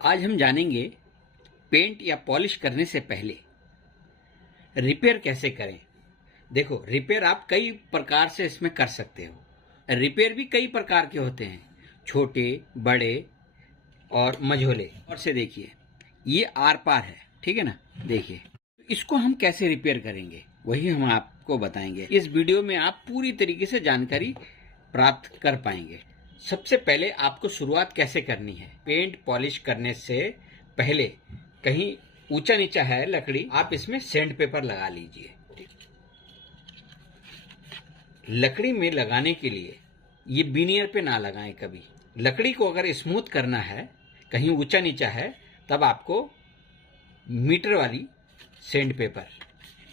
आज हम जानेंगे पेंट या पॉलिश करने से पहले रिपेयर कैसे करें। देखो, रिपेयर आप कई प्रकार से इसमें कर सकते हो। रिपेयर भी कई प्रकार के होते हैं, छोटे, बड़े और मझोले। और से देखिए, ये आर पार है, ठीक है ना। देखिए, इसको हम कैसे रिपेयर करेंगे वही हम आपको बताएंगे। इस वीडियो में आप पूरी तरीके से जानकारी प्राप्त कर पाएंगे। सबसे पहले आपको शुरुआत कैसे करनी है। पेंट पॉलिश करने से पहले कहीं ऊंचा नीचा है लकड़ी, आप इसमें सैंड पेपर लगा लीजिए। लकड़ी में लगाने के लिए ये बीनियर पे ना लगाएं कभी। लकड़ी को अगर स्मूथ करना है, कहीं ऊंचा नीचा है, तब आपको मीटर वाली सैंड पेपर,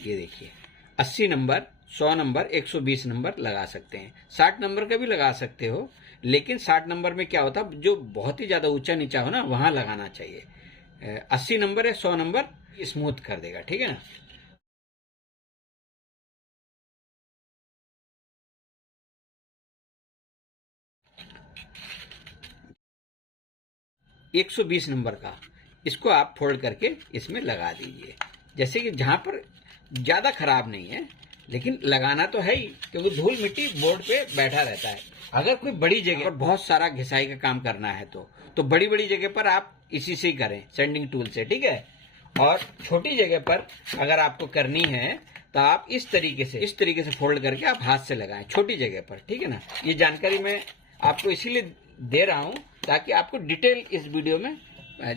ये देखिए 80 नंबर, 100 नंबर, 120 नंबर लगा सकते हैं। 60 नंबर का भी लगा सकते हो, लेकिन 60 नंबर में क्या होता है, जो बहुत ही ज्यादा ऊंचा नीचा हो ना, वहां लगाना चाहिए। 80 नंबर या 100 नंबर स्मूथ कर देगा, ठीक है ना। एक 120 नंबर का इसको आप फोल्ड करके इसमें लगा दीजिए। जैसे कि जहां पर ज्यादा खराब नहीं है, लेकिन लगाना तो है ही, क्योंकि धूल मिट्टी बोर्ड पे बैठा रहता है। अगर कोई बड़ी जगह पर बहुत सारा घिसाई का काम करना है तो बड़ी बड़ी जगह पर आप इसी से ही करें, सैंडिंग टूल से, ठीक है। और छोटी जगह पर अगर आपको करनी है तो आप इस तरीके से फोल्ड करके आप हाथ से लगाएं, छोटी जगह पर, ठीक है ना। ये जानकारी मैं आपको इसीलिए दे रहा हूं ताकि आपको डिटेल इस वीडियो में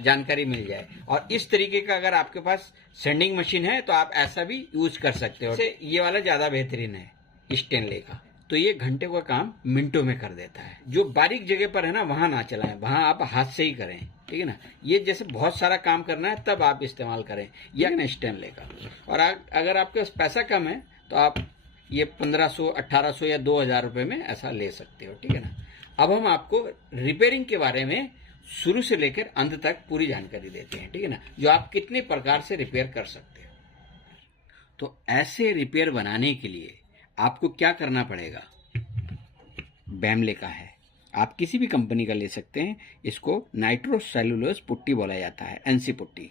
जानकारी मिल जाए। और इस तरीके का अगर आपके पास सैंडिंग मशीन है तो आप ऐसा भी यूज कर सकते हो। ये वाला ज्यादा बेहतरीन है स्टेनले का, तो ये घंटे का काम मिनटों में कर देता है। जो बारीक जगह पर है ना, वहां ना चलाएं, वहां आप हाथ से ही करें, ठीक है ना। ये जैसे बहुत सारा काम करना है तब आप इस्तेमाल करें, या ना स्टेनले का। और अगर आपके पास पैसा कम है तो आप ये 1500, 1800 या 2000 रुपए में ऐसा ले सकते हो, ठीक है ना। अब हम आपको रिपेयरिंग के बारे में शुरू से लेकर अंत तक पूरी जानकारी देते हैं, ठीक है ना, जो आप कितने प्रकार से रिपेयर कर सकते हो। तो ऐसे रिपेयर बनाने के लिए आपको क्या करना पड़ेगा। बैमले का है, आप किसी भी कंपनी का ले सकते हैं। इसको नाइट्रोसेलुलोज पुट्टी बोला जाता है, एनसी पुट्टी,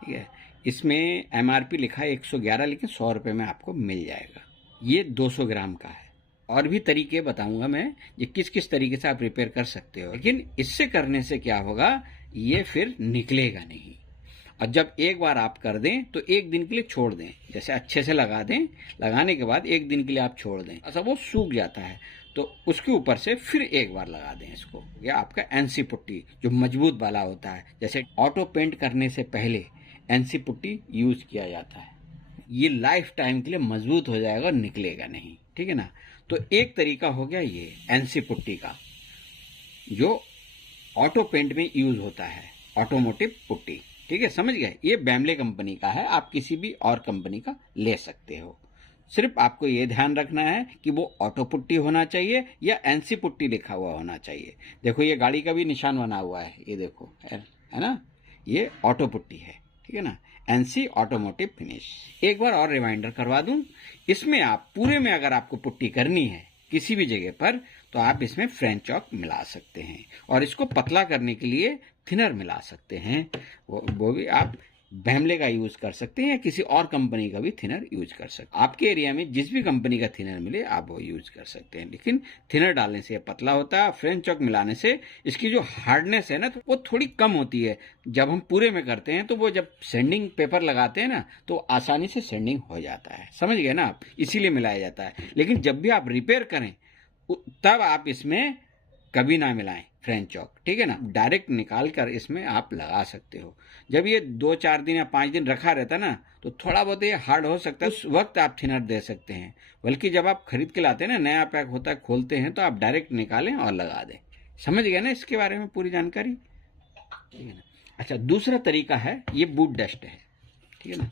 ठीक है। इसमें एमआरपी लिखा है 111, लेकिन 100 रुपये में आपको मिल जाएगा। ये 200 ग्राम का है। और भी तरीके बताऊंगा मैं, ये किस किस तरीके से आप रिपेयर कर सकते हो। लेकिन इससे करने से क्या होगा, ये फिर निकलेगा नहीं। और जब एक बार आप कर दें तो एक दिन के लिए छोड़ दें, जैसे अच्छे से लगा दें। लगाने के बाद एक दिन के लिए आप छोड़ दें, ऐसा वो सूख जाता है, तो उसके ऊपर से फिर एक बार लगा दें इसको। या आपका एनसी पुट्टी जो मजबूत वाला होता है, जैसे ऑटो पेंट करने से पहले एनसी पुट्टी यूज किया जाता है। ये लाइफ टाइम के लिए मजबूत हो जाएगा, निकलेगा नहीं, ठीक है ना। तो एक तरीका हो गया ये एनसी पुट्टी का, जो ऑटो पेंट में यूज होता है, ऑटोमोटिव पुट्टी, ठीक है, समझ गए। ये बैमले कंपनी का है, आप किसी भी और कंपनी का ले सकते हो। सिर्फ आपको ये ध्यान रखना है कि वो ऑटो पुट्टी होना चाहिए या एनसी पुट्टी लिखा हुआ होना चाहिए। देखो, ये गाड़ी का भी निशान बना हुआ है, ये देखो, है ना, ये ऑटो पुट्टी है, ठीक है ना, एनसी ऑटोमोटिव फिनिश। एक बार और रिमाइंडर करवा दूं, इसमें आप पूरे में अगर आपको पुट्टी करनी है किसी भी जगह पर, तो आप इसमें फ्रेंच चॉक मिला सकते हैं। और इसको पतला करने के लिए थिनर मिला सकते हैं, वो भी आप बैमले का यूज कर सकते हैं या किसी और कंपनी का भी थिनर यूज कर सकते हैं। आपके एरिया में जिस भी कंपनी का थिनर मिले आप वो यूज कर सकते हैं, लेकिन थिनर डालने से पतला होता है। फ्रेंच चॉक मिलाने से इसकी जो हार्डनेस है ना, तो वो थोड़ी कम होती है। जब हम पूरे में करते हैं तो वो जब सैंडिंग पेपर लगाते हैं ना, तो आसानी से सैंडिंग हो जाता है, समझ गए ना आप, इसीलिए मिलाया जाता है। लेकिन जब भी आप रिपेयर करें तब आप इसमें कभी ना मिलाएं फ्रेंच चॉक, ठीक है ना। डायरेक्ट निकाल कर इसमें आप लगा सकते हो। जब ये 2-4 दिन या 5 दिन रखा रहता ना, तो थोड़ा बहुत ये हार्ड हो सकता है, उस वक्त आप थिनर दे सकते हैं। बल्कि जब आप खरीद के लाते हैं ना, नया पैक होता है, खोलते हैं, तो आप डायरेक्ट निकालें और लगा दें। समझ गए ना इसके बारे में पूरी जानकारी, ठीक है ना। अच्छा, दूसरा तरीका है, ये बूट डस्ट है, ठीक है ना।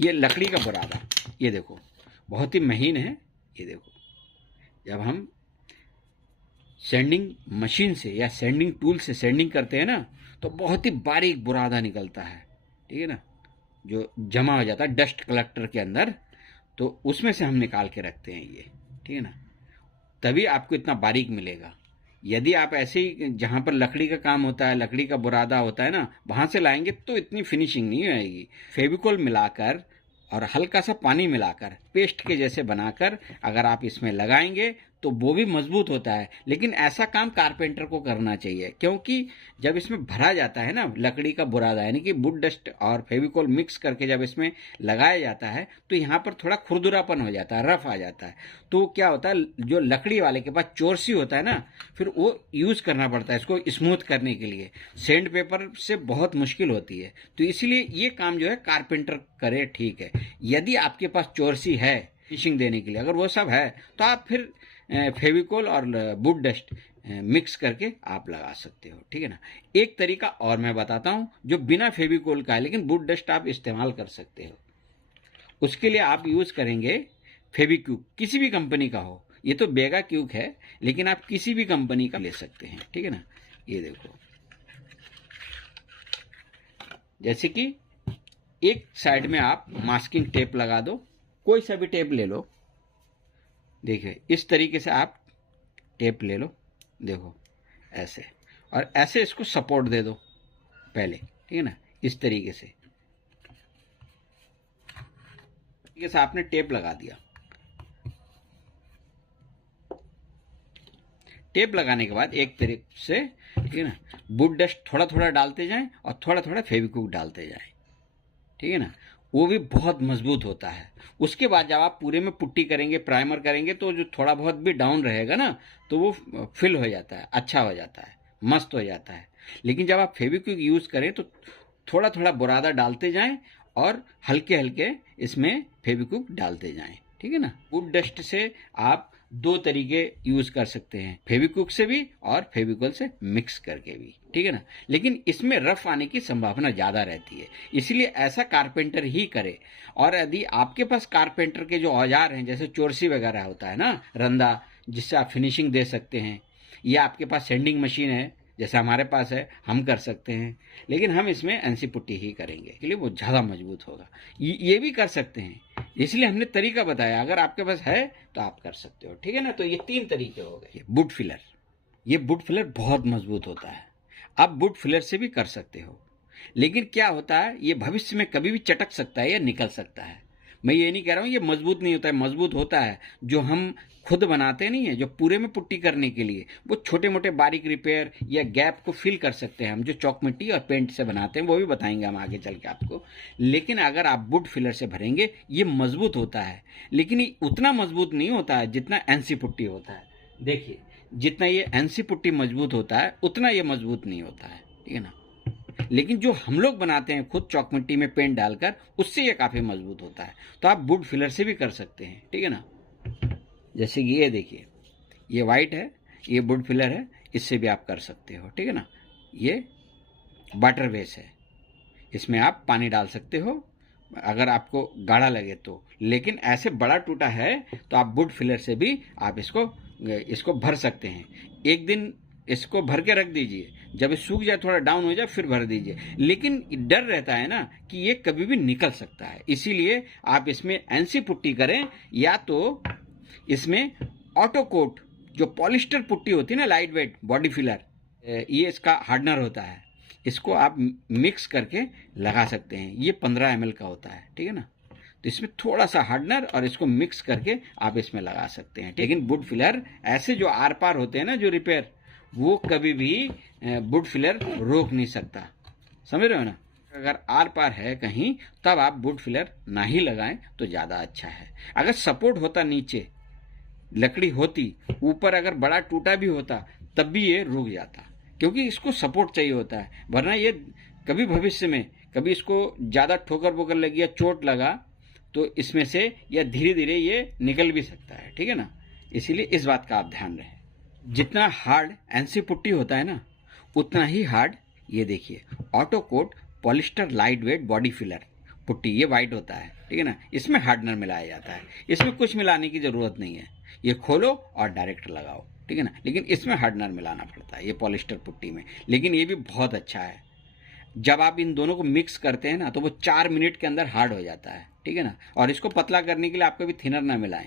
ये लकड़ी का बुरादा, ये देखो बहुत ही महीन है, ये देखो। जब हम सैंडिंग मशीन से या सैंडिंग टूल से सैंडिंग करते हैं ना, तो बहुत ही बारीक बुरादा निकलता है, ठीक है ना, जो जमा हो जाता है डस्ट कलेक्टर के अंदर, तो उसमें से हम निकाल के रखते हैं ये, ठीक है ना। तभी आपको इतना बारीक मिलेगा। यदि आप ऐसे ही जहाँ पर लकड़ी का काम होता है, लकड़ी का बुरादा होता है ना, वहाँ से लाएंगे तो इतनी फिनिशिंग नहीं आएगी। फेविकोल मिलाकर और हल्का सा पानी मिलाकर पेस्ट के जैसे बनाकर अगर आप इसमें लगाएंगे तो वो भी मजबूत होता है। लेकिन ऐसा काम कारपेंटर को करना चाहिए, क्योंकि जब इसमें भरा जाता है ना लकड़ी का बुरादा, यानी कि वुड डस्ट और फेविकोल मिक्स करके जब इसमें लगाया जाता है तो यहाँ पर थोड़ा खुरदुरापन हो जाता है, रफ आ जाता है। तो क्या होता है, जो लकड़ी वाले के पास चोरसी होता है ना, फिर वो यूज करना पड़ता है इसको स्मूथ करने के लिए। सैंड पेपर से बहुत मुश्किल होती है, तो इसीलिए ये काम जो है कारपेंटर करे, ठीक है। यदि आपके पास चोरसी है फिनिशिंग देने के लिए, अगर वो सब है, तो आप फिर फेविकोल और वुड डस्ट मिक्स करके आप लगा सकते हो, ठीक है ना। एक तरीका और मैं बताता हूं जो बिना फेविकोल का है, लेकिन वुड डस्ट आप इस्तेमाल कर सकते हो। उसके लिए आप यूज करेंगे फेविक्विक, किसी भी कंपनी का हो। ये तो बेगा क्यूक है, लेकिन आप किसी भी कंपनी का ले सकते हैं, ठीक है ना। ये देखो, जैसे कि एक साइड में आप मास्किंग टेप लगा दो, कोई सा भी टेप ले लो। देखिए इस तरीके से आप टेप ले लो, देखो ऐसे, और ऐसे इसको सपोर्ट दे दो पहले, ठीक है ना। इस तरीके से आपने टेप लगा दिया। टेप लगाने के बाद एक तरीके से, ठीक है ना, वुड डस्ट थोड़ा थोड़ा डालते जाएं और थोड़ा थोड़ा फेविक्विक डालते जाएं, ठीक है ना। वो भी बहुत मजबूत होता है। उसके बाद जब आप पूरे में पुट्टी करेंगे, प्राइमर करेंगे, तो जो थोड़ा बहुत भी डाउन रहेगा ना, तो वो फिल हो जाता है, अच्छा हो जाता है, मस्त हो जाता है। लेकिन जब आप फेविक्विक यूज करें तो थोड़ा थोड़ा बुरादा डालते जाएं और हल्के हल्के इसमें फेविक्विक डालते जाएं, ठीक है ना। वुड डस्ट से आप दो तरीके यूज कर सकते हैं, फेविक्विक से भी और फेविकोल से मिक्स करके भी, ठीक है ना। लेकिन इसमें रफ आने की संभावना ज्यादा रहती है, इसलिए ऐसा कारपेंटर ही करे। और यदि आपके पास कारपेंटर के जो औजार हैं, जैसे चोरसी वगैरह होता है ना, रंदा, जिससे आप फिनिशिंग दे सकते हैं, या आपके पास सेंडिंग मशीन है जैसे हमारे पास है, हम कर सकते हैं। लेकिन हम इसमें एनसी पुट्टी ही करेंगे, इसलिए वो ज़्यादा मजबूत होगा। ये भी कर सकते हैं, इसलिए हमने तरीका बताया। अगर आपके पास है तो आप कर सकते हो, ठीक है ना। तो ये 3 तरीके हो गए। वुड फिलर, ये वुड फिलर बहुत मजबूत होता है, आप वुड फिलर से भी कर सकते हो। लेकिन क्या होता है, ये भविष्य में कभी भी चटक सकता है या निकल सकता है। मैं ये नहीं कह रहा हूँ ये मजबूत नहीं होता है, मजबूत होता है। जो हम खुद बनाते नहीं है, जो पूरे में पुट्टी करने के लिए, वो छोटे मोटे बारीक रिपेयर या गैप को फिल कर सकते हैं हम, जो चौक मिट्टी और पेंट से बनाते हैं, वो भी बताएंगे हम आगे चल के आपको। लेकिन अगर आप वुड फिलर से भरेंगे, ये मजबूत होता है, लेकिन ये उतना मजबूत नहीं होता है जितना एनसी पुट्टी होता है। देखिए, जितना ये एनसी पुट्टी मजबूत होता है उतना ये मजबूत नहीं होता है, ठीक है ना। लेकिन जो हम लोग बनाते हैं खुद चौक मिट्टी में पेंट डालकर, उससे ये काफी मजबूत होता है। तो आप वुड फिलर से भी कर सकते हैं, ठीक है ना। जैसे कि ये देखिए, ये वाइट है, ये वुड फिलर है, इससे भी आप कर सकते हो, ठीक है ना। ये वाटर बेस है, इसमें आप पानी डाल सकते हो अगर आपको गाढ़ा लगे तो। लेकिन ऐसे बड़ा टूटा है तो आप वुड फिलर से भी आप इसको भर सकते हैं। एक दिन इसको भर के रख दीजिए, जब ये सूख जाए, थोड़ा डाउन हो जाए, फिर भर दीजिए। लेकिन डर रहता है ना कि ये कभी भी निकल सकता है, इसीलिए आप इसमें एनसी पुट्टी करें, या तो इसमें ऑटो कोट, जो पॉलिस्टर पुट्टी होती है ना, लाइट वेट बॉडी फिलर, ये इसका हार्डनर होता है, इसको आप मिक्स करके लगा सकते हैं। ये 15 ml का होता है, ठीक है ना। तो इसमें थोड़ा सा हार्डनर और इसको मिक्स करके आप इसमें लगा सकते हैं। लेकिन वुड फिलर ऐसे जो आर पार होते हैं ना, जो रिपेयर, वो कभी भी वुड फिलर रोक नहीं सकता, समझ रहे हो ना। अगर आर पार है कहीं, तब आप वुड फिलर ना ही लगाएं तो ज्यादा अच्छा है। अगर सपोर्ट होता, नीचे लकड़ी होती, ऊपर अगर बड़ा टूटा भी होता, तब भी ये रुक जाता, क्योंकि इसको सपोर्ट चाहिए होता है। वरना ये कभी भविष्य में कभी इसको ज्यादा ठोकर बोकर लगी या चोट लगा तो इसमें से या धीरे धीरे ये निकल भी सकता है, ठीक है ना। इसीलिए इस बात का आप ध्यान रहे। जितना हार्ड एनसी पुट्टी होता है ना, उतना ही हार्ड ये देखिए auto coat polyester light weight body filler putty, ये वाइट होता है, ठीक है ना। इसमें हार्डनर मिलाया जाता है, इसमें कुछ मिलाने की जरूरत नहीं है, ये खोलो और डायरेक्ट लगाओ, ठीक है ना। लेकिन इसमें हार्डनर मिलाना पड़ता है, ये पॉलिस्टर पुट्टी में। लेकिन ये भी बहुत अच्छा है, जब आप इन दोनों को मिक्स करते हैं ना, तो वो 4 मिनट के अंदर हार्ड हो जाता है, ठीक है ना। और इसको पतला करने के लिए आप कभी थिनर ना मिलाएं,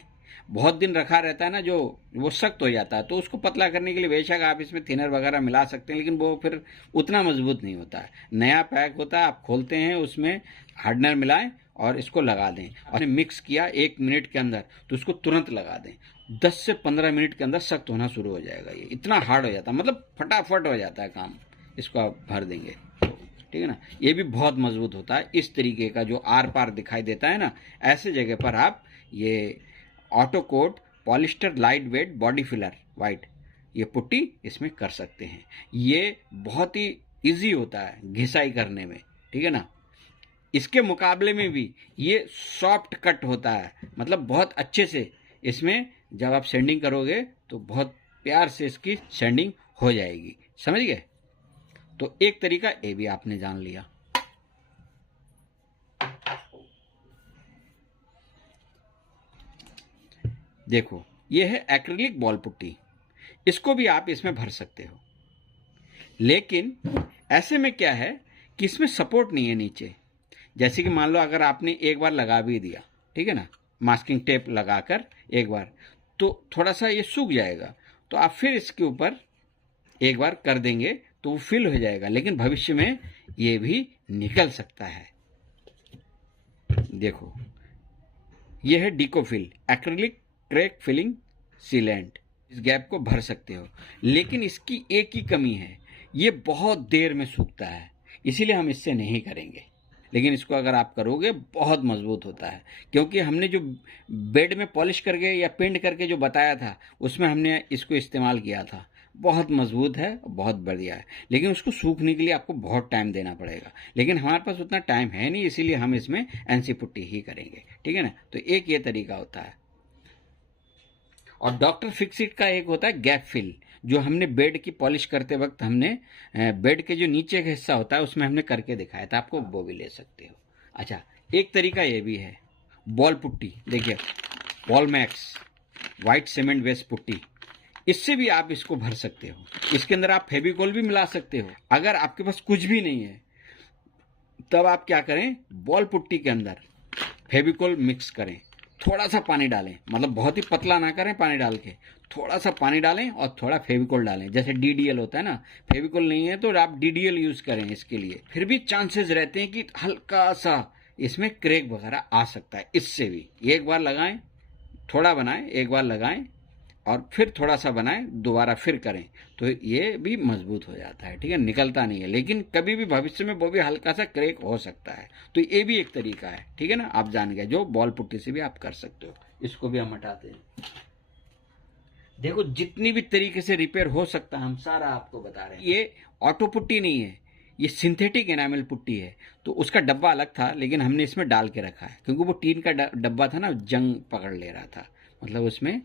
बहुत दिन रखा रहता है ना, जो वो सख्त हो जाता है, तो उसको पतला करने के लिए बेशक आप इसमें थिनर वगैरह मिला सकते हैं, लेकिन वो फिर उतना मजबूत नहीं होता है। नया पैक होता है, आप खोलते हैं, उसमें हार्डनर मिलाएं और इसको लगा दें। और मिक्स किया 1 मिनट के अंदर तो उसको तुरंत लगा दें। 10 से 15 मिनट के अंदर सख्त होना शुरू हो जाएगा। ये इतना हार्ड हो जाता है, मतलब फटाफट हो जाता है काम। इसको आप भर देंगे, ठीक है ना। ये भी बहुत मजबूत होता है। इस तरीके का जो आर पार दिखाई देता है ना, ऐसे जगह पर आप ये auto coat polyester light weight body filler white ये पुट्टी इसमें कर सकते हैं। ये बहुत ही इजी होता है घिसाई करने में, ठीक है ना। इसके मुकाबले में भी ये सॉफ्ट कट होता है, मतलब बहुत अच्छे से इसमें जब आप सेंडिंग करोगे तो बहुत प्यार से इसकी सेंडिंग हो जाएगी, समझ गए। तो एक तरीका ये भी आपने जान लिया। देखो ये है एक्रिलिक बॉल पुट्टी, इसको भी आप इसमें भर सकते हो, लेकिन ऐसे में क्या है कि इसमें सपोर्ट नहीं है नीचे। जैसे कि मान लो अगर आपने एक बार लगा भी दिया, ठीक है ना, मास्किंग टेप लगाकर एक बार, तो थोड़ा सा ये सूख जाएगा, तो आप फिर इसके ऊपर एक बार कर देंगे तो वो फिल हो जाएगा, लेकिन भविष्य में ये भी निकल सकता है। देखो ये है डिकोफिल एक्रिलिक क्रैक फिलिंग सीलेंट, इस गैप को भर सकते हो, लेकिन इसकी एक ही कमी है, ये बहुत देर में सूखता है, इसीलिए हम इससे नहीं करेंगे। लेकिन इसको अगर आप करोगे बहुत मजबूत होता है, क्योंकि हमने जो बेड में पॉलिश करके या पेंट करके जो बताया था उसमें हमने इसको इस्तेमाल किया था। बहुत मजबूत है, बहुत बढ़िया है, लेकिन उसको सूखने के लिए आपको बहुत टाइम देना पड़ेगा, लेकिन हमारे पास उतना टाइम है नहीं, इसीलिए हम इसमें एनसी पुट्टी ही करेंगे, ठीक है ना। तो एक ये तरीका होता है। और डॉक्टर फिक्सिट का एक होता है गैप फिल, जो हमने बेड की पॉलिश करते वक्त हमने बेड के जो नीचे का हिस्सा होता है उसमें हमने करके दिखाया था आपको, वो भी ले सकते हो। अच्छा एक तरीका ये भी है बॉल पुट्टी, देखिए ball max white cement based putty, इससे भी आप इसको भर सकते हो। इसके अंदर आप फेविकोल भी मिला सकते हो। अगर आपके पास कुछ भी नहीं है तब आप क्या करें, बॉल पुट्टी के अंदर फेविकोल मिक्स करें, थोड़ा सा पानी डालें, मतलब बहुत ही पतला ना करें, पानी डाल के थोड़ा सा पानी डालें और थोड़ा फेविकोल डालें। जैसे डीडीएल होता है ना, फेविकोल नहीं है तो आप डीडीएल यूज करें इसके लिए, फिर भी चांसेस रहते हैं कि हल्का सा इसमें क्रैक वगैरह आ सकता है। इससे भी एक बार लगाएं, थोड़ा बनाएं, एक बार लगाएं और फिर थोड़ा सा बनाएं, दोबारा फिर करें, तो ये भी मजबूत हो जाता है, ठीक है, निकलता नहीं है, लेकिन कभी भी भविष्य में वो भी हल्का सा क्रैक हो सकता है। तो ये भी एक तरीका है, ठीक है ना, आप जान गए, जो बॉल पुट्टी से भी आप कर सकते हो। इसको भी हम हटाते हैं। देखो जितनी भी तरीके से रिपेयर हो सकता है हम सारा आपको बता रहे हैं। ये ऑटो पुट्टी नहीं है, ये सिंथेटिक एनामल पुट्टी है। तो उसका डब्बा अलग था, लेकिन हमने इसमें डाल के रखा है, क्योंकि वो टीन का डब्बा था ना, जंग पकड़ ले रहा था, मतलब उसमें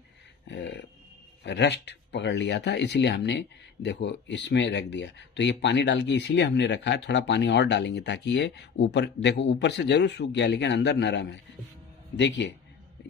रस्ट पकड़ लिया था, इसीलिए हमने देखो इसमें रख दिया। तो ये पानी डाल के इसीलिए हमने रखा है, थोड़ा पानी और डालेंगे ताकि ये ऊपर, देखो ऊपर से जरूर सूख गया लेकिन अंदर नरम है। देखिए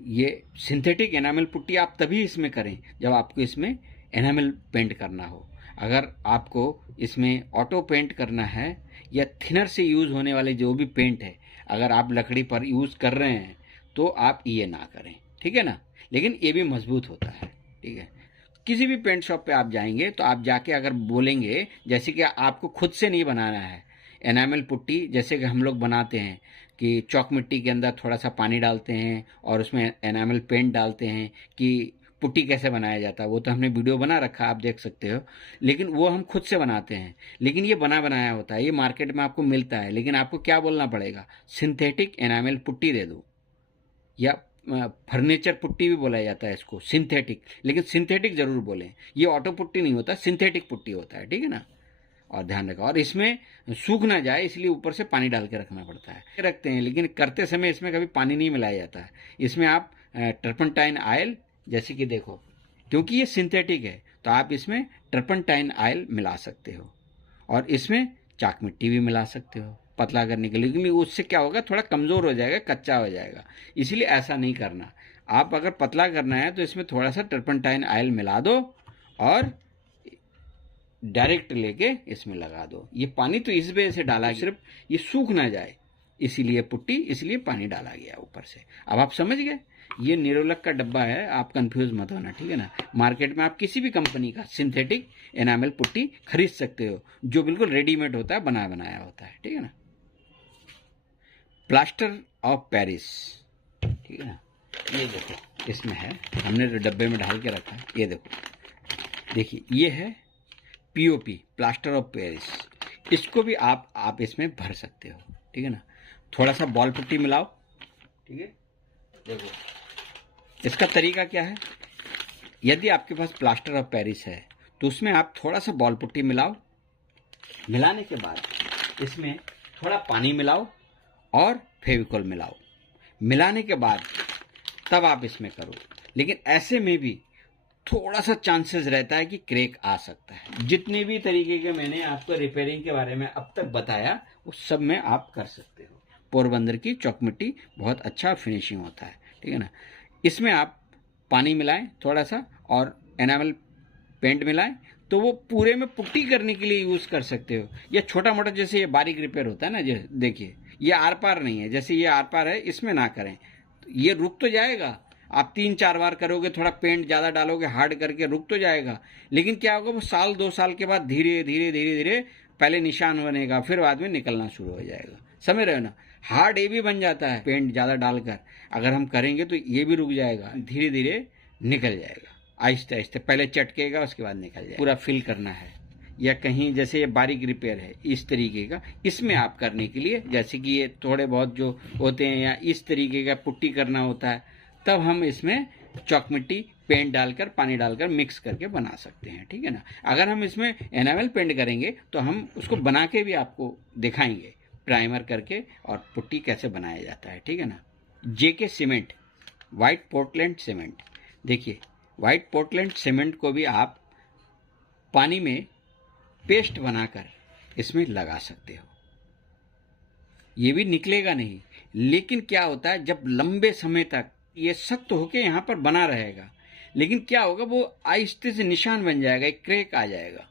ये सिंथेटिक एनामल पुट्टी आप तभी इसमें करें जब आपको इसमें एनामल पेंट करना हो। अगर आपको इसमें ऑटो पेंट करना है या थिनर से यूज होने वाले जो भी पेंट है, अगर आप लकड़ी पर यूज कर रहे हैं तो आप ये ना करें, ठीक है ना। लेकिन ये भी मजबूत होता है, ठीक है। किसी भी पेंट शॉप पे आप जाएंगे तो आप जाके अगर बोलेंगे, जैसे कि आपको खुद से नहीं बनाना है एनामल पुट्टी, जैसे कि हम लोग बनाते हैं कि चौक मिट्टी के अंदर थोड़ा सा पानी डालते हैं और उसमें एनामल पेंट डालते हैं, कि पुट्टी कैसे बनाया जाता है, वो तो हमने वीडियो बना रखा, आप देख सकते हो, लेकिन वो हम खुद से बनाते हैं। लेकिन ये बना बनाया होता है, ये मार्केट में आपको मिलता है, लेकिन आपको क्या बोलना पड़ेगा, सिंथेटिक एनामल पुट्टी दे दो, या फर्नीचर पुट्टी भी बोला जाता है इसको, सिंथेटिक, लेकिन सिंथेटिक जरूर बोलें, ये ऑटो पुट्टी नहीं होता, सिंथेटिक पुट्टी होता है, ठीक है ना। और ध्यान रखा, और इसमें सूख ना जाए इसलिए ऊपर से पानी डाल के रखना पड़ता है, रखते हैं, लेकिन करते समय इसमें कभी पानी नहीं मिलाया जाता है। इसमें आप टर्पंटाइन ऑयल, जैसे कि देखो, क्योंकि ये सिंथेटिक है तो आप इसमें टर्पंटाइन ऑयल मिला सकते हो, और इसमें चाक मिट्टी भी मिला सकते हो पतला करने के लिए, लेकिन उससे क्या होगा, थोड़ा कमज़ोर हो जाएगा, कच्चा हो जाएगा, इसीलिए ऐसा नहीं करना। आप अगर पतला करना है तो इसमें थोड़ा सा टर्पंटाइन ऑयल मिला दो और डायरेक्ट लेके इसमें लगा दो। ये पानी तो इस वजह से डाला, सिर्फ ये सूख ना जाए इसीलिए पुट्टी, इसलिए पानी डाला गया ऊपर से। अब आप समझ गए ये निरोलक का डब्बा है, आप कंफ्यूज मत होना, ठीक है ना। मार्केट में आप किसी भी कंपनी का सिंथेटिक एनामल पुट्टी खरीद सकते हो, जो बिल्कुल रेडीमेड होता है, बनाया होता है, ठीक है ना। प्लास्टर ऑफ पेरिस, ठीक है ना, ये देखो इसमें है, हमने डब्बे में डाल के रखा है, ये देखो, देखिए ये है पीओपी, प्लास्टर ऑफ पेरिस। इसको भी आप इसमें भर सकते हो, ठीक है ना। थोड़ा सा बॉल पुट्टी मिलाओ, ठीक है। देखो इसका तरीका क्या है, यदि आपके पास प्लास्टर ऑफ पेरिस है तो उसमें आप थोड़ा सा बॉल पुट्टी मिलाओ, मिलाने के बाद इसमें थोड़ा पानी मिलाओ और फेविकॉल मिलाओ, मिलाने के बाद तब आप इसमें करो। लेकिन ऐसे में भी थोड़ा सा चांसेस रहता है कि क्रैक आ सकता है। जितने भी तरीके के मैंने आपको रिपेयरिंग के बारे में अब तक बताया, वो सब में आप कर सकते हो। पोरबंदर की चौक मिट्टी बहुत अच्छा फिनिशिंग होता है, ठीक है ना। इसमें आप पानी मिलाएं थोड़ा सा और एनामल पेंट मिलाएं, तो वो पूरे में पुट्टी करने के लिए यूज़ कर सकते हो। या छोटा मोटा जैसे ये बारीक रिपेयर होता है ना, जो देखिए ये आर पार नहीं है, जैसे ये आर पार है, इसमें ना करें, ये रुक तो जाएगा। आप 3-4 बार करोगे, थोड़ा पेंट ज़्यादा डालोगे, हार्ड करके रुक तो जाएगा, लेकिन क्या होगा, वो 1-2 साल के बाद धीरे धीरे पहले निशान बनेगा, फिर बाद में निकलना शुरू हो जाएगा, समझ रहे हो ना। हार्ड ये भी बन जाता है पेंट ज़्यादा डालकर, अगर हम करेंगे तो ये भी रुक जाएगा, धीरे धीरे निकल जाएगा, आहिस्ते आहिस्ते, पहले चटकेगा उसके बाद निकल जाएगा। पूरा फिल करना है, या कहीं जैसे ये बारीक रिपेयर है इस तरीके का, इसमें आप करने के लिए, जैसे कि ये थोड़े बहुत जो होते हैं या इस तरीके का पुट्टी करना होता है, तब हम इसमें चौक मिट्टी पेंट डालकर, पानी डालकर मिक्स करके बना सकते हैं, ठीक है ना। अगर हम इसमें एनामल पेंट करेंगे तो हम उसको बना के भी आपको दिखाएंगे, प्राइमर करके और पुट्टी कैसे बनाया जाता है, ठीक है ना। जेके सीमेंट, वाइट पोर्टलैंड सीमेंट, देखिए वाइट पोर्टलैंड सीमेंट को भी आप पानी में पेस्ट बनाकर इसमें लगा सकते हो। ये भी निकलेगा नहीं, लेकिन क्या होता है, जब लंबे समय तक ये सख्त होके यहाँ पर बना रहेगा, लेकिन क्या होगा, वो आहिस्ते से निशान बन जाएगा, एक क्रैक आ जाएगा।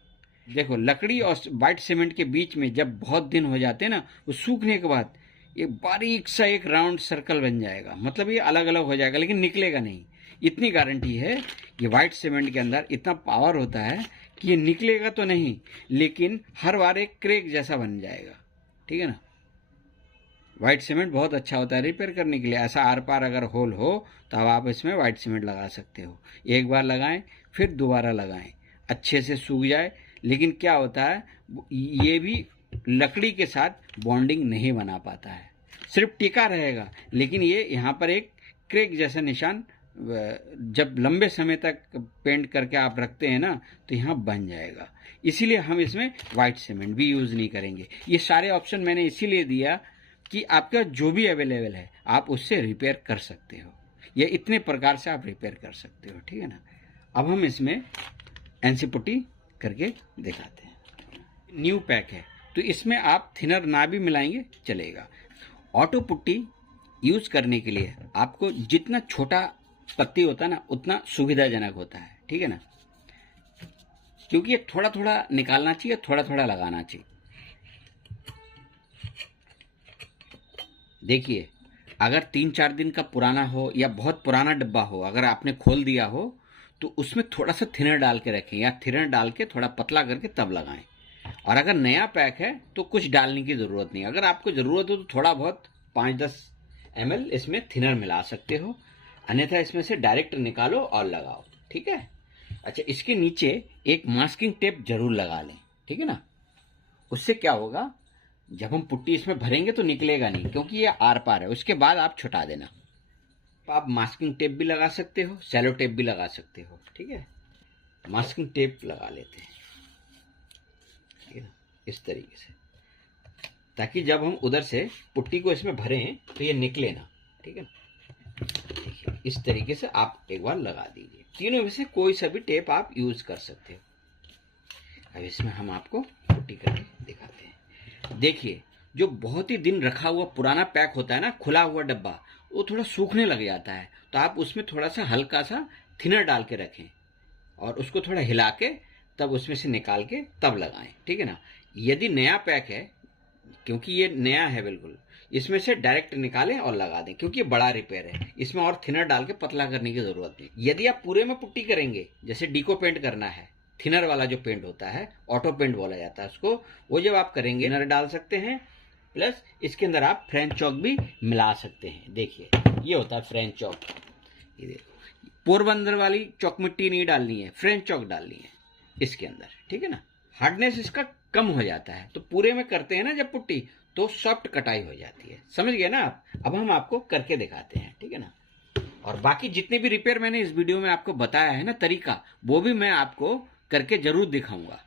देखो लकड़ी और वाइट सीमेंट के बीच में जब बहुत दिन हो जाते हैं ना, वो सूखने के बाद ये बारीक सा एक राउंड सर्कल बन जाएगा, मतलब ये अलग अलग हो जाएगा, लेकिन निकलेगा नहीं। इतनी गारंटी है, ये वाइट सीमेंट के अंदर इतना पावर होता है कि ये निकलेगा तो नहीं, लेकिन हर बार एक क्रैक जैसा बन जाएगा, ठीक है ना। वाइट सीमेंट बहुत अच्छा होता है रिपेयर करने के लिए। ऐसा आर पार अगर होल हो तो अब आप इसमें वाइट सीमेंट लगा सकते हो। एक बार लगाएं, फिर दोबारा लगाएं, अच्छे से सूख जाए। लेकिन क्या होता है, ये भी लकड़ी के साथ बॉन्डिंग नहीं बना पाता है, सिर्फ टिका रहेगा, लेकिन ये यहाँ पर एक क्रैक जैसा निशान जब लंबे समय तक पेंट करके आप रखते हैं ना, तो यहाँ बन जाएगा। इसीलिए हम इसमें वाइट सीमेंट भी यूज़ नहीं करेंगे। ये सारे ऑप्शन मैंने इसीलिए दिया कि आपका जो भी अवेलेबल है आप उससे रिपेयर कर सकते हो, या इतने प्रकार से आप रिपेयर कर सकते हो, ठीक है ना। अब हम इसमें एनसी पुट्टी करके दिखाते हैं। न्यू पैक है तो इसमें आप थिनर ना भी मिलाएंगे चलेगा। ऑटो पुट्टी यूज़ करने के लिए आपको जितना छोटा पत्ती होता है ना, उतना सुविधाजनक होता है, ठीक है ना, क्योंकि ये थोड़ा थोड़ा निकालना चाहिए, थोड़ा थोड़ा लगाना चाहिए। देखिए अगर 3-4 दिन का पुराना हो या बहुत पुराना डब्बा हो, अगर आपने खोल दिया हो तो उसमें थोड़ा सा थिनर डाल के रखें, या थिनर डाल के थोड़ा पतला करके तब लगाएं। और अगर नया पैक है तो कुछ डालने की ज़रूरत नहीं, अगर आपको ज़रूरत हो तो थोड़ा बहुत 5-10 ml इसमें थिनर मिला सकते हो, अन्यथा इसमें से डायरेक्ट निकालो और लगाओ, ठीक है। अच्छा, इसके नीचे एक मास्किंग टेप जरूर लगा लें, ठीक है ना। उससे क्या होगा, जब हम पुट्टी इसमें भरेंगे तो निकलेगा नहीं, क्योंकि ये आर पार है। उसके बाद आप छुटा देना। आप मास्किंग टेप भी लगा सकते हो, सेलो टेप भी लगा सकते हो, ठीक है। मास्किंग टेप लगा लेते हैं, ठीक है ना, इस तरीके से, ताकि जब हम उधर से पुट्टी को इसमें भरें तो ये निकले ना, ठीक है ना। देखिए इस तरीके से आप एक बार लगा दीजिए। तीनों में से कोई सा भी टेप आप यूज कर सकते हो। अब इसमें हम आपको पुट्टी करके दिखाते हैं। देखिए जो बहुत ही दिन रखा हुआ पुराना पैक होता है ना, खुला हुआ डब्बा, वो थोड़ा सूखने लग जाता है, तो आप उसमें थोड़ा सा हल्का सा थिनर डाल के रखें और उसको थोड़ा हिला के तब उसमें से निकाल के तब लगाएं, ठीक है ना। यदि नया पैक है, क्योंकि ये नया है बिल्कुल, इसमें से डायरेक्ट निकालें और लगा दें, क्योंकि ये बड़ा रिपेयर है, इसमें और थिनर डाल के पतला करने की जरूरत नहीं। यदि आप पूरे में पुट्टी करेंगे, जैसे डीको पेंट करना है, थिनर वाला जो पेंट होता है, ऑटो पेंट बोला जाता है उसको, वो जब आप करेंगे थिनर डाल सकते हैं, प्लस इसके अंदर आप फ्रेंच चॉक भी मिला सकते हैं। देखिए ये होता है फ्रेंच चॉक। ये देखो, पोरबंदर वाली चॉक मिट्टी नहीं डालनी है, फ्रेंच चॉक डालनी है इसके अंदर, ठीक है ना। हार्डनेस इसका कम हो जाता है, तो पूरे में करते हैं ना जब पुट्टी, तो सॉफ्ट कटाई हो जाती है, समझ गए ना आप। अब हम आपको करके दिखाते हैं, ठीक है ना। और बाकी जितने भी रिपेयर मैंने इस वीडियो में आपको बताया है ना तरीका, वो भी मैं आपको करके जरूर दिखाऊंगा।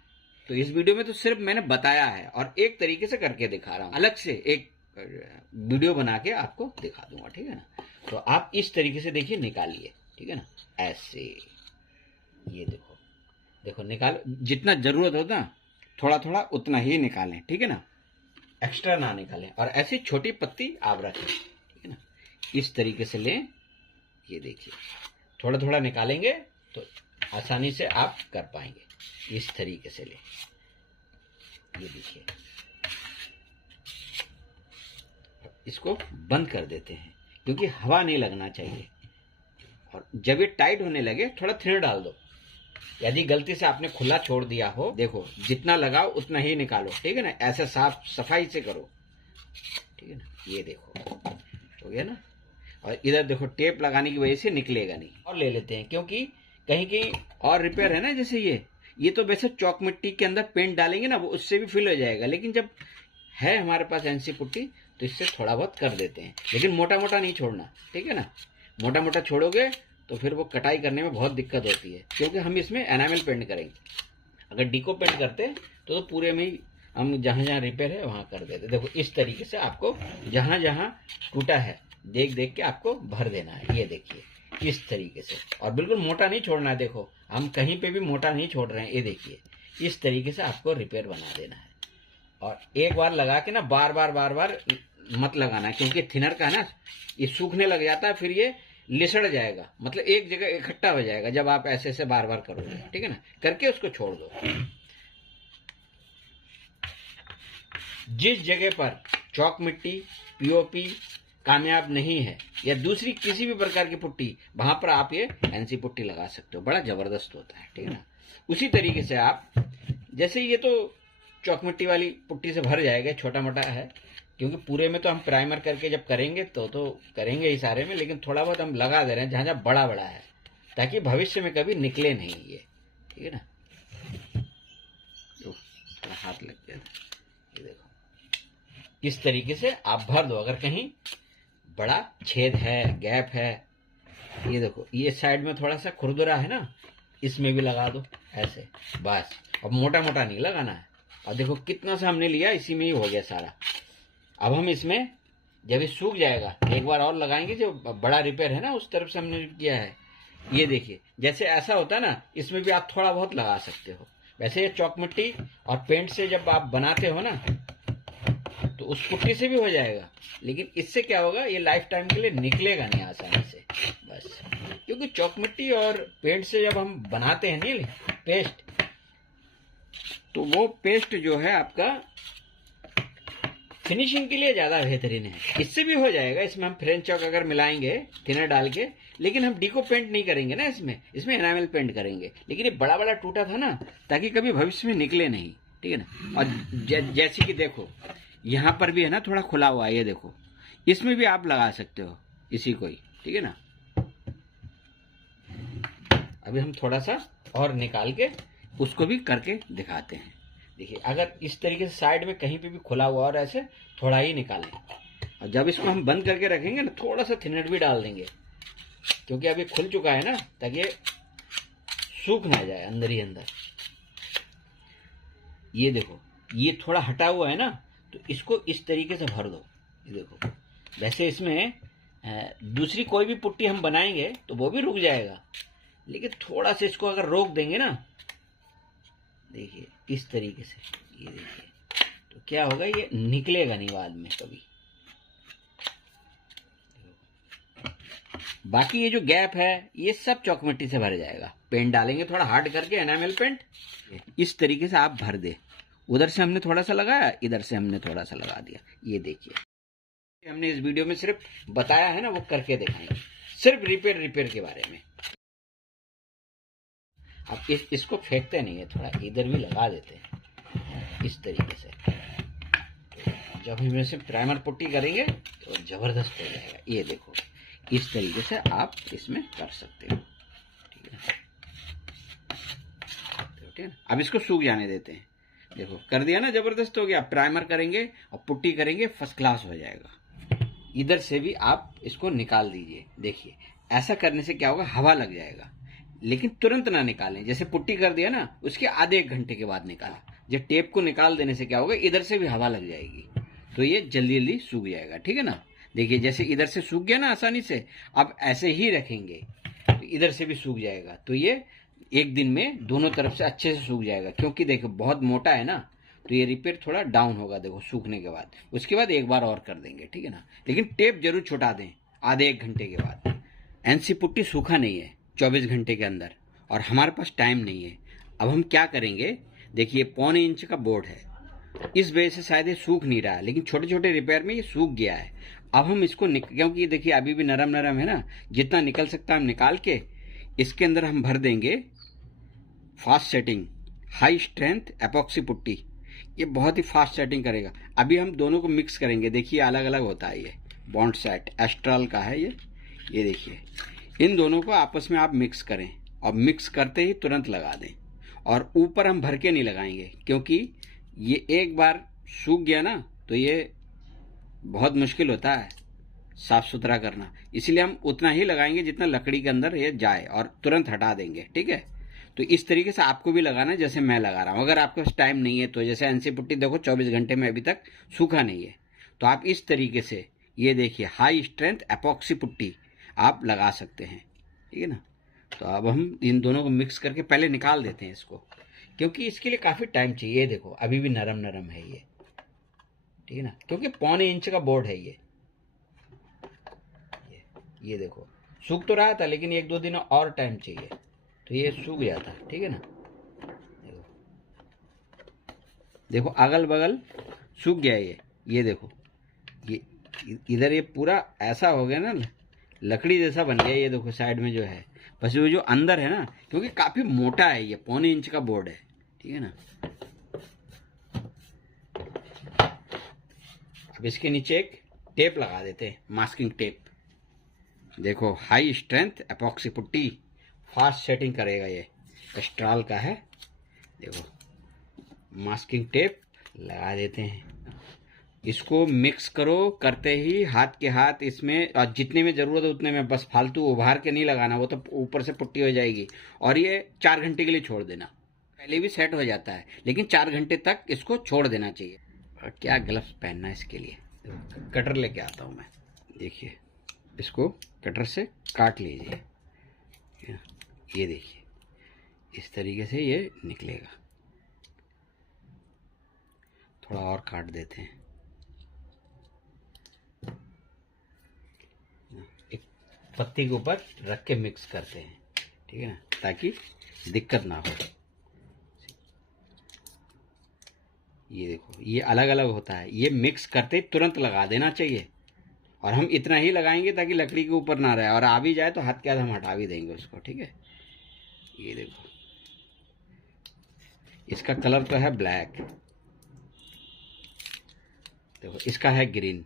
तो इस वीडियो में तो सिर्फ मैंने बताया है और एक तरीके से करके दिखा रहा हूं, अलग से एक वीडियो बना के आपको दिखा दूंगा, ठीक है ना। तो आप इस तरीके से देखिए, निकालिए, ठीक है ना, ऐसे। ये देखो, देखो निकाल, जितना जरूरत होता थोड़ा थोड़ा उतना ही निकालें, ठीक है ना, एक्स्ट्रा ना निकालें। और ऐसी छोटी पत्ती आप रखें, ठीक है ना, इस तरीके से लें। ये देखिए, थोड़ा थोड़ा निकालेंगे तो आसानी से आप कर पाएंगे, इस तरीके से लें। ये देखिए, इसको बंद कर देते हैं, क्योंकि हवा नहीं लगना चाहिए। और जब ये टाइट होने लगे, थोड़ा थिनर डाल दो। यदि गलती से आपने खुला छोड़ दिया हो, देखो जितना लगाओ उतना ही निकालो, ठीक है ना, ऐसे साफ सफाई से करो, ठीक है ना। ये देखो हो गया ना। और इधर देखो, टेप लगाने की वजह से निकलेगा नहीं। और ले लेते हैं, क्योंकि कहीं कहीं और रिपेयर है ना, जैसे ये तो वैसे चौक मिट्टी के अंदर पेंट डालेंगे ना, वो उससे भी फिल हो जाएगा, लेकिन जब है हमारे पास एनसी पुट्टी, तो इससे थोड़ा बहुत कर देते हैं, लेकिन मोटा मोटा नहीं छोड़ना, ठीक है ना। मोटा मोटा छोड़ोगे तो फिर वो कटाई करने में बहुत दिक्कत होती है, क्योंकि हम इसमें एनामल पेंट करेंगे। अगर डीको पेंट करते तो पूरे में ही हम जहां जहां रिपेयर है वहां कर देते। देखो इस तरीके से आपको जहां जहां टूटा है देख देख के आपको भर देना है। ये देखिए इस तरीके से, और बिल्कुल मोटा नहीं छोड़ना है। देखो हम कहीं पे भी मोटा नहीं छोड़ रहे हैं। ये देखिए इस तरीके से आपको रिपेयर बना देना है। और एक बार लगा के ना बार बार मत लगाना, क्योंकि थिनर का ना ये सूखने लग जाता है, फिर ये लिसड़ जाएगा, मतलब एक जगह इकट्ठा हो जाएगा जब आप ऐसे ऐसे बार बार करोगे, ठीक है ना। करके उसको छोड़ दो। जिस जगह पर चौक मिट्टी पीओपी कामयाब नहीं है या दूसरी किसी भी प्रकार की पुट्टी, वहां पर आप ये एनसी पुट्टी लगा सकते हो, बड़ा जबरदस्त होता है, ठीक है ना। उसी तरीके से आप, जैसे ये तो चौक मिट्टी वाली पुट्टी से भर जाएगा, छोटा मोटा है, क्योंकि पूरे में तो हम प्राइमर करके जब करेंगे तो करेंगे ही सारे में, लेकिन थोड़ा बहुत हम लगा दे रहे हैं जहां जहां बड़ा बड़ा है, ताकि भविष्य में कभी निकले नहीं ये, ठीक है ना। थोड़ा हाथ लग गया, ये देखो इस तरीके से आप भर दो। अगर कहीं बड़ा छेद है, गैप है, ये देखो ये साइड में थोड़ा सा खुरदुरा है ना, इसमें भी लगा दो ऐसे, बस। अब मोटा मोटा नहीं लगाना है। और देखो कितना सा हमने लिया, इसी में ही हो गया सारा। अब हम इसमें जब ये सूख जाएगा एक बार और लगाएंगे, जो बड़ा रिपेयर है ना उस तरफ से हमने किया है। ये देखिए जैसे ऐसा होता है ना, इसमें भी आप थोड़ा बहुत लगा सकते हो। वैसे ये चौक मिट्टी और पेंट से जब आप बनाते हो ना, तो उस पुट्टी से भी हो जाएगा, लेकिन इससे क्या होगा, ये लाइफ टाइम के लिए निकलेगा नहीं आसानी से, बस। क्योंकि चौक मिट्टी और पेंट से जब हम बनाते हैं नहीं पेस्ट, तो वो पेस्ट जो है आपका फिनिशिंग के लिए ज्यादा बेहतरीन है। इससे भी हो जाएगा, इसमें हम फ्रेंच चॉक अगर मिलाएंगे थिनर डाल के, लेकिन हम डीको पेंट नहीं करेंगे ना, इसमें एनामल पेंट करेंगे। लेकिन ये बड़ा बड़ा टूटा था ना, ताकि कभी भविष्य में निकले नहीं, ठीक है ना। और जैसे कि देखो यहाँ पर भी है ना थोड़ा खुला हुआ है, ये देखो इसमें भी आप लगा सकते हो इसी को ही, ठीक है ना। अभी हम थोड़ा सा और निकाल के उसको भी करके दिखाते हैं। देखिए अगर इस तरीके से साइड में कहीं पे भी खुला हुआ और ऐसे थोड़ा ही निकालें, और जब इसको हम बंद करके रखेंगे ना, थोड़ा सा थिनर भी डाल देंगे, क्योंकि अभी खुल चुका है ना, ताकि ये सूख ना जाए अंदर ही अंदर। ये देखो ये थोड़ा हटा हुआ है ना, तो इसको इस तरीके से भर दो। ये देखो वैसे इसमें दूसरी कोई भी पुट्टी हम बनाएंगे तो वो भी रुक जाएगा, लेकिन थोड़ा सा इसको अगर रोक देंगे ना, देखिए इस तरीके से, ये देखिए, तो क्या होगा, ये निकलेगा नहीं बाद में कभी। बाकी ये जो गैप है ये सब चौक मिट्टी से भर जाएगा। पेंट डालेंगे थोड़ा हार्ड करके, एनामल पेंट, इस तरीके से आप भर दे। उधर से हमने थोड़ा सा लगाया, इधर से हमने थोड़ा सा लगा दिया। ये देखिए, हमने इस वीडियो में सिर्फ बताया है ना, वो करके दिखाएंगे, सिर्फ रिपेयर के बारे में। अब इसको फेंकते नहीं है, थोड़ा इधर भी लगा देते हैं इस तरीके से। जब हम इसे प्राइमर पुट्टी करेंगे तो जबरदस्त हो जाएगा। ये देखो, इस तरीके से आप इसमें कर सकते हो, ठीक है ना। अब इसको सूख जाने देते हैं। देखो कर दिया ना, जबरदस्त हो गया। प्राइमर करेंगे और पुट्टी करेंगे, फर्स्ट क्लास हो जाएगा। इधर से भी आप इसको निकाल दीजिए। देखिए ऐसा करने से क्या होगा, हवा लग जाएगा, लेकिन तुरंत ना निकालें। जैसे पुट्टी कर दिया ना, उसके आधे एक घंटे के बाद निकाला। जब टेप को निकाल देने से क्या होगा, इधर से भी हवा लग जाएगी, तो ये जल्दी जल्दी सूख जाएगा, ठीक है ना। देखिए जैसे इधर से सूख गया ना आसानी से, अब ऐसे ही रखेंगे तो इधर से भी सूख जाएगा। तो ये एक दिन में दोनों तरफ से अच्छे से सूख जाएगा। क्योंकि देखो बहुत मोटा है ना, तो ये रिपेयर थोड़ा डाउन होगा। देखो सूखने के बाद, उसके बाद एक बार और कर देंगे, ठीक है ना। लेकिन टेप जरूर छुटा दें आधे एक घंटे के बाद। एनसी पुट्टी सूखा नहीं है 24 घंटे के अंदर, और हमारे पास टाइम नहीं है। अब हम क्या करेंगे, देखिए 1.25 इंच का बोर्ड है, इस वजह से शायद ये सूख नहीं रहा है, लेकिन छोटे छोटे रिपेयर में ये सूख गया है। अब हम इसको क्योंकि देखिए अभी भी नरम नरम है ना, जितना निकल सकता है हम निकाल के इसके अंदर हम भर देंगे fast setting high strength epoxy putty. ये बहुत ही फास्ट सेटिंग करेगा। अभी हम दोनों को मिक्स करेंगे। देखिए अलग अलग होता है, ये बॉन्ड सेट एस्ट्रल का है ये देखिए। इन दोनों को आपस में आप मिक्स करें, और मिक्स करते ही तुरंत लगा दें। और ऊपर हम भर के नहीं लगाएंगे, क्योंकि ये एक बार सूख गया ना तो ये बहुत मुश्किल होता है साफ सुथरा करना। इसलिए हम उतना ही लगाएंगे जितना लकड़ी के अंदर ये जाए, और तुरंत हटा देंगे, ठीक है। तो इस तरीके से आपको भी लगाना है जैसे मैं लगा रहा हूँ। अगर आपके पास टाइम नहीं है तो जैसे एनसी पुट्टी देखो 24 घंटे में अभी तक सूखा नहीं है, तो आप इस तरीके से ये देखिए हाई स्ट्रेंथ एपॉक्सी पुट्टी आप लगा सकते हैं, ठीक है ना। तो अब हम इन दोनों को मिक्स करके पहले निकाल देते हैं इसको, क्योंकि इसके लिए काफ़ी टाइम चाहिए। ये देखो अभी भी नरम नरम है ये, ठीक है ना, क्योंकि 1.25 इंच का बोर्ड है ये देखो सूख तो रहा था, लेकिन 1-2 दिन और टाइम चाहिए तो ये सूख जाता, ठीक है ना। देखो अगल बगल सूख गया ये देखो, ये इधर ये पूरा ऐसा हो गया ना, लकड़ी जैसा बन गया। ये देखो साइड में जो है, बस वो जो अंदर है ना, क्योंकि काफी मोटा है ये 1.25 इंच का बोर्ड है, ठीक है ना। अब इसके नीचे एक टेप लगा देते हैं, मास्किंग टेप। देखो high strength epoxy putty fast setting करेगा, ये एस्ट्रल का है। देखो मास्किंग टेप लगा देते हैं, इसको मिक्स करो। करते ही हाथ के हाथ इसमें, और जितने में ज़रूरत है उतने में, बस फालतू उभार के नहीं लगाना, वो तो ऊपर से पुट्टी हो जाएगी। और ये 4 घंटे के लिए छोड़ देना, पहले भी सेट हो जाता है, लेकिन 4 घंटे तक इसको छोड़ देना चाहिए। और क्या ग्लव्स पहनना है इसके लिए, कटर लेके आता हूँ मैं। देखिए इसको कटर से काट लीजिए, ये देखिए इस तरीके से ये निकलेगा। थोड़ा और काट देते हैं, एक पत्ती के ऊपर रख के मिक्स करते हैं, ठीक है ना, ताकि दिक्कत ना हो। ये देखो ये अलग अलग होता है, ये मिक्स करते ही तुरंत लगा देना चाहिए। और हम इतना ही लगाएंगे ताकि लकड़ी के ऊपर ना रहे, और आ भी जाए तो हाथ के हाथ हम हटा भी देंगे उसको, ठीक है। ये देखो इसका कलर तो है ब्लैक, देखो इसका है ग्रीन,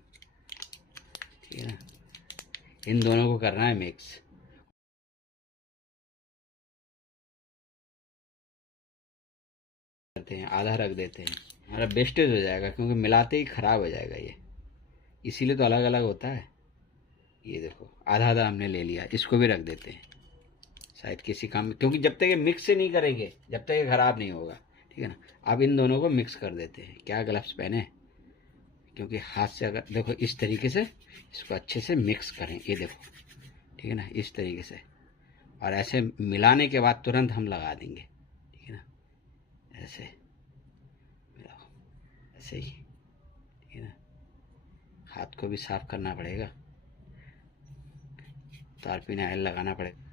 ठीक है ना। इन दोनों को करना है मिक्स। करते हैं, आधा रख देते हैं, हमारा वेस्टेज हो जाएगा, क्योंकि मिलाते ही खराब हो जाएगा ये, इसीलिए तो अलग अलग होता है। ये देखो आधा आधा हमने ले लिया, इसको भी रख देते हैं शायद किसी काम में, क्योंकि जब तक ये मिक्स से नहीं करेंगे जब तक ये खराब नहीं होगा, ठीक है ना। अब इन दोनों को मिक्स कर देते हैं। क्या ग्लव्स पहने, क्योंकि हाथ से अगर देखो इस तरीके से इसको अच्छे से मिक्स करें, ये देखो, ठीक है ना, इस तरीके से। और ऐसे मिलाने के बाद तुरंत हम लगा देंगे, ठीक है ना, ऐसे मिलाओ, ऐसे ही, ठीक है ना। हाथ को भी साफ करना पड़ेगा, तारपीन ऑयल लगाना पड़ेगा।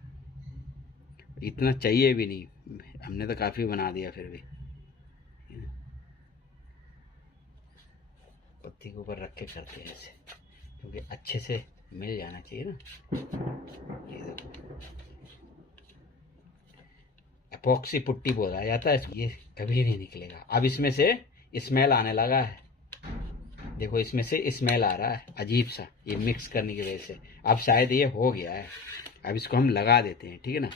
इतना चाहिए भी नहीं, हमने तो काफ़ी बना दिया फिर भी। पत्ती के ऊपर रख के करते हैं ऐसे, क्योंकि अच्छे से मिल जाना चाहिए ना। ये देखो, एपॉक्सी पुट्टी बोला जाता है, ये कभी नहीं निकलेगा। अब इसमें से स्मेल आने लगा है, देखो इसमें से स्मेल आ रहा है अजीब सा, ये मिक्स करने की वजह से। अब शायद ये हो गया है। अब इसको हम लगा देते हैं, ठीक है ना।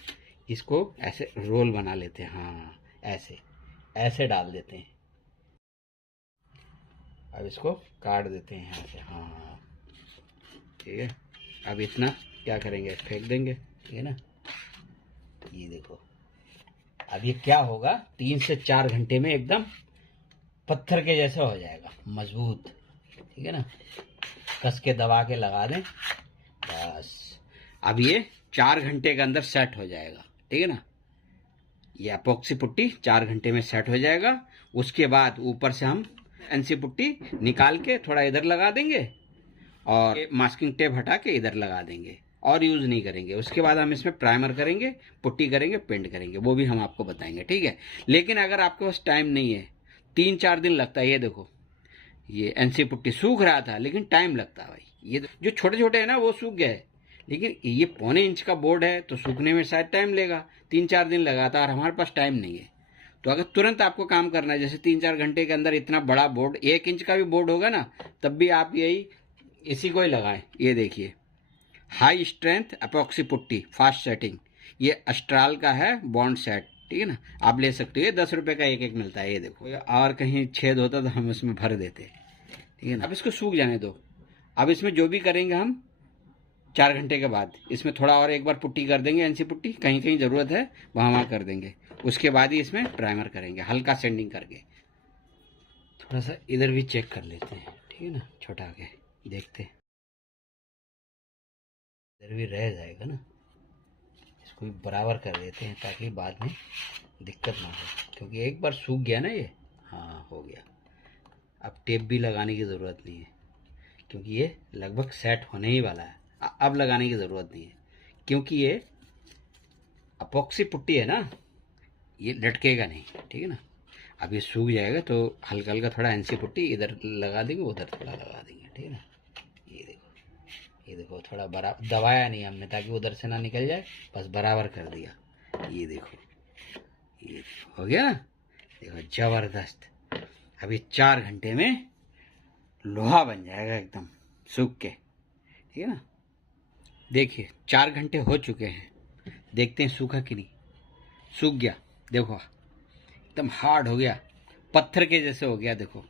इसको ऐसे रोल बना लेते हैं, हाँ ऐसे ऐसे डाल देते हैं। अब इसको काट देते हैं यहाँ से, हाँ ठीक है। अब इतना क्या करेंगे, फेंक देंगे, ठीक है ना। ये देखो, अब ये क्या होगा, 3 से 4 घंटे में एकदम पत्थर के जैसा हो जाएगा, मजबूत, ठीक है ना। कस के दबा के लगा दें बस। अब ये 4 घंटे के अंदर सेट हो जाएगा, ठीक है ना। ये एपॉक्सी पुट्टी 4 घंटे में सेट हो जाएगा। उसके बाद ऊपर से हम एनसी पुट्टी निकाल के थोड़ा इधर लगा देंगे और मास्किंग टेप हटा के इधर लगा देंगे, और यूज नहीं करेंगे। उसके बाद हम इसमें प्राइमर करेंगे, पुट्टी करेंगे, पेंट करेंगे, वो भी हम आपको बताएंगे, ठीक है। लेकिन अगर आपके पास टाइम नहीं है, 3-4 दिन लगता है। ये देखो, ये एनसी पुट्टी सूख रहा था लेकिन टाइम लगता है भाई। ये जो छोटे छोटे है ना वो सूख गए, लेकिन ये 1.25 इंच का बोर्ड है तो सूखने में शायद टाइम लेगा, 3-4 दिन लगाता है, और हमारे पास टाइम नहीं है। तो अगर तुरंत आपको काम करना है, जैसे 3-4 घंटे के अंदर इतना बड़ा बोर्ड, 1 इंच का भी बोर्ड होगा ना, तब भी आप यही इसी को ही लगाएं। ये देखिए, high strength epoxy putty fast setting, ये अस्ट्राल का है बॉन्ड सेट, ठीक है ना। आप ले सकते हो, ये 10 रुपए का एक मिलता है। ये देखो, और कहीं छेद होता तो हम उसमें भर देते, ठीक है ना। अब इसको सूख जाने दो। अब इसमें जो भी करेंगे हम 4 घंटे के बाद, इसमें थोड़ा और एक बार पुट्टी कर देंगे, एनसी पुट्टी, कहीं कहीं जरूरत है वहाँ कर देंगे। उसके बाद ही इसमें प्राइमर करेंगे, हल्का सेंडिंग करके। थोड़ा सा इधर भी चेक कर लेते हैं, ठीक है ना, छोटा के देखते हैं, इधर भी रह जाएगा ना। इसको भी बराबर कर देते हैं ताकि बाद में दिक्कत ना हो, क्योंकि एक बार सूख गया ना ये, हाँ हो गया। अब टेप भी लगाने की ज़रूरत नहीं है, क्योंकि ये लगभग सेट होने ही वाला है। अब लगाने की ज़रूरत नहीं है, क्योंकि ये एपॉक्सी पुट्टी है ना, ये लटकेगा नहीं, ठीक है ना। अब ये सूख जाएगा तो हल्का हल्का थोड़ा एनसी पुट्टी इधर लगा देंगे, उधर थोड़ा लगा देंगे, ठीक है ना। ये देखो थोड़ा बराबर दबाया नहीं हमने ताकि उधर से ना निकल जाए, बस बराबर कर दिया। ये देखो, ये हो गया ना, देखो जबरदस्त। अभी 4 घंटे में लोहा बन जाएगा एकदम सूख के, ठीक है ना। देखिए 4 घंटे हो चुके हैं, देखते हैं सूखा कि नहीं। सूख गया, देखो एकदम हार्ड हो गया, पत्थर के जैसे हो गया। देखो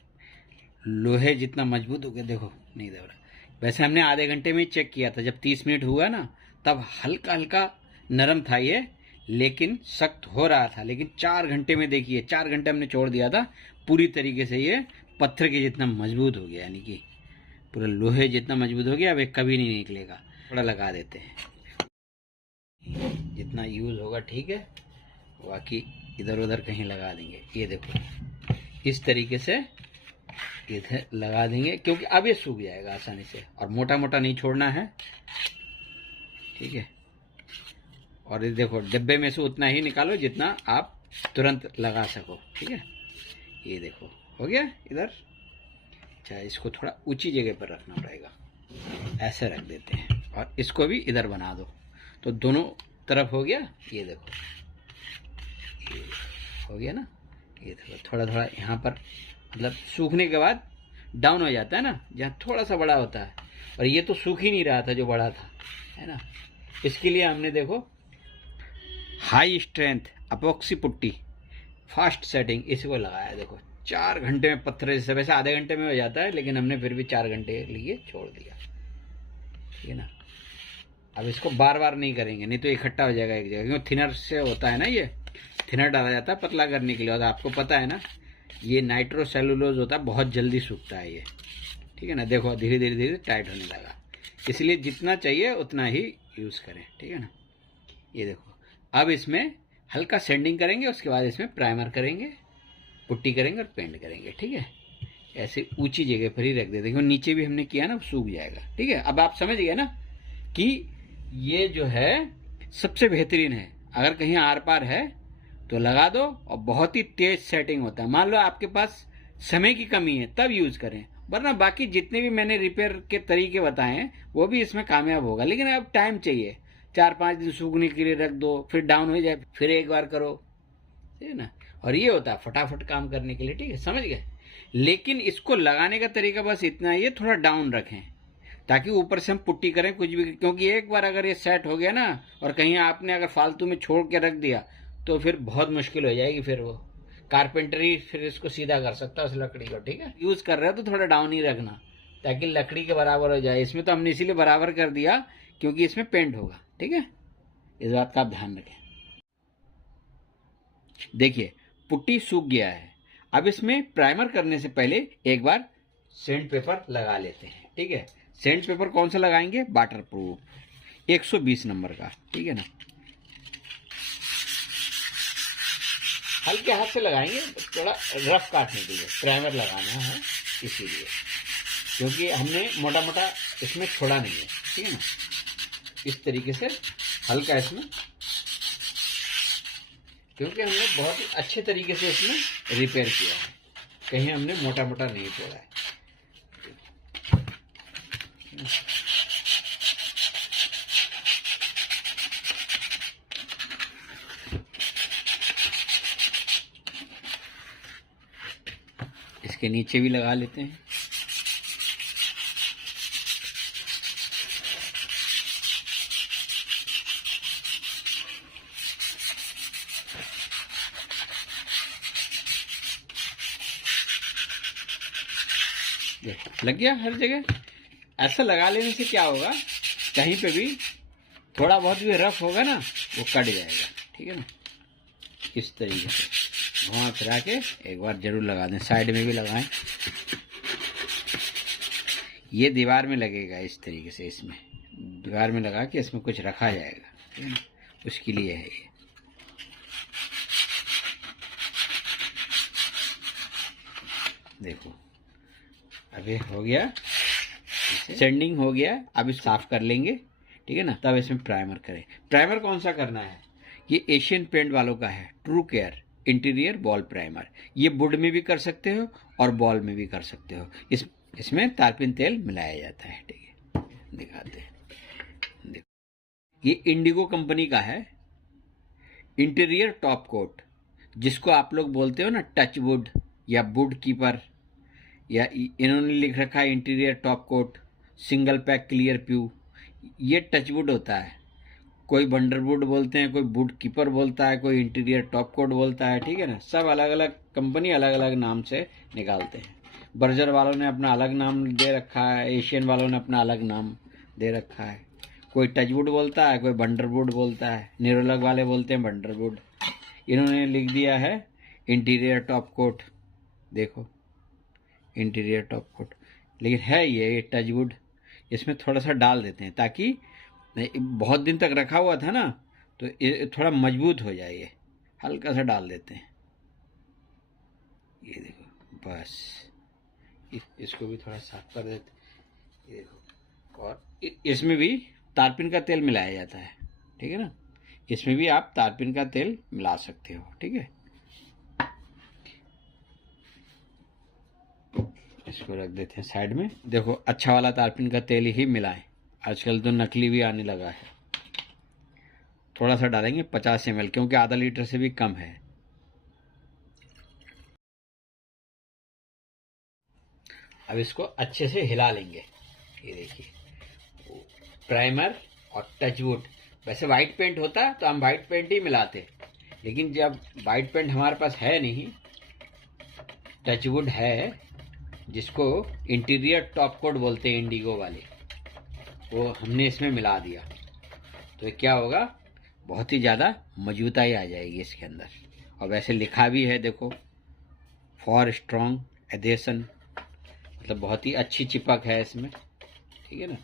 लोहे जितना मजबूत हो गया, देखो नहीं दब रहा। वैसे हमने आधे घंटे में चेक किया था, जब 30 मिनट हुआ ना तब हल्का हल्का नरम था ये, लेकिन सख्त हो रहा था। लेकिन 4 घंटे में देखिए, 4 घंटे हमने छोड़ दिया था, पूरी तरीके से ये पत्थर के जितना मजबूत हो गया, यानी कि पूरा लोहे जितना मजबूत हो गया। अब ये कभी नहीं निकलेगा। थोड़ा लगा देते हैं, जितना यूज़ होगा ठीक है, बाकी इधर उधर कहीं लगा देंगे। ये देखो इस तरीके से इधर लगा देंगे, क्योंकि अब ये सूख जाएगा आसानी से, और मोटा मोटा नहीं छोड़ना है, ठीक है। और ये देखो डिब्बे में से उतना ही निकालो जितना आप तुरंत लगा सको, ठीक है। ये देखो हो गया इधर। अच्छा, इसको थोड़ा ऊंची जगह पर रखना पड़ेगा, ऐसे रख देते हैं, और इसको भी इधर बना दो तो दोनों तरफ हो गया। ये देखो ये हो गया ना। ये देखो थोड़ा थोड़ा यहाँ पर, मतलब सूखने के बाद डाउन हो जाता है ना, जहाँ थोड़ा सा बड़ा होता है, और ये तो सूख ही नहीं रहा था जो बड़ा था, है ना। इसके लिए हमने देखो high strength epoxy putty fast setting इसको लगाया। देखो 4 घंटे में पत्थर जैसे, वैसे आधे घंटे में हो जाता है, लेकिन हमने फिर भी 4 घंटे लिए छोड़ दिया, ठीक है ना। अब इसको बार बार नहीं करेंगे, नहीं तो इकट्ठा हो जाएगा एक जगह, क्योंकि थिनर से होता है ना, ये थिनर डाला जाता है पतला करने के लिए। और आपको पता है ना, ये नाइट्रो सेलुलोज होता है, बहुत जल्दी सूखता है ये, ठीक है ना। देखो धीरे धीरे धीरे टाइट होने लगा, इसलिए जितना चाहिए उतना ही यूज़ करें, ठीक है ना। ये देखो अब इसमें हल्का सेंडिंग करेंगे, उसके बाद इसमें प्राइमर करेंगे, पुट्टी करेंगे और पेंट करेंगे, ठीक है। ऐसे ऊंची जगह पर ही रख देते हैं, नीचे भी हमने किया ना सूख जाएगा, ठीक है। अब आप समझ गए ना कि ये जो है सबसे बेहतरीन है। अगर कहीं आर पार है तो लगा दो, और बहुत ही तेज सेटिंग होता है। मान लो आपके पास समय की कमी है तब यूज करें, वरना बाकी जितने भी मैंने रिपेयर के तरीके बताए हैं वो भी इसमें कामयाब होगा, लेकिन अब टाइम चाहिए। 4-5 दिन सूखने के लिए रख दो, फिर डाउन हो जाए, फिर एक बार करो, ठीक है ना। और ये होता है फटाफट काम करने के लिए, ठीक है, समझ गए। लेकिन इसको लगाने का तरीका बस इतना ही है, थोड़ा डाउन रखें ताकि ऊपर से हम पुट्टी करें कुछ भी, क्योंकि एक बार अगर ये सेट हो गया ना और कहीं आपने अगर फालतू में छोड़ के रख दिया तो फिर बहुत मुश्किल हो जाएगी। फिर वो कारपेंटरी फिर इसको सीधा कर सकता है उस लकड़ी को, ठीक है। यूज कर रहे हो तो थोड़ा डाउन ही रखना ताकि लकड़ी के बराबर हो जाए। इसमें तो हमने इसीलिए बराबर कर दिया क्योंकि इसमें पेंट होगा, ठीक है, इस बात का आप ध्यान रखें। देखिए पुट्टी सूख गया है। अब इसमें प्राइमर करने से पहले एक बार सेंड पेपर लगा लेते हैं, ठीक है। सेंड पेपर कौन सा लगाएंगे? वाटर प्रूफ 120 नंबर का, ठीक है ना। हल्के हाथ से लगाएंगे, थोड़ा रफ काटने के लिए प्राइमर लगाना है इसीलिए, क्योंकि हमने मोटा मोटा इसमें छोड़ा नहीं है, ठीक है ना। इस तरीके से हल्का इसमें, क्योंकि हमने बहुत ही अच्छे तरीके से इसमें रिपेयर किया है, कहीं हमने मोटा मोटा नहीं छोड़ा है। इसके नीचे भी लगा लेते हैं। लग गया हर जगह। ऐसा लगा लेने से क्या होगा, कहीं पे भी थोड़ा बहुत भी रफ होगा ना वो कट जाएगा, ठीक है ना। इस तरीके से घुमा फिरा के एक बार जरूर लगा दें। साइड में भी लगाएं, ये दीवार में लगेगा इस तरीके से, इसमें दीवार में लगा के इसमें कुछ रखा जाएगा, ठीक है ना, उसके लिए है ये। देखो अभी हो गया, सेंडिंग हो गया। अब इस साफ कर लेंगे, ठीक है ना, तब इसमें प्राइमर करें। प्राइमर कौन सा करना है? ये एशियन पेंट वालों का है, true care interior ball primer. ये वुड में भी कर सकते हो और बॉल में भी कर सकते हो। इसमें तारपीन तेल मिलाया जाता है, ठीक है, दिखाते हैं। देखो ये इंडिगो कंपनी का है, इंटीरियर टॉप कोट, जिसको आप लोग बोलते हो ना टच वुड या वुड कीपर, या इन्होंने लिख रखा है interior top coat single pack clear PU. ये टचवुड होता है, कोई बंडरवुड बोलते हैं, कोई वुड कीपर बोलता है, कोई इंटीरियर टॉप कोट बोलता है, ठीक है ना। सब अलग अलग कंपनी अलग अलग नाम से निकालते हैं। बर्जर वालों ने अपना अलग नाम दे रखा है, एशियन वालों ने अपना अलग नाम दे रखा है। कोई टचवुड बोलता है, कोई बंडरवुड बोलता है, नेरोलग वाले बोलते हैं बंडरवुड। इन्होंने लिख दिया है इंटीरियर टॉप कोट, देखो इंटीरियर टॉप कोट, लेकिन है ये टचवुड। इसमें थोड़ा सा डाल देते हैं ताकि बहुत दिन तक रखा हुआ था ना तो ये थोड़ा मजबूत हो जाए। ये हल्का सा डाल देते हैं, ये देखो बस। इसको भी थोड़ा साफ कर देते, ये देखो। और इसमें भी तारपीन का तेल मिलाया जाता है, ठीक है ना। इसमें भी आप तारपीन का तेल मिला सकते हो, ठीक है। इसको रख देते हैं साइड में। देखो अच्छा वाला तारपीन का तेल ही मिलाएं, आजकल तो नकली भी आने लगा है। थोड़ा सा डालेंगे 50 ml, क्योंकि आधा लीटर से भी कम है। अब इसको अच्छे से हिला लेंगे। ये देखिए प्राइमर और टचवुड। वैसे वाइट पेंट होता तो हम वाइट पेंट ही मिलाते, लेकिन जब वाइट पेंट हमारे पास है नहीं, टचवुड है, जिसको इंटीरियर टॉप कोट बोलते हैं इंडिगो वाले, वो हमने इसमें मिला दिया तो क्या होगा, बहुत ही ज़्यादा मजबूताई आ जाएगी इसके अंदर। और वैसे लिखा भी है देखो, फॉर स्ट्रॉन्ग एडेशन, मतलब बहुत ही अच्छी चिपक है इसमें, ठीक है ना।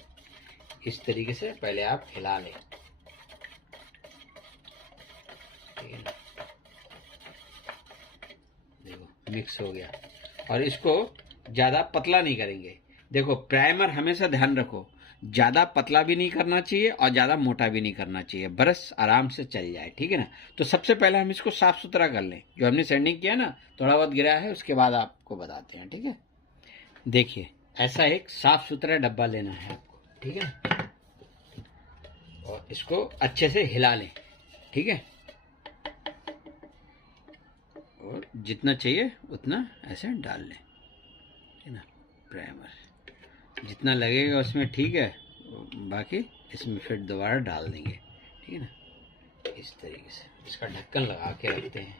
इस तरीके से पहले आप हिला लें, ठीक है ना। देखो मिक्स हो गया। और इसको ज़्यादा पतला नहीं करेंगे। देखो प्राइमर हमेशा ध्यान रखो, ज़्यादा पतला भी नहीं करना चाहिए और ज़्यादा मोटा भी नहीं करना चाहिए, ब्रश आराम से चल जाए, ठीक है ना। तो सबसे पहले हम इसको साफ सुथरा कर लें। जो हमने सैंडिंग किया ना, थोड़ा बहुत गिरा है, उसके बाद आपको बताते हैं, ठीक है। देखिए ऐसा एक साफ सुथरा डब्बा लेना है आपको, ठीक है, और इसको अच्छे से हिला लें, ठीक है, और जितना चाहिए उतना ऐसे डाल लें, ठीक है ना। प्राइमर जितना लगेगा उसमें, ठीक है, बाकी इसमें फिर दोबारा डाल देंगे, ठीक है ना। इस तरीके से इसका ढक्कन लगा के रखते हैं।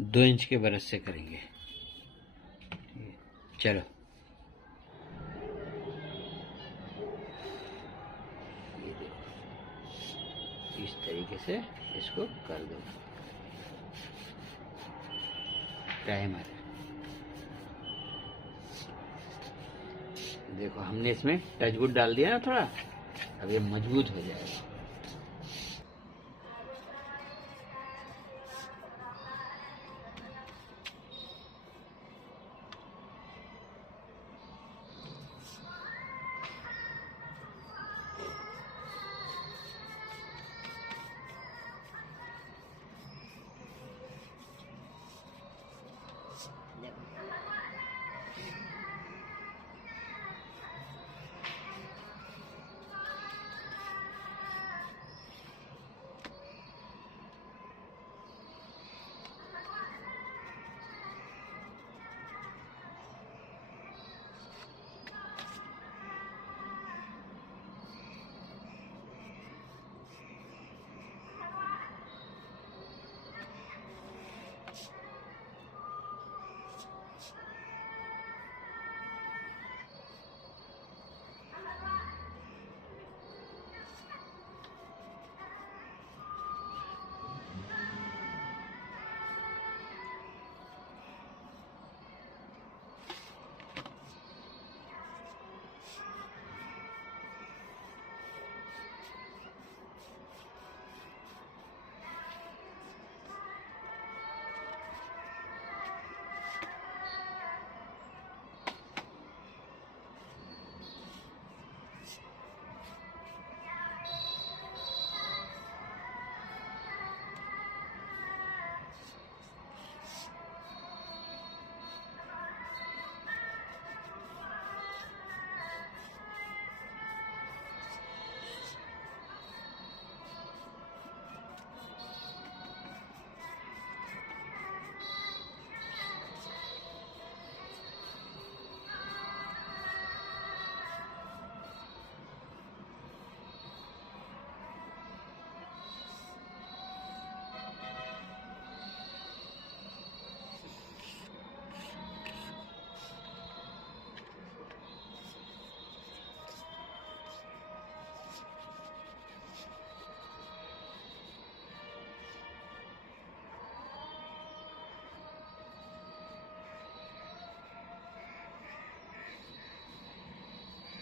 2 इंच के ब्रश से करेंगे, चलो। ये देखो, इस तरीके से इसको कर दो। प्राइमर देखो, हमने इसमें टचवुड डाल दिया ना थोड़ा, अब ये मजबूत हो जाएगा।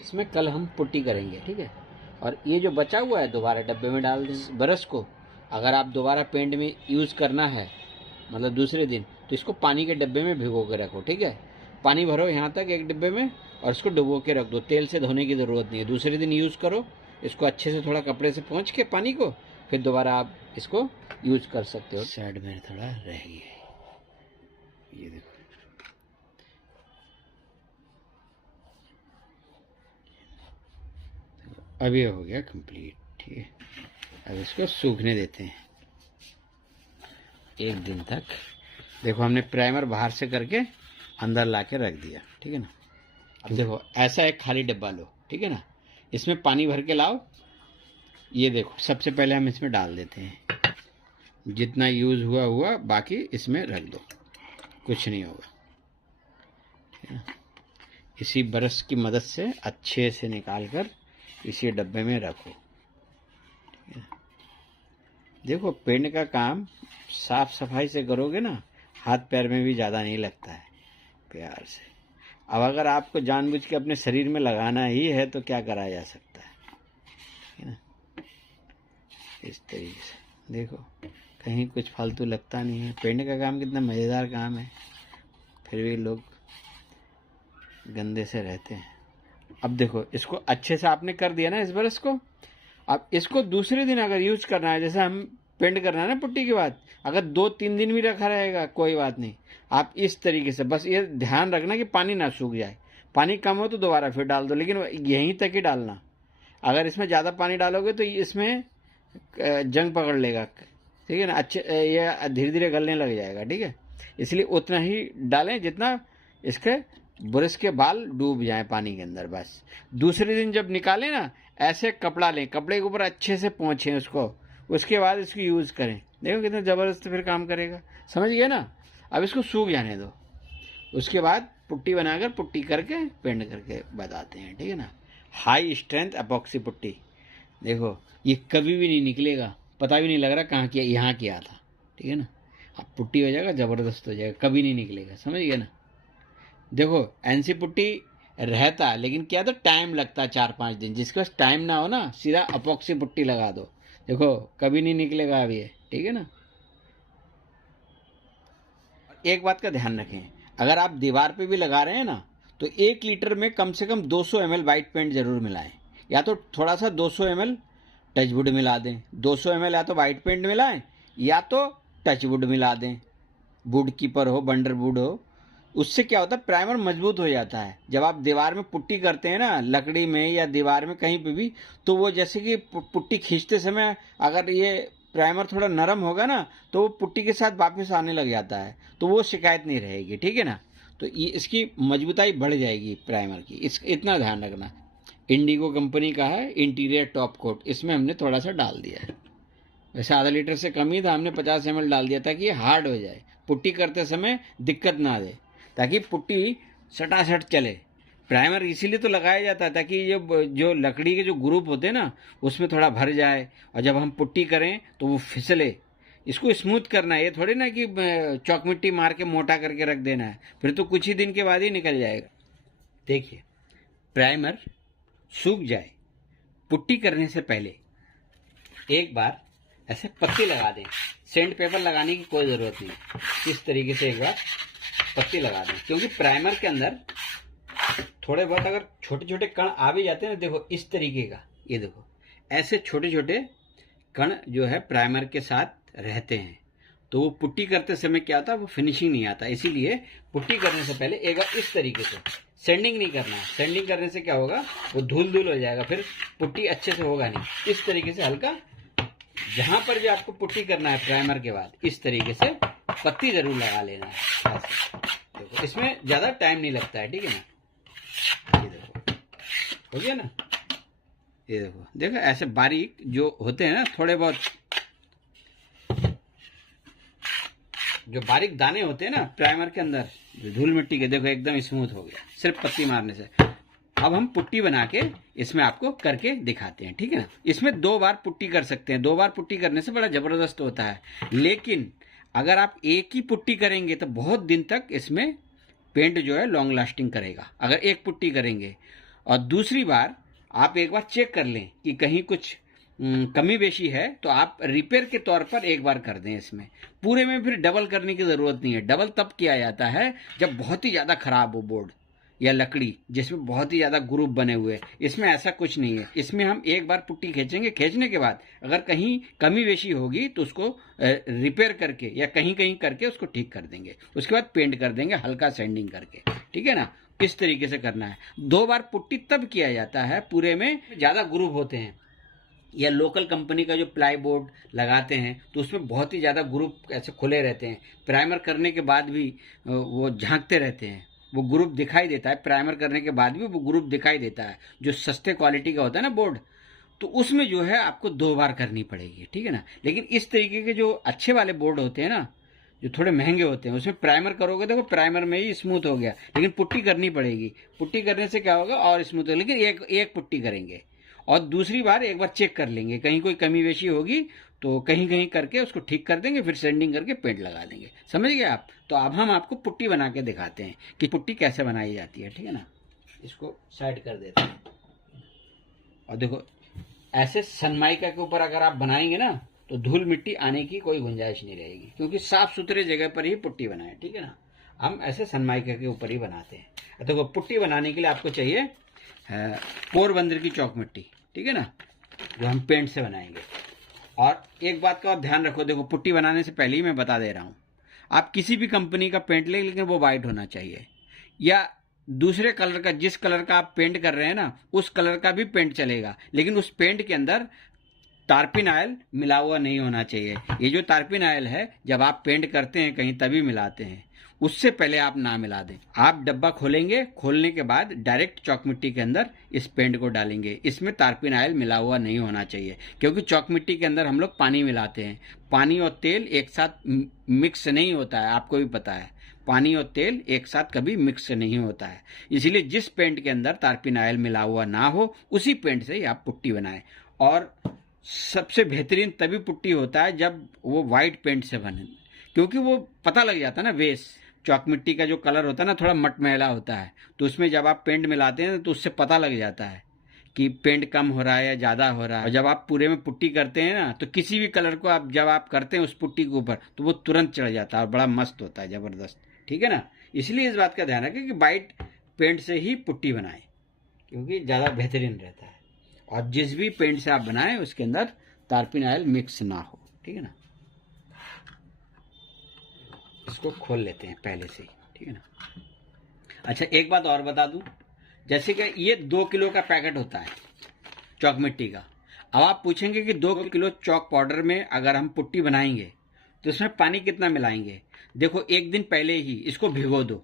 इसमें कल हम पुट्टी करेंगे, ठीक है। और ये जो बचा हुआ है दोबारा डब्बे में डाल दें ब्रश को। अगर आप दोबारा पेंट में यूज़ करना है, मतलब दूसरे दिन, तो इसको पानी के डब्बे में भिगो के रखो, ठीक है। पानी भरो यहाँ तक एक डिब्बे में और इसको डुबो के रख दो। तेल से धोने की ज़रूरत नहीं है। दूसरे दिन यूज़ करो इसको, अच्छे से थोड़ा कपड़े से पोंछ के पानी को, फिर दोबारा आप इसको यूज़ कर सकते हो। साइड में थोड़ा रह गया, ये देखो। अब ये हो गया कंप्लीट, ठीक है। अब इसको सूखने देते हैं 1 दिन तक। देखो हमने प्राइमर बाहर से करके अंदर ला के रख दिया, ठीक है ना। अब देखो ऐसा एक खाली डब्बा लो, ठीक है ना। इसमें पानी भर के लाओ। ये देखो सबसे पहले हम इसमें डाल देते हैं, जितना यूज़ हुआ बाकी इसमें रख दो, कुछ नहीं होगा, ठीक है। इसी ब्रश की मदद से अच्छे से निकाल कर इसी डब्बे में रखो, ठीक है। देखो पेंट का काम साफ सफाई से करोगे ना, हाथ पैर में भी ज़्यादा नहीं लगता है, प्यार से। अब अगर आपको जानबूझ के अपने शरीर में लगाना ही है तो क्या करा जा सकता है, ठीक है ना। इस तरीके से देखो, कहीं कुछ फालतू लगता नहीं है। पेंट का काम कितना मज़ेदार काम है, फिर भी लोग गंदे से रहते हैं। अब देखो इसको अच्छे से आपने कर दिया ना इस ब्रश को। अब इसको दूसरे दिन अगर यूज करना है, जैसे हम पेंट करना है ना पुट्टी के बाद। अगर 2-3 दिन भी रखा रहेगा कोई बात नहीं, आप इस तरीके से बस ये ध्यान रखना कि पानी ना सूख जाए। पानी कम हो तो दोबारा फिर डाल दो, लेकिन यहीं तक ही डालना। अगर इसमें ज़्यादा पानी डालोगे तो इसमें जंग पकड़ लेगा, ठीक है ना, अच्छे ये धीरे धीरे गलने लग जाएगा, ठीक है। इसलिए उतना ही डालें जितना इसके ब्रश के बाल डूब जाएं पानी के अंदर। बस दूसरे दिन जब निकालें ना, ऐसे कपड़ा लें, कपड़े के ऊपर अच्छे से पोंछें उसको, उसके बाद इसको यूज़ करें। देखो कितना ज़बरदस्त फिर काम करेगा, समझ गए ना। अब इसको सूख जाने दो, उसके बाद पुट्टी बनाकर पुट्टी करके पेंट करके बताते हैं, ठीक है ना। हाई स्ट्रेंथ एपॉक्सी पुट्टी, देखो ये कभी भी नहीं निकलेगा, पता भी नहीं लग रहा कहाँ किया, यहाँ किया था, ठीक है ना। अब पुट्टी हो जाएगा, ज़बरदस्त हो जाएगा, कभी नहीं निकलेगा, समझ गए ना। देखो एनसी पुट्टी रहता है, लेकिन क्या तो टाइम लगता है 4-5 दिन। जिसके पास टाइम ना हो ना, सीधा अपॉक्सी पुट्टी लगा दो, देखो कभी नहीं निकलेगा अब ये, ठीक है ना। एक बात का ध्यान रखें, अगर आप दीवार पे भी लगा रहे हैं ना, तो 1 लीटर में कम से कम 200 ml वाइट पेंट जरूर मिलाएं। या तो थोड़ा सा 200 ml टचवुड मिला दें, 200 ml या तो वाइट पेंट मिलाएं या तो टचवुड मिला दें। वुड कीपर हो, बंडर वुड हो, उससे क्या होता है प्राइमर मजबूत हो जाता है। जब आप दीवार में पुट्टी करते हैं ना, लकड़ी में या दीवार में कहीं पे भी, तो वो जैसे कि पुट्टी खींचते समय अगर ये प्राइमर थोड़ा नरम होगा ना, तो वो पुट्टी के साथ वापस आने लग जाता है, तो वो शिकायत नहीं रहेगी, ठीक है ना। तो ये इसकी मजबूताई बढ़ जाएगी प्राइमर की, इतना ध्यान रखना। इंडिगो कंपनी का है इंटीरियर टॉप कोट, इसमें हमने थोड़ा सा डाल दिया है। वैसे आधा लीटर से कम ही था, हमने 50 ml डाल दिया ताकि ये हार्ड हो जाए, पुट्टी करते समय दिक्कत ना दे, ताकि पुट्टी सटासट चले। प्राइमर इसीलिए तो लगाया जाता है ताकि जो लकड़ी के जो ग्रुप होते हैं ना, उसमें थोड़ा भर जाए, और जब हम पुट्टी करें तो वो फिसले। इसको स्मूथ करना है, ये थोड़ी ना कि चौक मिट्टी मार के मोटा करके रख देना है, फिर तो कुछ ही दिन के बाद ही निकल जाएगा। देखिए प्राइमर सूख जाए, पुट्टी करने से पहले एक बार ऐसे पत्ती लगा दें। सेंड पेपर लगाने की कोई ज़रूरत नहीं, इस तरीके से एक बार पत्ती लगा दें, क्योंकि प्राइमर के अंदर थोड़े बहुत अगर छोटे छोटे कण आ भी जाते हैं ना, देखो इस तरीके का, ये देखो ऐसे छोटे छोटे कण जो है प्राइमर के साथ रहते हैं, तो वो पुट्टी करते समय क्या होता है, वो फिनिशिंग नहीं आता। इसीलिए पुट्टी करने से पहले एक बार इस तरीके से, सैंडिंग नहीं करना है, सैंडिंग करने से क्या होगा, वो धूल धूल हो जाएगा, फिर पुट्टी अच्छे से होगा नहीं। इस तरीके से हल्का, जहां पर भी आपको पुट्टी करना है प्राइमर के बाद, इस तरीके से पत्ती जरूर लगा लेना है। देखो इसमें ज्यादा टाइम नहीं लगता है, ठीक है ना। ये देखो हो गया ना, ये देखो देखो ऐसे बारीक जो होते हैं ना, थोड़े बहुत जो बारीक दाने होते हैं ना प्राइमर के अंदर, जो धूल मिट्टी के, देखो एकदम स्मूथ हो गया सिर्फ पत्ती मारने से। अब हम पुट्टी बना के इसमें आपको करके दिखाते हैं, ठीक है ना। इसमें 2 बार पुट्टी कर सकते हैं, 2 बार पुट्टी करने से बड़ा जबरदस्त होता है। लेकिन अगर आप एक ही पुट्टी करेंगे तो बहुत दिन तक इसमें पेंट जो है लॉन्ग लास्टिंग करेगा, अगर एक पुट्टी करेंगे। और दूसरी बार आप एक बार चेक कर लें कि कहीं कुछ कमी बेशी है, तो आप रिपेयर के तौर पर एक बार कर दें। इसमें पूरे में फिर डबल करने की ज़रूरत नहीं है। डबल तब किया जाता है जब बहुत ही ज़्यादा खराब हो बोर्ड या लकड़ी, जिसमें बहुत ही ज़्यादा ग्रुप बने हुए। इसमें ऐसा कुछ नहीं है, इसमें हम एक बार पुट्टी खींचेंगे, खींचने के बाद अगर कहीं कमी बेशी होगी तो उसको रिपेयर करके या कहीं कहीं करके उसको ठीक कर देंगे, उसके बाद पेंट कर देंगे हल्का सैंडिंग करके, ठीक है ना। इस तरीके से करना है। 2 बार पुट्टी तब किया जाता है पूरे में ज़्यादा ग्रुप होते हैं, या लोकल कंपनी का जो प्लाई बोर्ड लगाते हैं तो उसमें बहुत ही ज़्यादा ग्रुप ऐसे खुले रहते हैं। प्राइमर करने के बाद भी वो झांकते रहते हैं, वो ग्रुप दिखाई देता है। प्राइमर करने के बाद भी वो ग्रुप दिखाई देता है। जो सस्ते क्वालिटी का होता है ना बोर्ड, तो उसमें जो है आपको 2 बार करनी पड़ेगी, ठीक है ना। लेकिन इस तरीके के जो अच्छे वाले बोर्ड होते हैं ना, जो थोड़े महंगे होते हैं, उसमें प्राइमर करोगे देखो प्राइमर में ही स्मूथ हो गया, लेकिन पुट्टी करनी पड़ेगी। पुट्टी करने से क्या होगा और स्मूथ होगा, लेकिन एक पुट्टी करेंगे और दूसरी बार एक बार चेक कर लेंगे, कहीं कोई कमी बेशी होगी तो कहीं कहीं करके उसको ठीक कर देंगे, फिर सैंडिंग करके पेंट लगा देंगे। समझ गए आप। तो अब हम आपको पुट्टी बना के दिखाते हैं कि पुट्टी कैसे बनाई जाती है, ठीक है ना। इसको साइड कर देते हैं और देखो ऐसे सनमाइका के ऊपर अगर आप बनाएंगे ना तो धूल मिट्टी आने की कोई गुंजाइश नहीं रहेगी, क्योंकि साफ सुथरे जगह पर ही पुट्टी बनाए, ठीक है ना। हम ऐसे सनमाइका के ऊपर ही बनाते हैं। देखो पुट्टी बनाने के लिए आपको चाहिए पोरबंदर की चौक मिट्टी, ठीक है ना, जो हम पेंट से बनाएंगे। और एक बात का और ध्यान रखो, देखो पुट्टी बनाने से पहले ही मैं बता दे रहा हूँ, आप किसी भी कंपनी का पेंट लें लेकिन वो वाइट होना चाहिए, या दूसरे कलर का, जिस कलर का आप पेंट कर रहे हैं ना उस कलर का भी पेंट चलेगा, लेकिन उस पेंट के अंदर टार्पिन ऑयल मिला हुआ नहीं होना चाहिए। ये जो टार्पिन ऑयल है जब आप पेंट करते हैं कहीं तभी मिलाते हैं, उससे पहले आप ना मिला दें। आप डब्बा खोलेंगे, खोलने के बाद डायरेक्ट चौक मिट्टी के अंदर इस पेंट को डालेंगे, इसमें टार्पिन ऑयल मिला हुआ नहीं होना चाहिए, क्योंकि चौक मिट्टी के अंदर हम लोग पानी मिलाते हैं। पानी और तेल एक साथ मिक्स नहीं होता है, आपको भी पता है, पानी और तेल एक साथ कभी मिक्स नहीं होता है। इसलिए जिस पेंट के अंदर टार्पिन ऑयल मिला हुआ ना हो उसी पेंट से ही आप पुट्टी बनाएं। और सबसे बेहतरीन तभी पुट्टी होता है जब वो वाइट पेंट से बने, क्योंकि वो पता लग जाता है ना, बेस चौक मिट्टी का जो कलर होता है ना थोड़ा मटमैला होता है, तो उसमें जब आप पेंट मिलाते हैं तो उससे पता लग जाता है कि पेंट कम हो रहा है या ज़्यादा हो रहा है। और जब आप पूरे में पुट्टी करते हैं ना तो किसी भी कलर को आप जब आप करते हैं उस पुट्टी के ऊपर तो वो तुरंत चढ़ जाता है और बड़ा मस्त होता है, ज़बरदस्त। ठीक है ना, इसलिए इस बात का ध्यान रखें कि वाइट पेंट से ही पुट्टी बनाएं, क्योंकि ज़्यादा बेहतरीन रहता है। और जिस भी पेंट से आप बनाएं उसके अंदर टार्पिन ऑयल मिक्स ना हो। ठीक है ना, इसको खोल लेते हैं पहले से ही। ठीक है ना। अच्छा, एक बात और बता दूं, जैसे कि ये 2 किलो का पैकेट होता है चौक मिट्टी का। अब आप पूछेंगे कि 2 किलो चौक पाउडर में अगर हम पुट्टी बनाएंगे तो इसमें पानी कितना मिलाएंगे। देखो, एक दिन पहले ही इसको भिगो दो,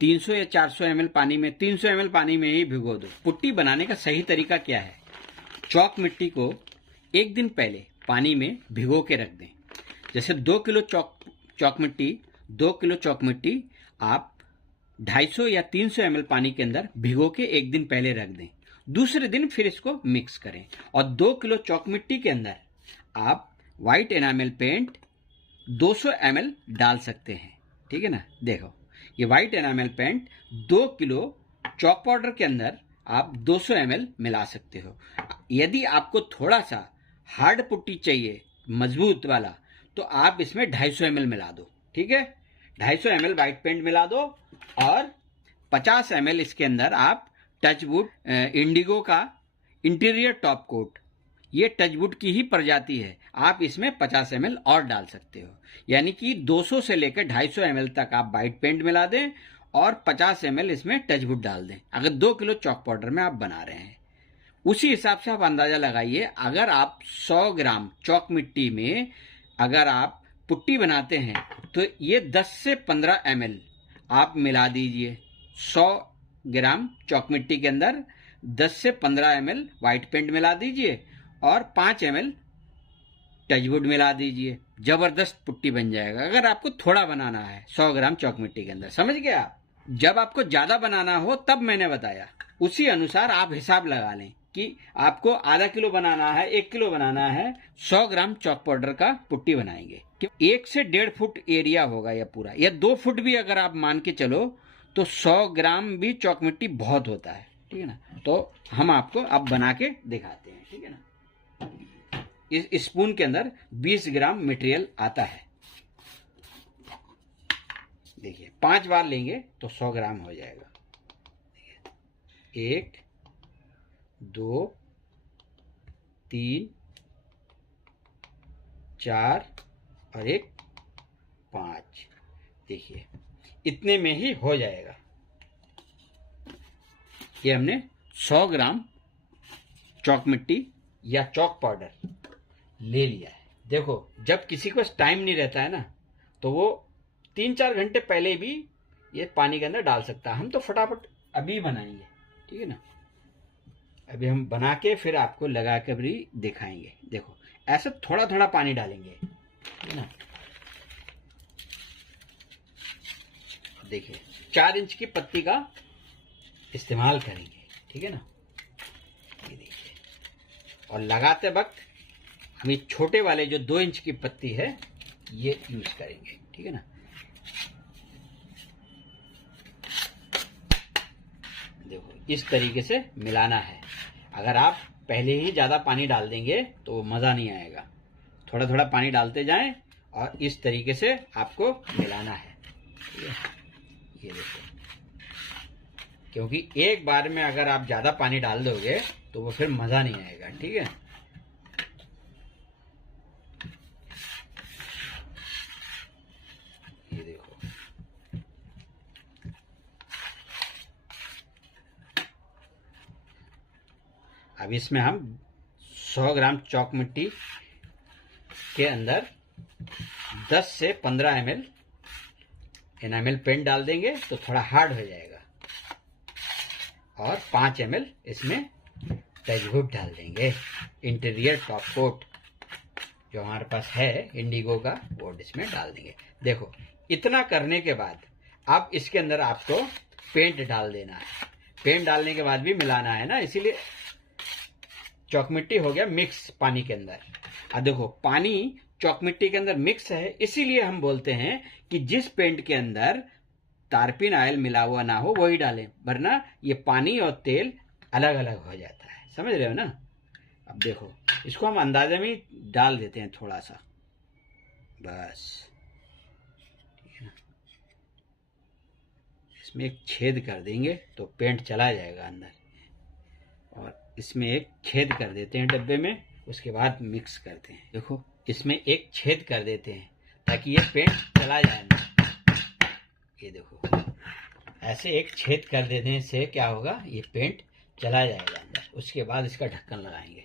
300 या 400 ml पानी में, 300 ml पानी में ही भिगो दो। पुट्टी बनाने का सही तरीका क्या है, चौक मिट्टी को एक दिन पहले पानी में भिगो के रख दें। जैसे 2 किलो चौक मिट्टी आप 250 या 300 ml पानी के अंदर भिगो के एक दिन पहले रख दें, दूसरे दिन फिर इसको मिक्स करें। और 2 किलो चौक मिट्टी के अंदर आप व्हाइट एनामेल पेंट 200 ml डाल सकते हैं। ठीक है ना, देखो ये white enamel paint 2 kilo chalk powder के अंदर आप 200 ml मिला सकते हो। यदि आपको थोड़ा सा हार्ड पुट्टी चाहिए, मजबूत वाला, तो आप इसमें 250 ml मिला दो। ठीक है, 250 ml व्हाइट पेंट मिला दो और 50 ml इसके अंदर आप टचवुड इंडिगो का इंटीरियर टॉप कोट, ये टचवुड की ही प्रजाति है, आप इसमें 50 ml और डाल सकते हो। यानी कि 200 से लेकर 250 ml तक आप व्हाइट पेंट मिला दें और 50 ml इसमें टचवुड डाल दें, अगर 2 किलो चौक पाउडर में आप बना रहे हैं। उसी हिसाब से आप अंदाजा लगाइए, अगर आप 100 ग्राम चौक मिट्टी में अगर आप पुट्टी बनाते हैं तो ये 10 से 15 ml आप मिला दीजिए। 100 ग्राम चौक मिट्टी के अंदर 10 से 15 ml व्हाइट पेंट मिला दीजिए और 5 ml टचवुड मिला दीजिए, जबरदस्त पुट्टी बन जाएगा। अगर आपको थोड़ा बनाना है 100 ग्राम चौक मिट्टी के अंदर, समझ गए आप। जब आपको ज्यादा बनाना हो तब मैंने बताया, उसी अनुसार आप हिसाब लगा लें कि आपको आधा किलो बनाना है, 1 किलो बनाना है, 100 ग्राम चौक पाउडर का पुट्टी बनाएंगे। 1 से 1.5 फुट एरिया होगा या पूरा, या 2 फुट भी अगर आप मान के चलो तो 100 ग्राम भी चौक मिट्टी बहुत होता है। ठीक है ना, तो हम आपको अब बना के दिखाते हैं। ठीक है ना, इस स्पून के अंदर 20 ग्राम मटेरियल आता है। देखिए 5 बार लेंगे तो 100 ग्राम हो जाएगा। 1 2 3 4 और 1 5। देखिए इतने में ही हो जाएगा। ये हमने 100 ग्राम चौक मिट्टी या चौक पाउडर ले लिया है। देखो, जब किसी को टाइम नहीं रहता है ना तो वो 3-4 घंटे पहले भी ये पानी के अंदर डाल सकता है। हम तो फटाफट अभी बनाएंगे। ठीक है ना, अभी हम बना के फिर आपको लगा कर भी दिखाएंगे। देखो ऐसे थोड़ा थोड़ा पानी डालेंगे। ठीक है ना, देखिए 4 इंच की पत्ती का इस्तेमाल करेंगे। ठीक है ना, ये देखिए, और लगाते वक्त हम ये छोटे वाले जो 2 इंच की पत्ती है ये यूज करेंगे। ठीक है ना, देखो इस तरीके से मिलाना है। अगर आप पहले ही ज्यादा पानी डाल देंगे तो मजा नहीं आएगा। थोड़ा थोड़ा पानी डालते जाएं और इस तरीके से आपको मिलाना है। ये देखो, क्योंकि एक बार में अगर आप ज्यादा पानी डाल दोगे तो वो फिर मजा नहीं आएगा। ठीक है, अब इसमें हम 100 ग्राम चौक मिट्टी के अंदर 10 से 15 ml एनामेल पेंट डाल देंगे तो थोड़ा हार्ड हो जाएगा, और 5 ml इसमें टचवुड डाल देंगे। इंटीरियर टॉप कोट जो हमारे पास है इंडिगो का, वो इसमें डाल देंगे। देखो इतना करने के बाद अब इसके अंदर आपको पेंट डाल देना है। पेंट डालने के बाद भी मिलाना है ना, इसीलिए चौक मिट्टी हो गया मिक्स पानी के अंदर। अब देखो पानी चौक मिट्टी के अंदर मिक्स है, इसीलिए हम बोलते हैं कि जिस पेंट के अंदर तारपीन ऑयल मिला हुआ ना हो वही डालें, वरना ये पानी और तेल अलग अलग हो जाता है। समझ रहे हो ना। अब देखो इसको हम अंदाजे में डाल देते हैं थोड़ा सा, बस ठीक है ना। इसमें एक छेद कर देंगे तो पेंट चला जाएगा अंदर, और इसमें एक छेद कर देते हैं डब्बे में, उसके बाद मिक्स करते हैं। देखो इसमें एक छेद कर देते हैं ताकि ये पेंट चला जाए ना। ये देखो ऐसे एक छेद कर देने से क्या होगा, ये पेंट चला जाएगा अंदर। उसके बाद इसका ढक्कन लगाएंगे।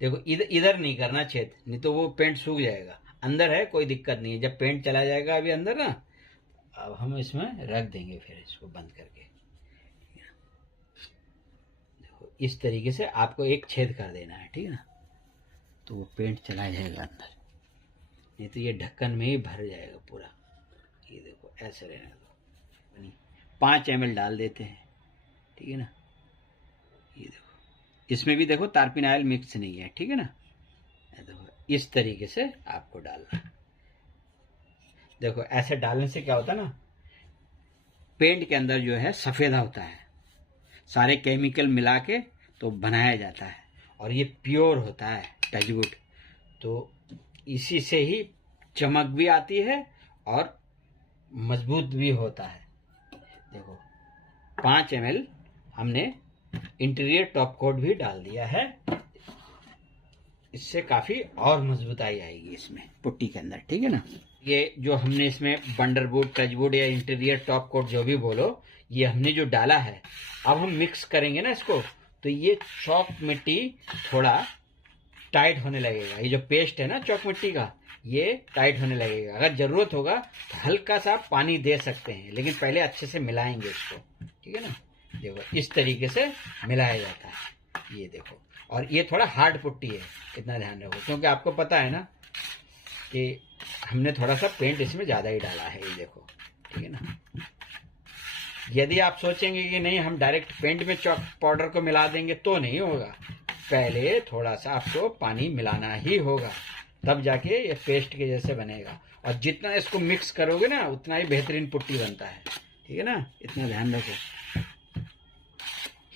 देखो इधर नहीं करना छेद, नहीं तो वो पेंट सूख जाएगा। अंदर है कोई दिक्कत नहीं है, जब पेंट चला जाएगा अभी अंदर ना, अब हम इसमें रख देंगे फिर इसको बंद करके। देखो इस तरीके से आपको एक छेद कर देना है, ठीक है ना, तो वो पेंट चला जाएगा अंदर, नहीं तो ये ढक्कन में ही भर जाएगा पूरा। ये देखो ऐसे रहने दो। 5 ml डाल देते हैं, ठीक है ना। ये देखो इसमें भी देखो तारपीन ऑयल मिक्स नहीं है, ठीक है ना। देखो इस तरीके से आपको डालना। देखो ऐसे डालने से क्या होता है ना, पेंट के अंदर जो है सफेदा होता है, सारे केमिकल मिला के तो बनाया जाता है, और ये प्योर होता है टचवुड, तो इसी से ही चमक भी आती है और मजबूत भी होता है। देखो 5 ml हमने इंटीरियर टॉप कोट भी डाल दिया है, इससे काफी और मजबूताई आएगी इसमें पुट्टी के अंदर, ठीक है ना। ये जो हमने इसमें बंडरवुड, टचवुड या इंटीरियर टॉप कोट जो भी बोलो, ये हमने जो डाला है, अब हम मिक्स करेंगे ना इसको, तो ये चौक मिट्टी थोड़ा टाइट होने लगेगा। ये जो पेस्ट है ना चौक मिट्टी का, ये टाइट होने लगेगा। अगर जरूरत होगा तो हल्का सा पानी दे सकते हैं, लेकिन पहले अच्छे से मिलाएंगे इसको, ठीक है ना। देखो इस तरीके से मिलाया जाता है। ये देखो, और ये थोड़ा हार्ड पुट्टी है, इतना ध्यान रखो, क्योंकि आपको पता है ना कि हमने थोड़ा सा पेंट इसमें ज्यादा ही डाला है। ये देखो, ठीक है ना। यदि आप सोचेंगे कि नहीं हम डायरेक्ट पेंट में चॉक पाउडर को मिला देंगे तो नहीं होगा, पहले थोड़ा सा आपको पानी मिलाना ही होगा, तब जाके ये पेस्ट के जैसे बनेगा। और जितना इसको मिक्स करोगे ना उतना ही बेहतरीन पुट्टी बनता है, ठीक है ना। इतना ध्यान रखो।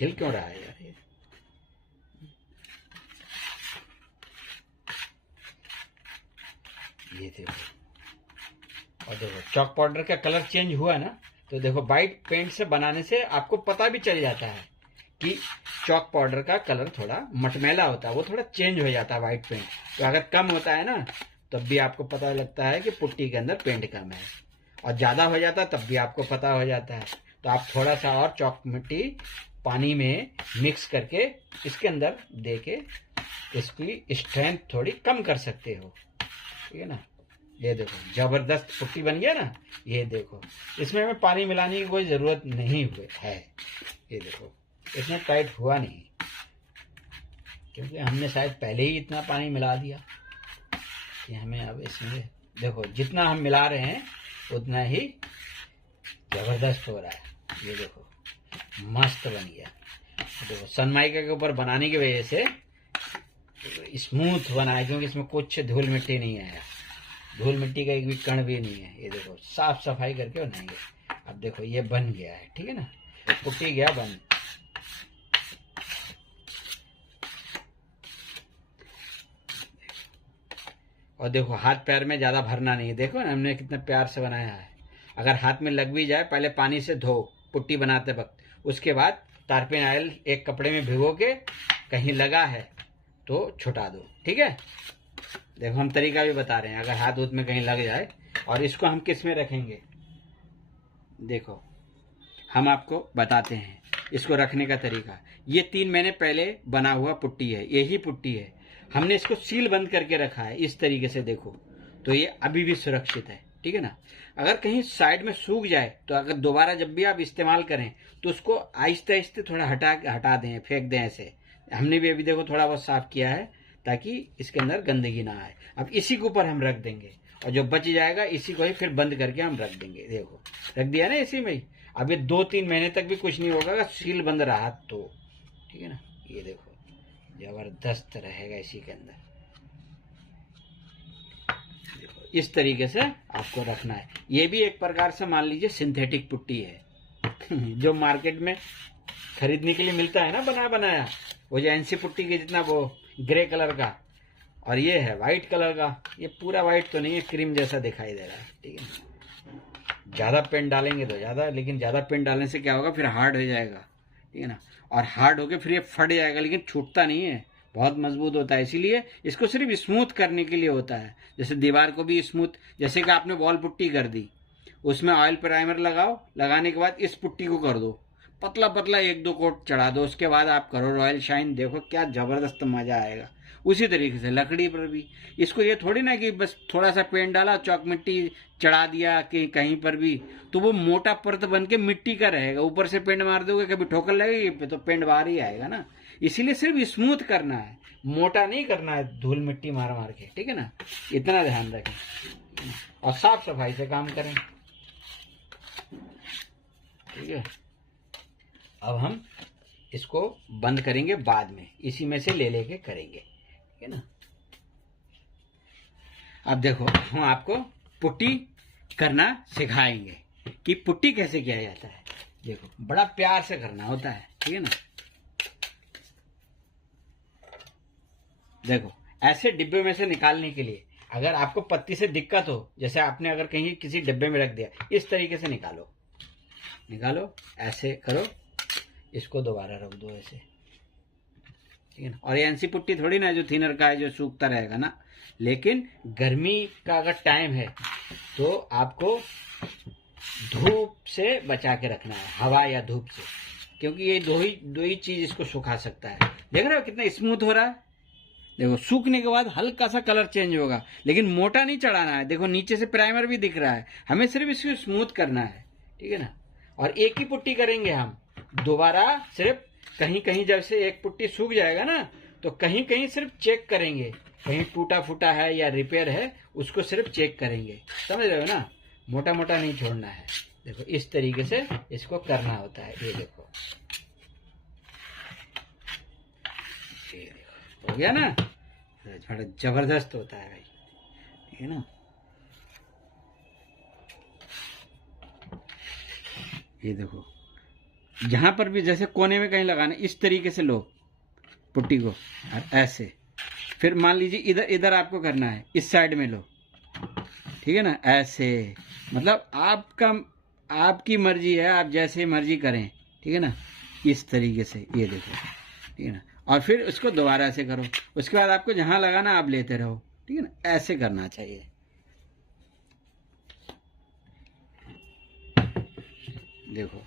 हिल क्यों रहा है यार ये। ये देखो, और देखो चॉक पाउडर का कलर चेंज हुआ ना, तो देखो वाइट पेंट से बनाने से आपको पता भी चल जाता है कि चॉक पाउडर का कलर थोड़ा मटमैला होता है, वो थोड़ा चेंज हो जाता है वाइट पेंट। तो अगर कम होता है ना तब भी आपको पता लगता है कि पुट्टी के अंदर पेंट कम है, और ज्यादा हो जाता है तब भी आपको पता हो जाता है। तो आप थोड़ा सा और चॉक मिट्टी पानी में मिक्स करके इसके अंदर दे के इसकी स्ट्रेंथ थोड़ी कम कर सकते हो, ठीक है ना। ये देखो जबरदस्त पुट्टी बन गया ना। ये देखो इसमें हमें पानी मिलाने की कोई जरूरत नहीं हुई है। ये देखो इतना टाइट हुआ नहीं, क्योंकि हमने शायद पहले ही इतना पानी मिला दिया कि हमें अब इसमें देखो जितना हम मिला रहे हैं उतना ही जबरदस्त हो रहा है। ये देखो मस्त बन गया। देखो सनमाइका के ऊपर बनाने की वजह से स्मूथ बना है, क्योंकि इसमें कुछ धूल मिट्टी नहीं आया, धूल मिट्टी का एक भी कण भी नहीं है। ये देखो साफ सफाई करके बनाएंगे। अब देखो ये बन गया है, ठीक है ना, पुट्टी गया बन। और देखो हाथ पैर में ज्यादा भरना नहीं है, देखो ना हमने कितना प्यार से बनाया है। अगर हाथ में लग भी जाए पहले पानी से धो पुट्टी बनाते वक्त, उसके बाद तारपीन ऑयल एक कपड़े में भिगो के कहीं लगा है तो छुटा दो, ठीक है। देखो हम तरीका भी बता रहे हैं, अगर हाथ उत में कहीं लग जाए। और इसको हम किस में रखेंगे, देखो हम आपको बताते हैं। इसको रखने का तरीका, ये 3 महीने पहले बना हुआ पुट्टी है, यही पुट्टी है। हमने इसको सील बंद करके रखा है इस तरीके से, देखो तो ये अभी भी सुरक्षित है, ठीक है ना। अगर कहीं साइड में सूख जाए तो अगर दोबारा जब भी आप इस्तेमाल करें तो उसको आहिस्ते आहिस्ते थोड़ा हटा दें, फेंक दें ऐसे। हमने भी अभी देखो थोड़ा बहुत साफ किया है ताकि इसके अंदर गंदगी ना आए। अब इसी के ऊपर हम रख देंगे और जो बच जाएगा इसी को ही फिर बंद करके हम रख देंगे। देखो रख दिया ना इसी में ही। अब ये 2-3 महीने तक भी कुछ नहीं होगा अगर सील बंद रहा तो, ठीक है ना। ये देखो जबरदस्त रहेगा इसी के अंदर। देखो इस तरीके से आपको रखना है। ये भी एक प्रकार से मान लीजिए सिंथेटिक पुट्टी है जो मार्केट में खरीदने के लिए मिलता है ना बना बनाया, वो जो एनसी पुट्टी के जितना वो ग्रे कलर का, और ये है वाइट कलर का। ये पूरा वाइट तो नहीं है, क्रीम जैसा दिखाई दे रहा है, ठीक है। ज्यादा पेंट डालेंगे तो ज्यादा, लेकिन ज्यादा पेंट डालने से क्या होगा फिर हार्ड हो जाएगा, ठीक है ना। और हार्ड होके फिर ये फट जाएगा, लेकिन छूटता नहीं है, बहुत मजबूत होता है। इसीलिए इसको सिर्फ स्मूथ करने के लिए होता है। जैसे दीवार को भी स्मूथ, जैसे कि आपने वॉल पुट्टी कर दी, उसमें ऑयल प्राइमर लगाओ, लगाने के बाद इस पुट्टी को कर दो पतला पतला, 1-2 कोट चढ़ा दो, उसके बाद आप करो रॉयल शाइन, देखो क्या जबरदस्त मजा आएगा। उसी तरीके से लकड़ी पर भी इसको, ये थोड़ी ना कि बस थोड़ा सा पेंट डाला, चौक मिट्टी चढ़ा दिया कि कहीं पर भी, तो वो मोटा परत बन के मिट्टी का रहेगा। ऊपर से पेंट मार दोगे कभी ठोकर लगेगी तो पेंट बाहर ही आएगा ना। इसीलिए सिर्फ स्मूथ करना है, मोटा नहीं करना है धूल मिट्टी मार मार के, ठीक है ना। इतना ध्यान रखें और साफ सफाई से काम करें, ठीक है। अब हम इसको बंद करेंगे बाद में, इसी में से ले लेके करेंगे, ठीक है ना। अब देखो हम आपको पुट्टी करना सिखाएंगे कि पुट्टी कैसे किया जाता है। देखो बड़ा प्यार से करना होता है, ठीक है ना। देखो ऐसे डिब्बे में से निकालने के लिए अगर आपको पत्ती से दिक्कत हो, जैसे आपने अगर कहीं किसी डिब्बे में रख दिया, इस तरीके से निकालो, ऐसे करो, इसको दोबारा रख दो ऐसे, ठीक है ना। और ये एनसी पुट्टी थोड़ी ना जो थिनर का है जो सूखता रहेगा ना, लेकिन गर्मी का अगर टाइम है तो आपको धूप से बचा के रखना है, हवा या धूप से, क्योंकि ये दो ही चीज इसको सुखा सकता है। देख रहे हो कितना स्मूथ हो रहा है। देखो सूखने के बाद हल्का सा कलर चेंज होगा, लेकिन मोटा नहीं चढ़ाना है। देखो नीचे से प्राइमर भी दिख रहा है, हमें सिर्फ इसको स्मूथ करना है, ठीक है ना। और एक ही पुट्टी करेंगे हम, दोबारा सिर्फ कहीं कहीं जब से एक पुट्टी सूख जाएगा ना तो कहीं कहीं सिर्फ चेक करेंगे, कहीं टूटा फूटा है या रिपेयर है उसको सिर्फ चेक करेंगे, समझ रहे हो ना। मोटा मोटा नहीं छोड़ना है। देखो इस तरीके से इसको करना होता है। ये देखो हो गया ना, बड़ा जबरदस्त होता है भाई, ठीक है ना। ये देखो जहां पर भी जैसे कोने में कहीं लगाना, इस तरीके से लो पुट्टी को और ऐसे, फिर मान लीजिए इधर इधर आपको करना है, इस साइड में लो, ठीक है ना, ऐसे। मतलब आपकी मर्जी है, आप जैसे मर्जी करें, ठीक है ना, इस तरीके से। ये देखो, ठीक है ना। और फिर उसको दोबारा से करो, उसके बाद आपको जहां लगाना आप लेते रहो, ठीक है ना। ऐसे करना चाहिए। देखो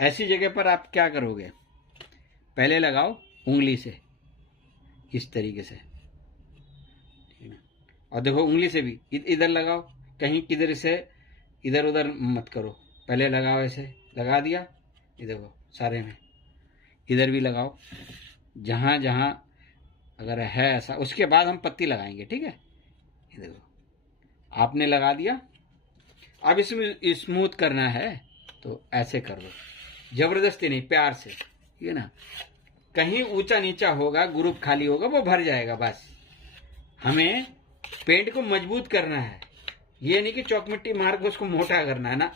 ऐसी जगह पर आप क्या करोगे, पहले लगाओ उंगली से इस तरीके से, ठीक है ना। और देखो उंगली से भी इधर लगाओ, कहीं किधर से इधर उधर मत करो, पहले लगाओ ऐसे, लगा दिया। ये देखो सारे में इधर भी लगाओ, जहां जहां अगर है ऐसा, उसके बाद हम पत्ती लगाएंगे, ठीक है। ये देखो आपने लगा दिया। अब इसमें स्मूथ करना है तो ऐसे कर लो, जबरदस्ती नहीं, प्यार से, ठीक है ना। कहीं ऊंचा नीचा होगा, ग्रुप खाली होगा, वो भर जाएगा। बस हमें पेंट को मजबूत करना है, ये नहीं कि चौक मिट्टी मार के उसको मोटा करना है ना।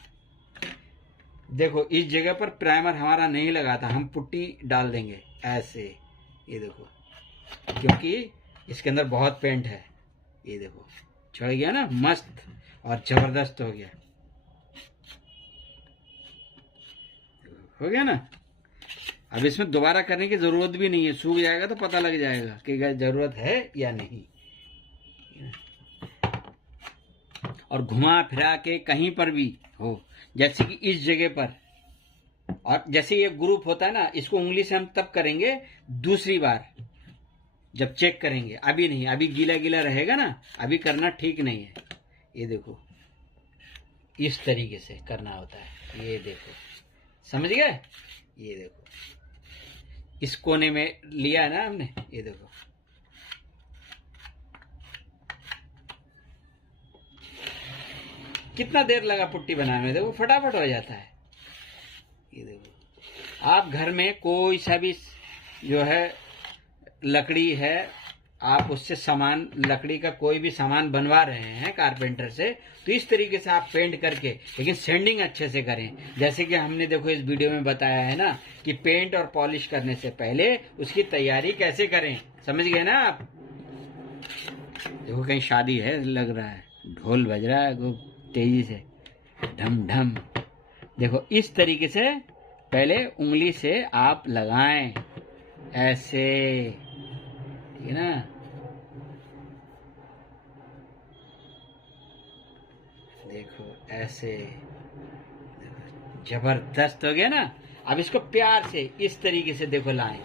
देखो इस जगह पर प्राइमर हमारा नहीं लगा था, हम पुट्टी डाल देंगे ऐसे। ये देखो क्योंकि इसके अंदर बहुत पेंट है। ये देखो चढ़ गया ना, मस्त और जबरदस्त हो गया, हो गया ना। अब इसमें दोबारा करने की जरूरत भी नहीं है, सूख जाएगा तो पता लग जाएगा कि जरूरत है या नहीं। और घुमा फिरा के कहीं पर भी हो, जैसे कि इस जगह पर और जैसे ये ग्रुप होता है ना, इसको उंगली से हम तब करेंगे दूसरी बार जब चेक करेंगे, अभी नहीं, अभी गीला गीला रहेगा ना, अभी करना ठीक नहीं है। ये देखो इस तरीके से करना होता है, ये देखो, समझ गए? ये देखो इस कोने में लिया है ना हमने, ये देखो कितना देर लगा पुट्टी बनाने में, देखो फटाफट हो जाता है। ये देखो आप घर में कोई सा भी जो है लकड़ी है, आप उससे सामान, लकड़ी का कोई भी सामान बनवा रहे हैं कारपेंटर से, तो इस तरीके से आप पेंट करके, लेकिन सैंडिंग अच्छे से करें। जैसे कि हमने देखो इस वीडियो में बताया है ना कि पेंट और पॉलिश करने से पहले उसकी तैयारी कैसे करें, समझ गए ना आप? देखो कहीं शादी है लग रहा है, ढोल बज रहा है खूब तेजी से, ढम ढम। देखो इस तरीके से पहले उंगली से आप लगाएं, ऐसे, ठीक है ना? देखो ऐसे, जबरदस्त हो गया ना। अब इसको प्यार से इस तरीके से देखो लाएं,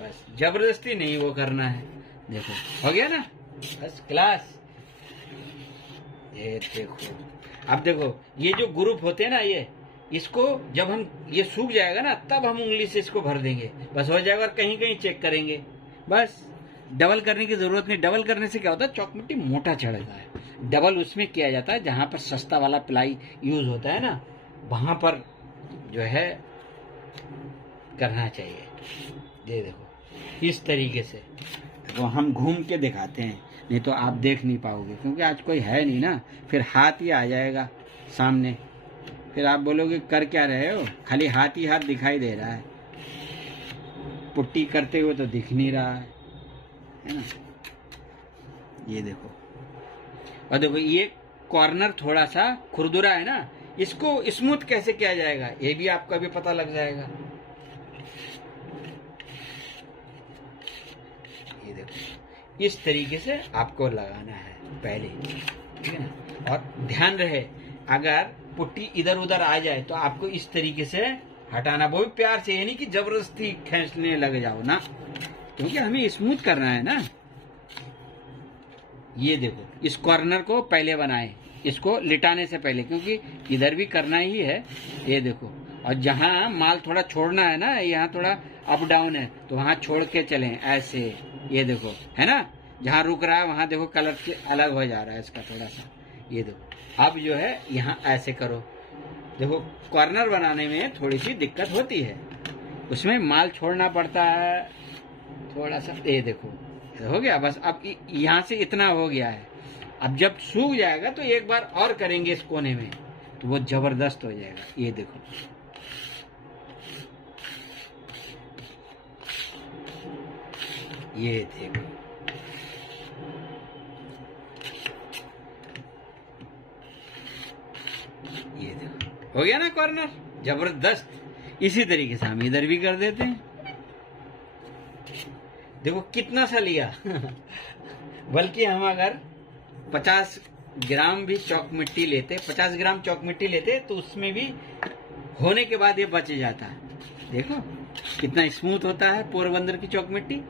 बस जबरदस्ती नहीं वो करना है। देखो हो गया ना, बस क्लास। ये देखो, अब देखो ये जो ग्रुप होते हैं ना, ये इसको जब हम ये सूख जाएगा ना, तब हम उंगली से इसको भर देंगे, बस हो जाएगा। और कहीं कहीं चेक करेंगे, बस डबल करने की जरूरत नहीं। डबल करने से क्या होता है, चौक मिट्टी मोटा चढ़ता है। डबल उसमें किया जाता है जहां पर सस्ता वाला प्लाई यूज होता है ना, वहां पर जो है करना चाहिए। ये देखो इस तरीके से, वो हम घूम के दिखाते हैं, नहीं तो आप देख नहीं पाओगे, क्योंकि आज कोई है नहीं ना, फिर हाथ ही आ जाएगा सामने, फिर आप बोलोगे कर क्या रहे हो, खाली हाथ ही हाथ दिखाई दे रहा है, पुट्टी करते हुए तो दिख नहीं रहा है ना? ये देखो, और देखो ये कॉर्नर थोड़ा सा खुरदुरा है ना, इसको स्मूथ कैसे किया जाएगा ये भी आपको अभी पता लग जाएगा। ये देखो इस तरीके से आपको लगाना है पहले, ठीक है ना? और ध्यान रहे, अगर पुट्टी इधर उधर आ जाए तो आपको इस तरीके से हटाना, वो भी प्यार से, ये नहीं कि जबरदस्ती खींचने लग जाओ ना, क्योंकि हमें स्मूथ करना है ना। ये देखो इस कॉर्नर को पहले बनाएं, इसको लिटाने से पहले, क्योंकि इधर भी करना ही है। ये देखो, और जहां माल थोड़ा छोड़ना है ना, यहाँ थोड़ा अप डाउन है, तो वहां छोड़ के चलें ऐसे। ये देखो है ना, जहां रुक रहा है वहां देखो कलर अलग हो जा रहा है इसका थोड़ा सा। ये देखो अब जो है यहाँ ऐसे करो। देखो कॉर्नर बनाने में थोड़ी सी दिक्कत होती है, उसमें माल छोड़ना पड़ता है थोड़ा सा। ये देखो हो गया, बस अब यहाँ से इतना हो गया है। अब जब सूख जाएगा तो एक बार और करेंगे इस कोने में, तो वो जबरदस्त हो जाएगा। ये देखो ये देखो, ये देखो हो गया ना कॉर्नर, जबरदस्त। इसी तरीके से हम इधर भी कर देते हैं। देखो कितना सा लिया बल्कि हम अगर 50 ग्राम भी चौक मिट्टी लेते, 50 ग्राम चौक मिट्टी लेते, तो उसमें भी होने के बाद ये बच जाता है। देखो कितना स्मूथ होता है पोरबंदर की चौक मिट्टी।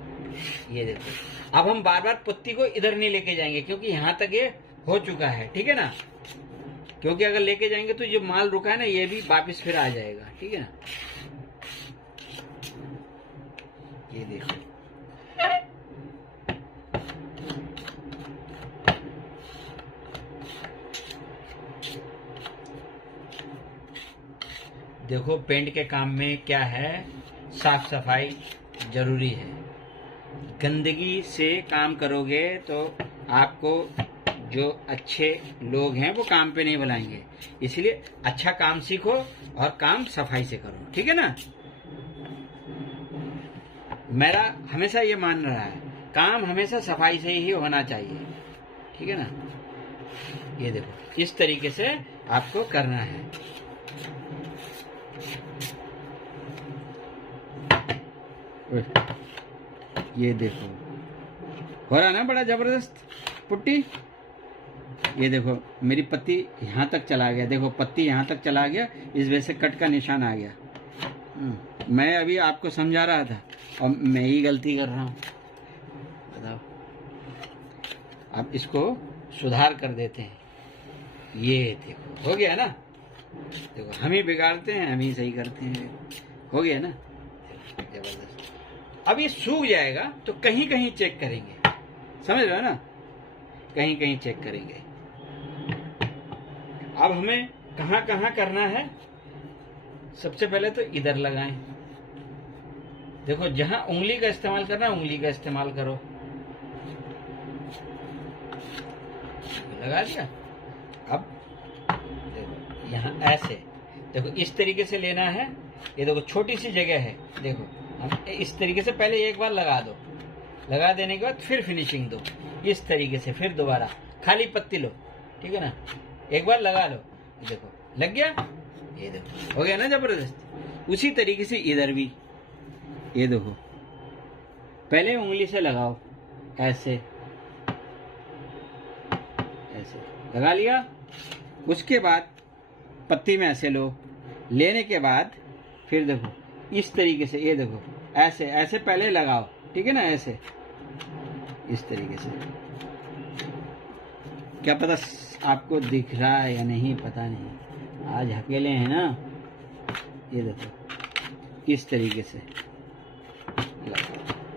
ये देखो अब हम बार बार पत्ती को इधर नहीं लेके जाएंगे, क्योंकि यहाँ तक ये हो चुका है, ठीक है ना? क्योंकि अगर लेके जाएंगे तो जो माल रुका है ना, ये भी वापिस फिर आ जाएगा, ठीक है ना? ये देखो देखो पेंट के काम में क्या है, साफ सफाई जरूरी है। गंदगी से काम करोगे तो आपको जो अच्छे लोग हैं वो काम पे नहीं बुलाएंगे। इसलिए अच्छा काम सीखो और काम सफाई से करो, ठीक है ना? मेरा हमेशा ये मान रहा है, काम हमेशा सफाई से ही होना चाहिए, ठीक है ना? ये देखो इस तरीके से आपको करना है। ये देखो हो रहा ना बड़ा जबरदस्त पुट्टी। ये देखो मेरी पत्ती यहाँ तक चला गया, देखो पत्ती यहाँ तक चला गया, इस वजह से कट का निशान आ गया। मैं अभी आपको समझा रहा था और मैं ही गलती कर रहा हूँ, बताओ। अब इसको सुधार कर देते हैं। ये देखो हो गया ना, देखो हम ही बिगाड़ते हैं, हम ही सही करते हैं। हो गया ना, जबरदस्त। अब ये सूख जाएगा तो कहीं कहीं चेक करेंगे, समझ रहे हो ना, कहीं कहीं चेक करेंगे। अब हमें कहाँ कहाँ करना है, सबसे पहले तो इधर लगाएं। देखो जहां उंगली का इस्तेमाल करना, उंगली का इस्तेमाल करो। लगा दिया। अब देखो यहाँ ऐसे, देखो इस तरीके से लेना है। ये देखो छोटी सी जगह है, देखो हम इस तरीके से पहले एक बार लगा दो, लगा देने के बाद फिर फिनिशिंग दो इस तरीके से, फिर दोबारा खाली पत्ती लो, ठीक है ना, एक बार लगा लो। देखो लग गया, ये देखो हो गया ना जबरदस्त। उसी तरीके से इधर भी, ये देखो पहले उंगली से लगाओ, ऐसे ऐसे लगा लिया। उसके बाद पत्ती में ऐसे लो, लेने के बाद फिर देखो इस तरीके से, ये देखो ऐसे ऐसे पहले लगाओ, ठीक है ना, ऐसे इस तरीके से। क्या पता आपको दिख रहा है या नहीं, पता नहीं, आज अकेले हैं ना। ये देखो इस तरीके से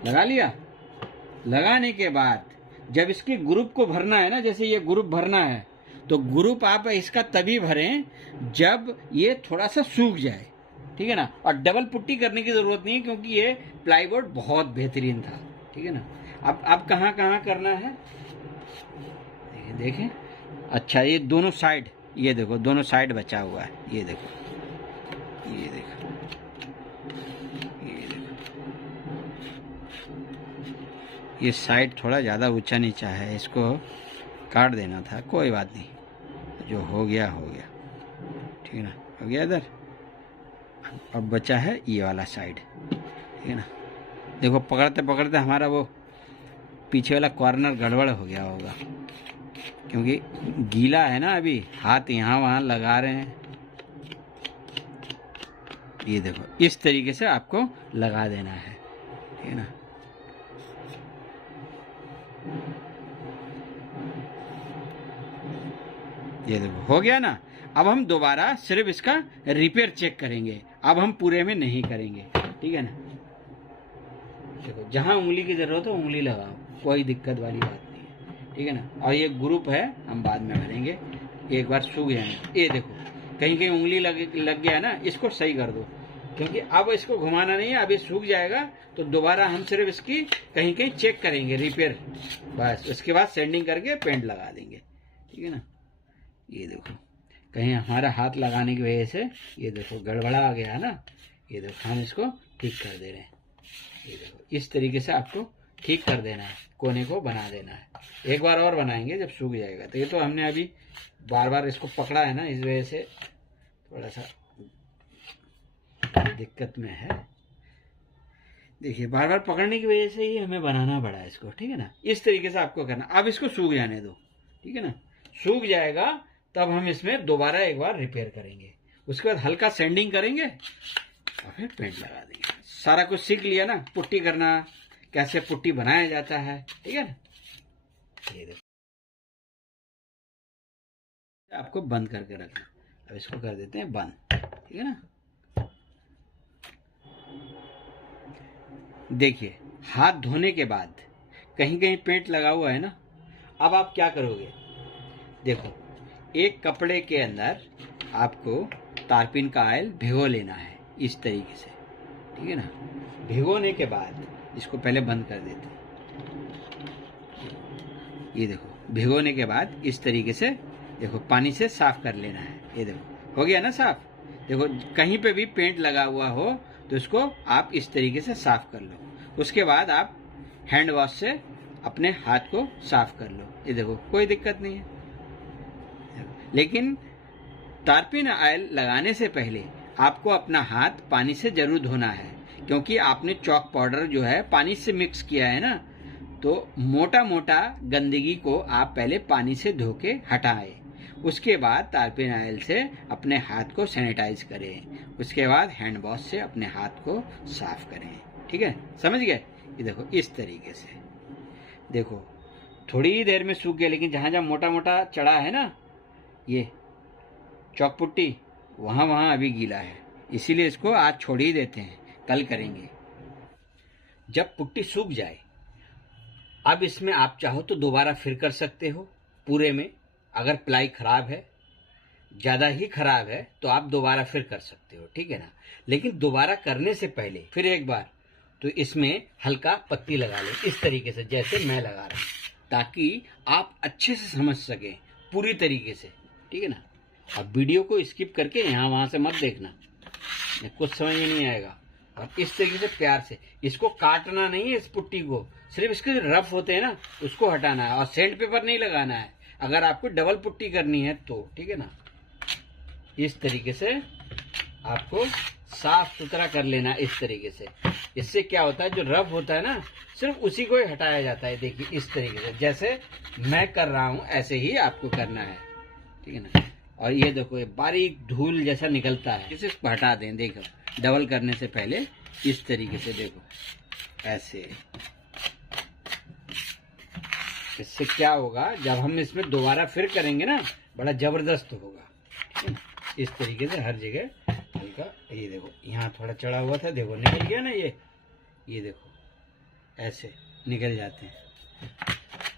लगा लिया। लगाने के बाद जब इसके ग्रुप को भरना है ना, जैसे ये ग्रुप भरना है, तो ग्रुप आप इसका तभी भरें जब ये थोड़ा सा सूख जाए, ठीक है ना। और डबल पुट्टी करने की जरूरत नहीं है, क्योंकि ये प्लाईवुड बहुत बेहतरीन था, ठीक है ना। अब कहाँ कहाँ करना है, देखें। अच्छा ये दोनों साइड, ये देखो दोनों साइड बचा हुआ है, ये देखो, ये देखो, ये देखो। ये साइड थोड़ा ज़्यादा ऊंचा नीचा है, इसको काट देना था, कोई बात नहीं, जो हो गया हो गया, ठीक है ना, हो गया इधर। अब बचा है ये वाला साइड, ठीक है ना। देखो पकड़ते पकड़ते हमारा वो पीछे वाला कॉर्नर गड़बड़ हो गया होगा, क्योंकि गीला है ना, अभी हाथ यहाँ वहाँ लगा रहे हैं। ये देखो इस तरीके से आपको लगा देना है, ठीक है ना। ये देखो हो गया ना। अब हम दोबारा सिर्फ इसका रिपेयर चेक करेंगे, अब हम पूरे में नहीं करेंगे, ठीक है ना। देखो जहां उंगली की जरूरत हो उंगली लगाओ, कोई दिक्कत वाली बात नहीं है, ठीक है ना। और ये ग्रुप है, हम बाद में भरेंगे, एक बार सूख जाए। ये देखो कहीं कहीं उंगली लग गया ना, इसको सही कर दो, क्योंकि अब इसको घुमाना नहीं है, अब ये सूख जाएगा तो दोबारा हम सिर्फ इसकी कहीं कहीं चेक करेंगे, रिपेयर, बस। उसके बाद सेंडिंग करके पेंट लगा देंगे, ठीक है ना। ये देखो कहीं हमारा हाथ लगाने की वजह से ये देखो गड़बड़ा आ गया है ना, ये देखो हम इसको ठीक कर दे रहे हैं। ये देखो इस तरीके से आपको ठीक कर देना है, कोने को बना देना है। एक बार और बनाएंगे जब सूख जाएगा। तो ये तो हमने अभी बार बार इसको पकड़ा है ना, इस वजह से थोड़ा सा दिक्कत में है। देखिए बार बार पकड़ने की वजह से ही हमें बनाना पड़ा है इसको, ठीक है ना। इस तरीके से आपको करना। अब इसको सूख जाने दो, ठीक है ना। सूख जाएगा तब हम इसमें दोबारा एक बार रिपेयर करेंगे, उसके बाद हल्का सैंडिंग करेंगे और फिर पेंट लगा देंगे। सारा कुछ सीख लिया ना, पुट्टी करना, कैसे पुट्टी बनाया जाता है, ठीक है ना। ये देखो आपको बंद करके रखना। अब इसको कर देते हैं बंद, ठीक है ना। देखिए हाथ धोने के बाद कहीं कहीं पेंट लगा हुआ है ना। अब आप क्या करोगे, देखो एक कपड़े के अंदर आपको तारपीन का ऑयल भिगो लेना है इस तरीके से, ठीक है ना। भिगोने के बाद इसको पहले बंद कर देते हैं। ये देखो भिगोने के बाद इस तरीके से देखो पानी से साफ कर लेना है। ये देखो हो गया ना साफ। देखो कहीं पे भी पेंट लगा हुआ हो तो इसको आप इस तरीके से साफ कर लो। उसके बाद आप हैंड वॉश से अपने हाथ को साफ कर लो। ये देखो कोई दिक्कत नहीं है। लेकिन तारपीन ऑयल लगाने से पहले आपको अपना हाथ पानी से जरूर धोना है, क्योंकि आपने चॉक पाउडर जो है पानी से मिक्स किया है ना, तो मोटा मोटा गंदगी को आप पहले पानी से धो के हटाएं। उसके बाद तारपीन ऑयल से अपने हाथ को सैनिटाइज करें। उसके बाद हैंड वॉश से अपने हाथ को साफ करें। ठीक है, समझ गए? ये देखो इस तरीके से, देखो थोड़ी ही देर में सूख गया, लेकिन जहाँ जहाँ मोटा मोटा चढ़ा है ना ये चौक पुट्टी, वहाँ वहाँ अभी गीला है, इसीलिए इसको आज छोड़ ही देते हैं, कल करेंगे। जब पुट्टी सूख जाए, अब इसमें आप चाहो तो दोबारा फिर कर सकते हो पूरे में। अगर प्लाई खराब है, ज़्यादा ही खराब है, तो आप दोबारा फिर कर सकते हो, ठीक है ना। लेकिन दोबारा करने से पहले फिर एक बार तो इसमें हल्का पत्ती लगा लें, इस तरीके से जैसे मैं लगा रहा हूँ, ताकि आप अच्छे से समझ सकें पूरी तरीके से, ठीक है ना। अब वीडियो को स्किप करके यहाँ वहाँ से मत देखना, कुछ समझ में नहीं आएगा। और इस तरीके से प्यार से इसको काटना नहीं है, इस पुट्टी को सिर्फ इसके जो रफ होते हैं ना उसको हटाना है, और सैंड पेपर नहीं लगाना है अगर आपको डबल पुट्टी करनी है तो, ठीक है ना। इस तरीके से आपको साफ सुथरा कर लेना इस तरीके से। इससे क्या होता है, जो रफ होता है ना सिर्फ उसी को ही हटाया जाता है। देखिए इस तरीके से जैसे मैं कर रहा हूं ऐसे ही आपको करना है, ठीक है ना। और ये देखो ये बारीक धूल जैसा निकलता है, इसे हटा दें। देखो डबल करने से पहले इस तरीके से, देखो ऐसे। इससे क्या होगा, जब हम इसमें दोबारा फिर करेंगे ना बड़ा जबरदस्त होगा, ठीक है ना। इस तरीके से हर जगह हल्का, ये देखो यहाँ थोड़ा चढ़ा हुआ था, देखो निकल गया ना ये देखो ऐसे निकल जाते हैं।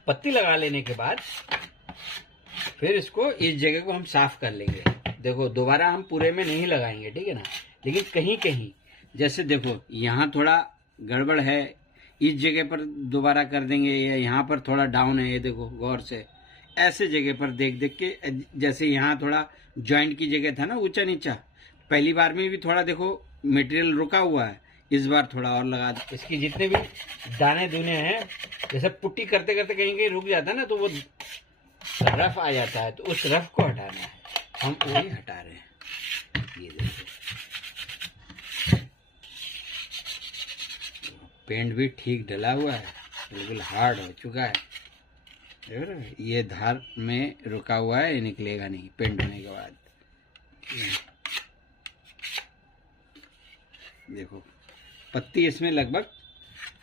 पत्ती लगा लेने के बाद फिर इसको, इस जगह को हम साफ कर लेंगे। देखो दोबारा हम पूरे में नहीं लगाएंगे, ठीक है ना, लेकिन कहीं कहीं जैसे देखो यहाँ थोड़ा गड़बड़ है, इस जगह पर दोबारा कर देंगे, या यहाँ पर थोड़ा डाउन है, ये देखो गौर से ऐसे जगह पर देख देख के, जैसे यहाँ थोड़ा जॉइंट की जगह था ना ऊंचा नीचा, पहली बार में भी थोड़ा देखो मटेरियल रुका हुआ है, इस बार थोड़ा और लगा दो। इसकी जितने भी दाने दूने हैं, जैसे पुट्टी करते करते कहीं कहीं रुक जाता है ना तो वो रफ आ जाता है, तो उस रफ को हटाना है, हम वही हटा रहे हैं। ये देखो पेंट भी ठीक डला हुआ है, बिल्कुल हार्ड हो चुका है। ये धार में रुका हुआ है, ये निकलेगा नहीं पेंट होने के बाद। देखो पत्ती इसमें लगभग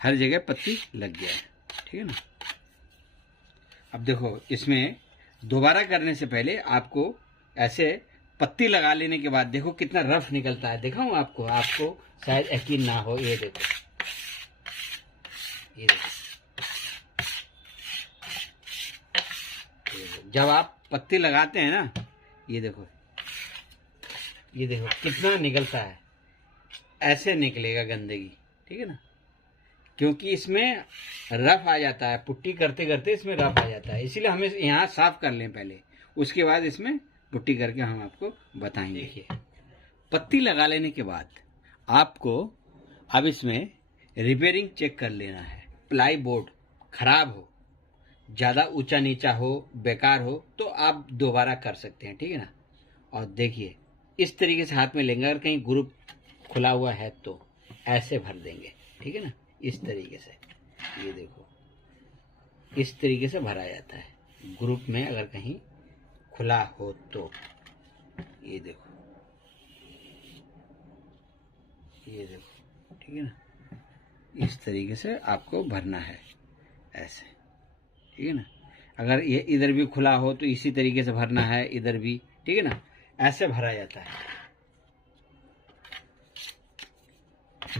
हर जगह पत्ती लग गया है, ठीक है ना। अब देखो इसमें दोबारा करने से पहले आपको ऐसे पत्ती लगा लेने के बाद देखो कितना रफ निकलता है। दिखाऊं आपको शायद यकीन ना हो, ये देखो ये देखो, जब आप पत्ती लगाते हैं ना, ये देखो कितना निकलता है, ऐसे निकलेगा गंदगी, ठीक है ना, क्योंकि इसमें रफ आ जाता है, पुट्टी करते करते इसमें रफ आ जाता है, इसीलिए हमें यहाँ साफ कर लें पहले, उसके बाद इसमें पुट्टी करके हम आपको बताएंगे। देखिए पत्ती लगा लेने के बाद आपको अब इसमें रिपेयरिंग चेक कर लेना है। प्लाई बोर्ड खराब हो, ज़्यादा ऊंचा नीचा हो, बेकार हो, तो आप दोबारा कर सकते हैं, ठीक है ना। और देखिए इस तरीके से हाथ में लेंगे, अगर कहीं ग्रुप खुला हुआ है तो ऐसे भर देंगे, ठीक है ना, इस तरीके से। ये देखो इस तरीके से भरा जाता है ग्रुप में, अगर कहीं खुला हो तो। ये देखो ठीक है ना, इस तरीके से आपको भरना है ऐसे, ठीक है ना। अगर ये इधर भी खुला हो तो इसी तरीके से भरना है, इधर भी, ठीक है ना, ऐसे भरा जाता है।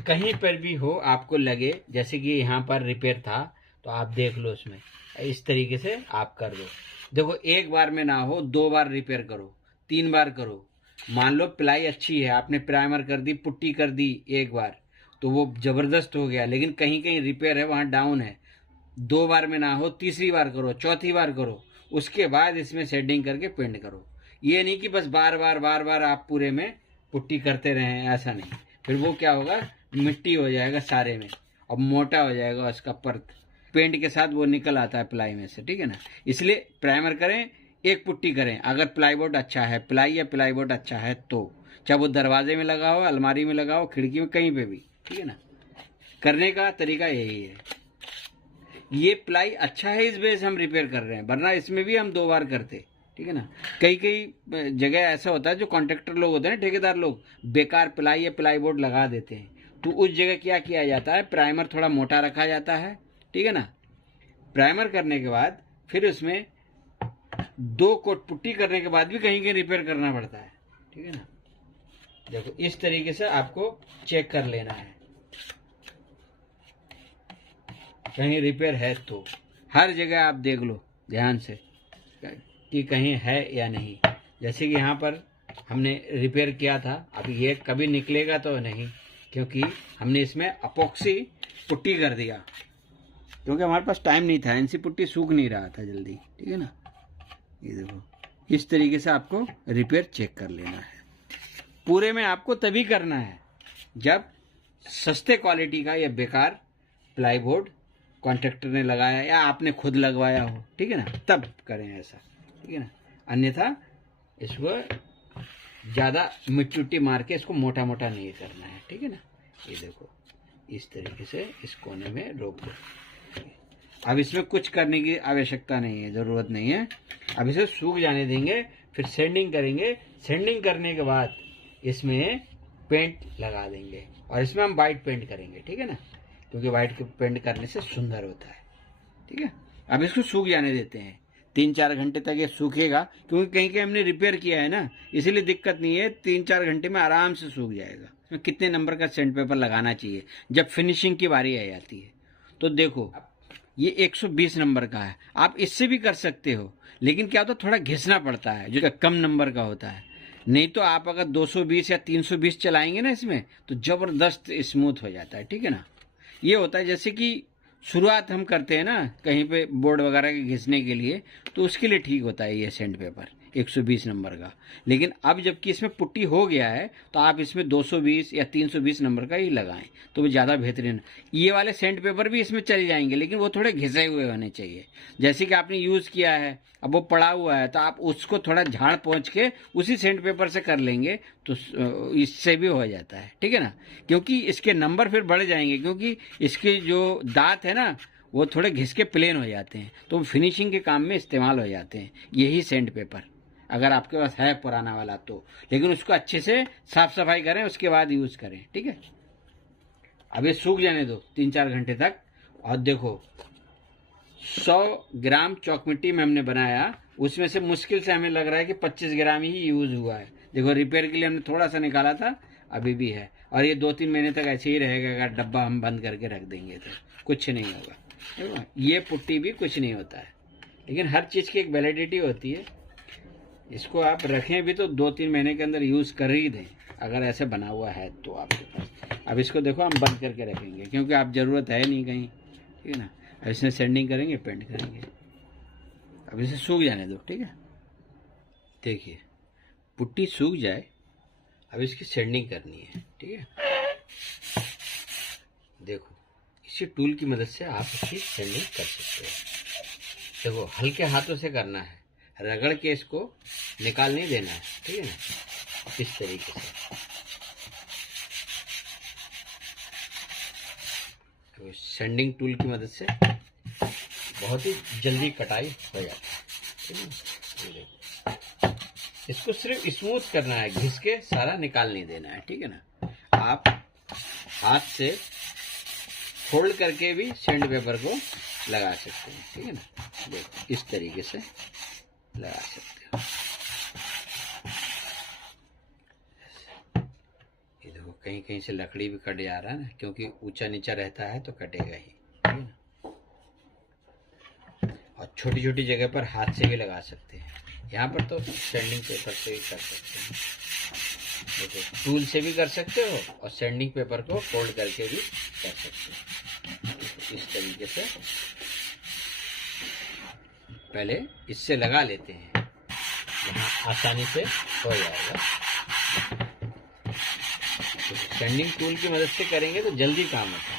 कहीं पर भी हो आपको लगे जैसे कि यहाँ पर रिपेयर था तो आप देख लो, उसमें इस तरीके से आप कर दो। देखो एक बार में ना हो, 2 बार रिपेयर करो, 3 बार करो। मान लो प्लाई अच्छी है, आपने प्राइमर कर दी, पुट्टी कर दी एक बार तो वो जबरदस्त हो गया, लेकिन कहीं कहीं रिपेयर है, वहाँ डाउन है, 2 बार में ना हो, तीसरी बार करो, चौथी बार करो, उसके बाद इसमें शेडिंग करके पेंट करो। ये नहीं कि बस बार बार आप पूरे में पुट्टी करते रहें, ऐसा नहीं, फिर वो क्या होगा, मिट्टी हो जाएगा सारे में और मोटा हो जाएगा उसका परत, पेंट के साथ वो निकल आता है प्लाई में से, ठीक है ना। इसलिए प्राइमर करें, एक पुट्टी करें। अगर प्लाईबोर्ड अच्छा है, प्लाई या प्लाईबोर्ड अच्छा है तो, चाहे वो दरवाजे में लगा हो, अलमारी में लगा हो, खिड़की में, कहीं पे भी, ठीक है ना। करने का तरीका यही है। ये प्लाई अच्छा है, इस वजह से हम रिपेयर कर रहे हैं, वरना इसमें भी हम 2 बार करते, ठीक है ना। कई कई जगह ऐसा होता है जो कॉन्ट्रैक्टर लोग होते हैं ना, ठेकेदार लोग, बेकार प्लाई या प्लाई बोर्ड लगा देते हैं। तो उस जगह क्या किया जाता है, प्राइमर थोड़ा मोटा रखा जाता है, ठीक है ना। प्राइमर करने के बाद फिर उसमें 2 कोट पुट्टी करने के बाद भी कहीं कहीं रिपेयर करना पड़ता है, ठीक है ना। देखो इस तरीके से आपको चेक कर लेना है, कहीं रिपेयर है तो हर जगह आप देख लो ध्यान से कि कहीं है या नहीं। जैसे कि यहाँ पर हमने रिपेयर किया था, अब ये कभी निकलेगा तो नहीं, क्योंकि हमने इसमें अपॉक्सी पुट्टी कर दिया, क्योंकि हमारे पास टाइम नहीं था, एनसी पुट्टी सूख नहीं रहा था जल्दी, ठीक है ना। ये देखो इस तरीके से आपको रिपेयर चेक कर लेना है। पूरे में आपको तभी करना है जब सस्ते क्वालिटी का या बेकार प्लाईबोर्ड कॉन्ट्रैक्टर ने लगाया या आपने खुद लगवाया हो, ठीक है ना, तब करें ऐसा, ठीक है ना। अन्यथा इसको ज़्यादा मिट्टी मार के इसको मोटा मोटा नहीं करना है, ठीक है ना। ये देखो इस तरीके से इस कोने में रोक दो। अब इसमें कुछ करने की आवश्यकता नहीं है, ज़रूरत नहीं है। अब इसे सूख जाने देंगे, फिर सैंडिंग करेंगे। सैंडिंग करने के बाद इसमें पेंट लगा देंगे और इसमें हम वाइट पेंट करेंगे, ठीक है ना, क्योंकि वाइट पेंट करने से सुंदर होता है, ठीक है। अब इसको सूख जाने देते हैं, 3-4 घंटे तक ये सूखेगा, क्योंकि कहीं कहीं हमने रिपेयर किया है ना, इसीलिए दिक्कत नहीं है। 3-4 घंटे में आराम से सूख जाएगा। इसमें कितने नंबर का सैंड पेपर लगाना चाहिए जब फिनिशिंग की बारी आ जाती है, तो देखो ये 120 नंबर का है, आप इससे भी कर सकते हो, लेकिन क्या होता है थोड़ा घिसना पड़ता है जो कम नंबर का होता है। नहीं तो आप अगर 220 या 320 चलाएंगे ना इसमें, तो जबरदस्त स्मूथ हो जाता है, ठीक है ना। ये होता है जैसे कि शुरुआत हम करते हैं ना कहीं पे बोर्ड वगैरह के घिसने के लिए, तो उसके लिए ठीक होता है ये सैंड पेपर 120 नंबर का। लेकिन अब जबकि इसमें पुट्टी हो गया है, तो आप इसमें 220 या 320 नंबर का ही लगाएं, तो वो ज़्यादा बेहतरीन। ये वाले सैंड पेपर भी इसमें चल जाएंगे, लेकिन वो थोड़े घिसे हुए होने चाहिए। जैसे कि आपने यूज़ किया है, अब वो पड़ा हुआ है, तो आप उसको थोड़ा झाड़ पोंछ के उसी सैंड पेपर से कर लेंगे, तो इससे भी हो जाता है, ठीक है ना। क्योंकि इसके नंबर फिर बढ़ जाएंगे, क्योंकि इसके जो दांत है ना वो थोड़े घिस के प्लेन हो जाते हैं, तो फिनिशिंग के काम में इस्तेमाल हो जाते हैं यही सैंड पेपर, अगर आपके पास है पुराना वाला तो। लेकिन उसको अच्छे से साफ सफाई करें, उसके बाद यूज़ करें, ठीक है। अब ये सूख जाने दो 3-4 घंटे तक। और देखो 100 ग्राम चौक मिट्टी में हमने बनाया, उसमें से मुश्किल से हमें लग रहा है कि 25 ग्राम ही यूज़ हुआ है। देखो रिपेयर के लिए हमने थोड़ा सा निकाला था, अभी भी है, और ये 2-3 महीने तक ऐसे ही रहेगा। अगर डब्बा हम बंद करके रख देंगे तो कुछ नहीं होगा। ये पुट्टी भी कुछ नहीं होता है, लेकिन हर चीज़ की एक वैलिडिटी होती है। इसको आप रखें भी तो 2-3 महीने के अंदर यूज़ कर ही दें, अगर ऐसे बना हुआ है तो आपके पास। अब इसको देखो हम बंद करके रखेंगे, क्योंकि आप ज़रूरत है नहीं कहीं, ठीक है ना। अब इसमें सैंडिंग करेंगे, पेंट करेंगे। अब इसे सूख जाने दो, ठीक है। देखिए पुट्टी सूख जाए, अब इसकी सैंडिंग करनी है, ठीक है। देखो इसी टूल की मदद से आप इसकी सैंडिंग कर सकते हो। देखो हल्के हाथों से करना है, रगड़ के इसको निकाल नहीं देना है, ठीक है ना, इस तरीके से। तो सैंडिंग टूल की मदद से बहुत ही जल्दी कटाई हो जाती है, ठीक है। इसको सिर्फ स्मूथ करना है, घिस के सारा निकाल नहीं देना है, ठीक है ना। आप हाथ से फोल्ड करके भी सैंड पेपर को लगा सकते हैं, ठीक है ना। देखो इस तरीके से लगा सकते हो। ये देखो कहीं कहीं से लकड़ी भी कट जा रहा है ना, क्योंकि ऊंचा नीचा रहता है तो कटेगा ही, ठीक है ना। और छोटी छोटी जगह पर हाथ से भी लगा सकते हैं, यहाँ पर तो सैंडिंग पेपर से भी कर सकते हैं। देखो टूल से भी कर सकते हो और सैंडिंग पेपर को फोल्ड करके भी कर सकते हो। इस तरीके से पहले इससे लगा लेते हैं, यहाँ आसानी से हो जाएगा। तो सैंडिंग टूल की मदद से करेंगे तो जल्दी काम होता है।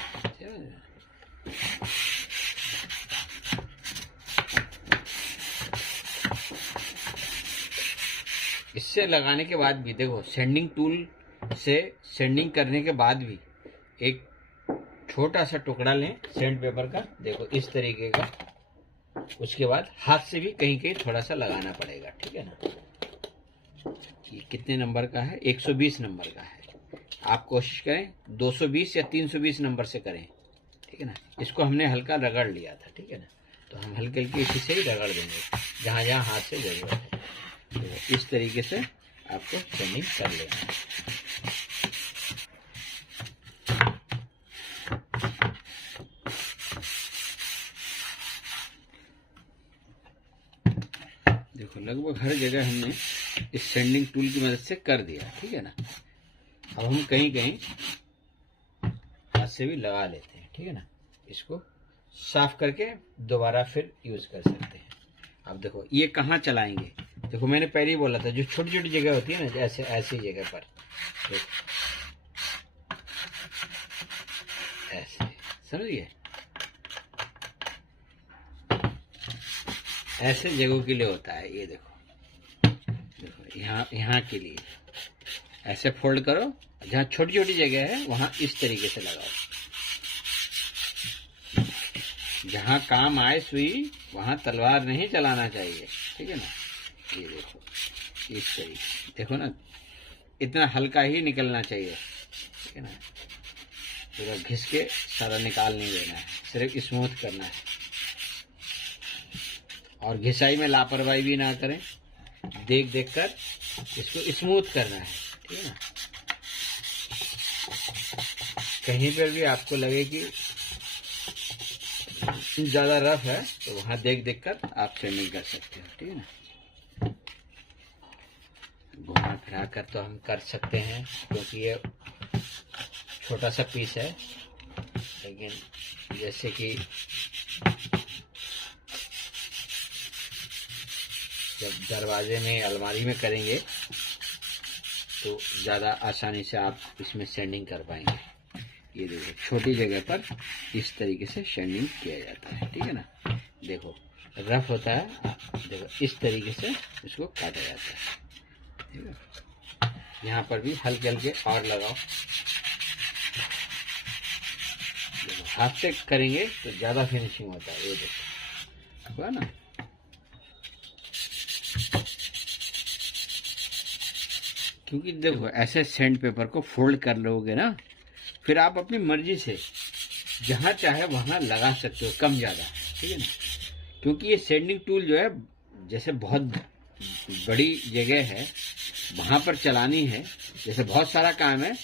इससे लगाने के बाद भी देखो सैंडिंग टूल से सैंडिंग करने के बाद भी एक छोटा सा टुकड़ा लें सैंड पेपर का, देखो इस तरीके का, उसके बाद हाथ से भी कहीं कहीं थोड़ा सा लगाना पड़ेगा, ठीक है ना। ये कितने नंबर का है? 120 नंबर का है। आप कोशिश करें 220 या 320 नंबर से करें, ठीक है ना। इसको हमने हल्का रगड़ लिया था, ठीक है ना, तो हम हल्के हल्के इसी से ही रगड़ देंगे जहाँ जहाँ हाथ से जरूरत है। तो इस तरीके से आपको शेडिंग कर लेना है। देखो लगभग हर जगह हमने इस सैंडिंग टूल की मदद से कर दिया, ठीक है ना। अब हम कहीं कहीं हाथ से भी लगा लेते हैं, ठीक है ना। इसको साफ करके दोबारा फिर यूज कर सकते हैं। अब देखो ये कहाँ चलाएंगे, देखो मैंने पहले ही बोला था जो छोटी छोटी जगह होती है ना, जैसे ऐसी जगह पर ऐसे, समझिए ऐसे जगहों के लिए होता है ये। देखो देखो यहाँ के लिए ऐसे फोल्ड करो, जहाँ छोटी छोटी जगह है वहां इस तरीके से लगाओ, जहां काम आए सुई वहां तलवार नहीं चलाना चाहिए, ठीक है ना। ये देखो इस तरीके, देखो ना इतना हल्का ही निकलना चाहिए, ठीक है ना। पूरा घिस के सारा निकाल नहीं देना है, सिर्फ स्मूथ करना है। और घिसाई में लापरवाही भी ना करें, देख देख कर इसको स्मूथ करना है, ठीक है ना। कहीं पर भी आपको लगे कि ज्यादा रफ है तो वहां देख देख कर आप शेडिंग कर सकते हो, ठीक है ना। घुमा फिरा कर तो हम कर सकते हैं क्योंकि ये छोटा सा पीस है, लेकिन जैसे कि जब दरवाजे में अलमारी में करेंगे तो ज़्यादा आसानी से आप इसमें शेडिंग कर पाएंगे। ये देखो छोटी जगह पर इस तरीके से शेडिंग किया जाता है, ठीक है ना। देखो रफ होता है, देखो इस तरीके से इसको काटा जाता है, ठीक है। यहाँ पर भी हल्के हल्के और लगाओ। देखो हाथ से करेंगे तो ज़्यादा फिनिशिंग होता है, ये देखो हुआ ना। क्योंकि देखो ऐसे सैंड पेपर को फोल्ड कर लोगे ना, फिर आप अपनी मर्जी से जहां चाहे वहां लगा सकते हो, कम ज्यादा, ठीक है ना। क्योंकि ये सैंडिंग टूल जो है जैसे बहुत बड़ी जगह है वहां पर चलानी है, जैसे बहुत सारा काम है,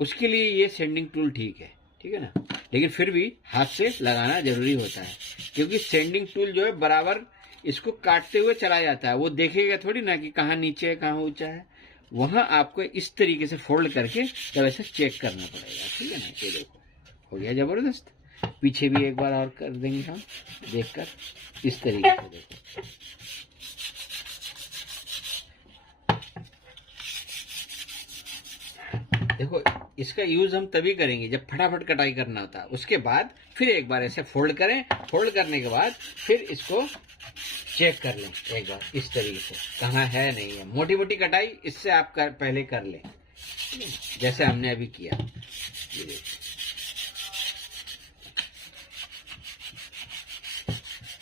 उसके लिए ये सैंडिंग टूल ठीक है ना। लेकिन फिर भी हाथ से लगाना जरूरी होता है, क्योंकि सैंडिंग टूल जो है बराबर इसको काटते हुए चला जाता है, वो देखेगा थोड़ी ना कि कहाँ नीचे है कहाँ ऊंचा है। वहां आपको इस तरीके से फोल्ड करके जब ऐसे चेक करना पड़ेगा, ठीक है ना। ये देखो हो गया जबरदस्त। पीछे भी एक बार और कर देंगे हम, देखकर इस तरीके से देखो। देखो इसका यूज हम तभी करेंगे जब फटाफट कटाई करना होता है, उसके बाद फिर एक बार ऐसे फोल्ड करें, फोल्ड करने के बाद फिर इसको चेक कर लें एक बार इस तरीके से, कहाँ है नहीं है। मोटी मोटी कटाई इससे आप पहले कर लें, जैसे हमने अभी किया। ये देखिए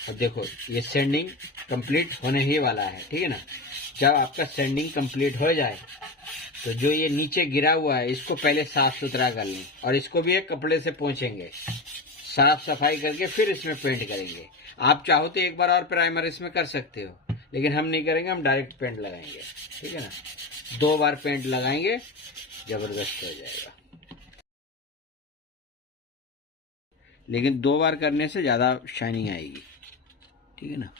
अब देखो ये सैंडिंग कंप्लीट होने ही वाला है, ठीक है ना। जब आपका सैंडिंग कंप्लीट हो जाए तो जो ये नीचे गिरा हुआ है इसको पहले साफ सुथरा कर लें, और इसको भी एक कपड़े से पोंछेंगे, साफ सफाई करके फिर इसमें पेंट करेंगे। आप चाहो तो एक बार और प्राइमर इसमें कर सकते हो, लेकिन हम नहीं करेंगे, हम डायरेक्ट पेंट लगाएंगे, ठीक है ना। 2 बार पेंट लगाएंगे, जबरदस्त हो जाएगा। लेकिन 2 बार करने से ज्यादा शाइनिंग आएगी, ठीक है ना।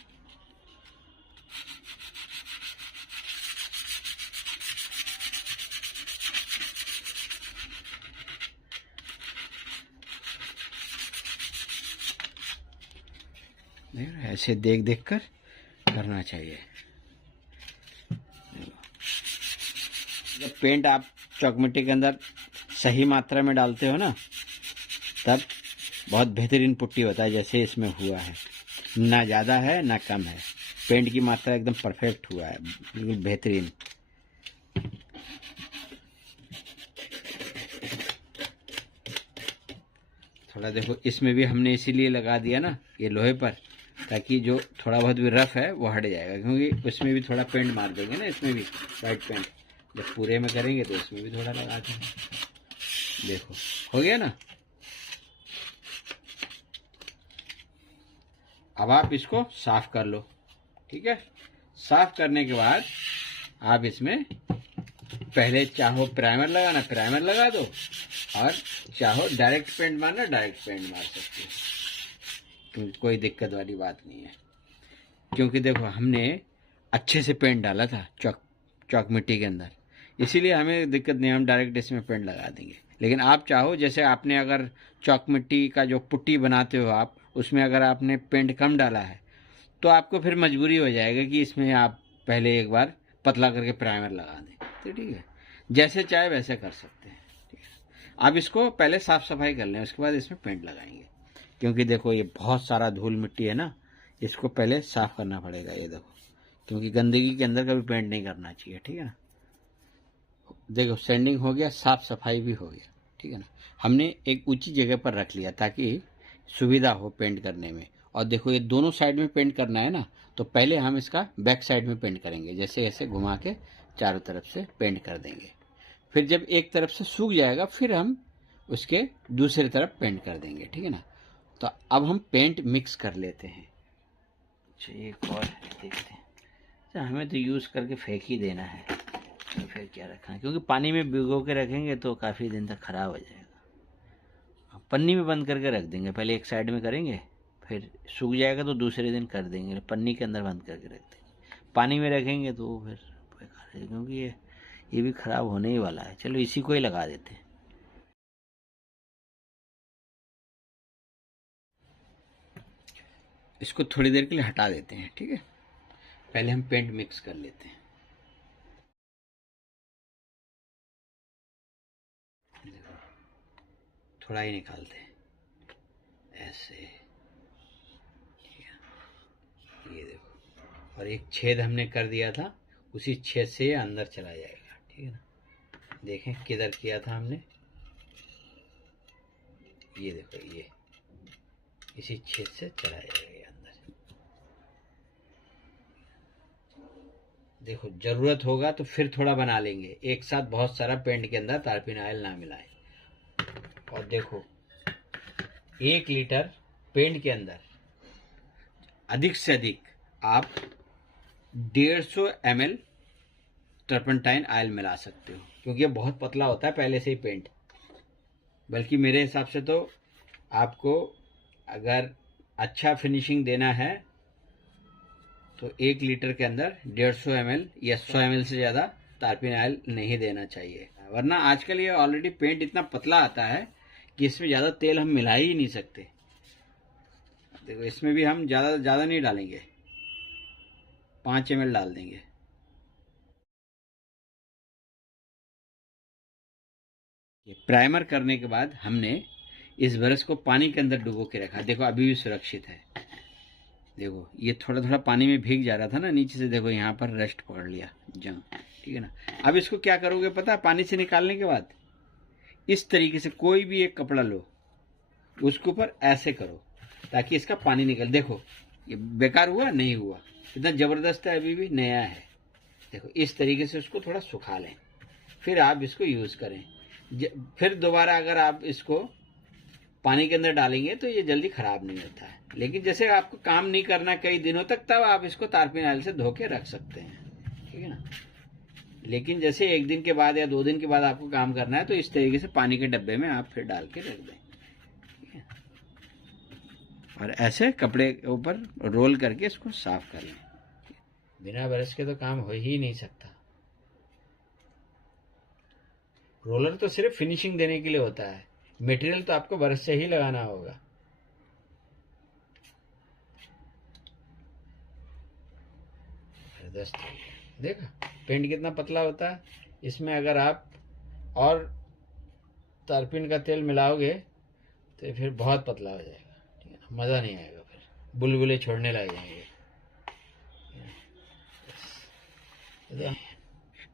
ऐसे देख देख कर करना चाहिए। जब पेंट आप चॉक मिट्टी के अंदर सही मात्रा में डालते हो ना, तब बहुत बेहतरीन पुट्टी होता है, जैसे इसमें हुआ है। ना ज़्यादा है ना कम है, पेंट की मात्रा एकदम परफेक्ट हुआ है, बिल्कुल बेहतरीन। थोड़ा देखो इसमें भी हमने इसीलिए लगा दिया ना, ये लोहे पर ताकि जो थोड़ा बहुत भी रफ है वो हट जाएगा, क्योंकि उसमें भी थोड़ा पेंट मार देंगे ना, इसमें भी वाइट पेंट जब पूरे में करेंगे तो इसमें भी थोड़ा लगा देंगे। देखो हो गया ना। अब आप इसको साफ कर लो, ठीक है। साफ करने के बाद आप इसमें पहले चाहो प्राइमर लगाना प्राइमर लगा दो, और चाहो डायरेक्ट पेंट मारना डायरेक्ट पेंट मार सकते हो, क्योंकि कोई दिक्कत वाली बात नहीं है। क्योंकि देखो हमने अच्छे से पेंट डाला था चॉक मिट्टी के अंदर, इसीलिए हमें दिक्कत नहीं, हम डायरेक्ट इसमें पेंट लगा देंगे। लेकिन आप चाहो, जैसे आपने अगर चॉक मिट्टी का जो पुट्टी बनाते हो आप, उसमें अगर आपने पेंट कम डाला है तो आपको फिर मजबूरी हो जाएगा कि इसमें आप पहले एक बार पतला करके प्राइमर लगा दें, तो ठीक है। जैसे चाहे वैसे कर सकते हैं, ठीक है। आप इसको पहले साफ सफाई कर लें, उसके बाद इसमें पेंट लगाएंगे। क्योंकि देखो ये बहुत सारा धूल मिट्टी है ना, इसको पहले साफ करना पड़ेगा, ये देखो, क्योंकि गंदगी के अंदर कभी पेंट नहीं करना चाहिए, ठीक है ना। देखो सैंडिंग हो गया, साफ सफाई भी हो गया, ठीक है ना। हमने एक ऊंची जगह पर रख लिया ताकि सुविधा हो पेंट करने में। और देखो ये दोनों साइड में पेंट करना है ना, तो पहले हम इसका बैक साइड में पेंट करेंगे, जैसे ऐसे घुमा के चारों तरफ से पेंट कर देंगे। फिर जब एक तरफ से सूख जाएगा फिर हम उसके दूसरी तरफ पेंट कर देंगे, ठीक है ना। तो अब हम पेंट मिक्स कर लेते हैं। अच्छा एक और देखते हैं, अच्छा हमें तो यूज़ करके फेंक ही देना है, तो फिर क्या रखना है, क्योंकि पानी में भिगो के रखेंगे तो काफ़ी दिन तक ख़राब हो जाएगा। पन्नी में बंद करके रख देंगे, पहले एक साइड में करेंगे, फिर सूख जाएगा तो दूसरे दिन कर देंगे, पन्नी के अंदर बंद करके रख देंगे। पानी में रखेंगे तो फिर बेकार है, क्योंकि ये भी ख़राब होने ही वाला है। चलो इसी को ही लगा देते हैं। इसको थोड़ी देर के लिए हटा देते हैं, ठीक है। पहले हम पेंट मिक्स कर लेते हैं। थोड़ा ही निकालते हैं ऐसे, ये देखो, और एक छेद हमने कर दिया था, उसी छेद से ये अंदर चला जाएगा, ठीक है ना। देखें किधर किया था हमने, ये देखो, ये इसी छेद से चला जाएगा ये अंदर। देखो जरूरत होगा तो फिर थोड़ा बना लेंगे, एक साथ बहुत सारा पेंट के अंदर तारपीन ऑयल ना मिलाएं। और देखो 1 लीटर पेंट के अंदर अधिक से अधिक आप 150 ml टर्पंटाइन ऑयल मिला सकते हो, क्योंकि ये बहुत पतला होता है पहले से ही पेंट। बल्कि मेरे हिसाब से तो आपको अगर अच्छा फिनिशिंग देना है तो 1 लीटर के अंदर 150 ml या 100 ml से ज़्यादा तारपीन ऑयल नहीं देना चाहिए, वरना आजकल ये ऑलरेडी पेंट इतना पतला आता है कि इसमें ज़्यादा तेल हम मिला ही नहीं सकते। देखो इसमें भी हम ज़्यादा नहीं डालेंगे, 5 ml डाल देंगे। ये प्राइमर करने के बाद हमने इस ब्रश को पानी के अंदर डुबो के रखा, देखो अभी भी सुरक्षित है। देखो ये थोड़ा थोड़ा पानी में भीग जा रहा था ना नीचे से, देखो यहाँ पर रस्ट पकड़ लिया जंग, ठीक है ना। अब इसको क्या करोगे पता है, पानी से निकालने के बाद इस तरीके से कोई भी एक कपड़ा लो, उसके ऊपर ऐसे करो ताकि इसका पानी निकल। देखो ये बेकार हुआ नहीं हुआ, इतना ज़बरदस्त है, अभी भी नया है। देखो इस तरीके से उसको थोड़ा सुखा लें, फिर आप इसको यूज़ करें। फिर दोबारा अगर आप इसको पानी के अंदर डालेंगे तो ये जल्दी ख़राब नहीं होता है। लेकिन जैसे आपको काम नहीं करना कई दिनों तक, तब आप इसको तारपीन ऑयल से धो के रख सकते हैं, ठीक है ना। लेकिन जैसे 1 दिन के बाद या 2 दिन के बाद आपको काम करना है तो इस तरीके से पानी के डब्बे में आप फिर डाल के रख दें, ठीक है। और ऐसे कपड़े के ऊपर रोल करके इसको साफ कर लें। बिना ब्रश के तो काम हो ही नहीं सकता। रोलर तो सिर्फ फिनिशिंग देने के लिए होता है, मटेरियल तो आपको ब्रश से ही लगाना होगा। जबरदस्त देखा पेंट कितना पतला होता है। इसमें अगर आप और तारपीन का तेल मिलाओगे तो फिर बहुत पतला हो जाएगा, ठीक है ना, मज़ा नहीं आएगा, फिर बुलबुले छोड़ने लग जाएंगे।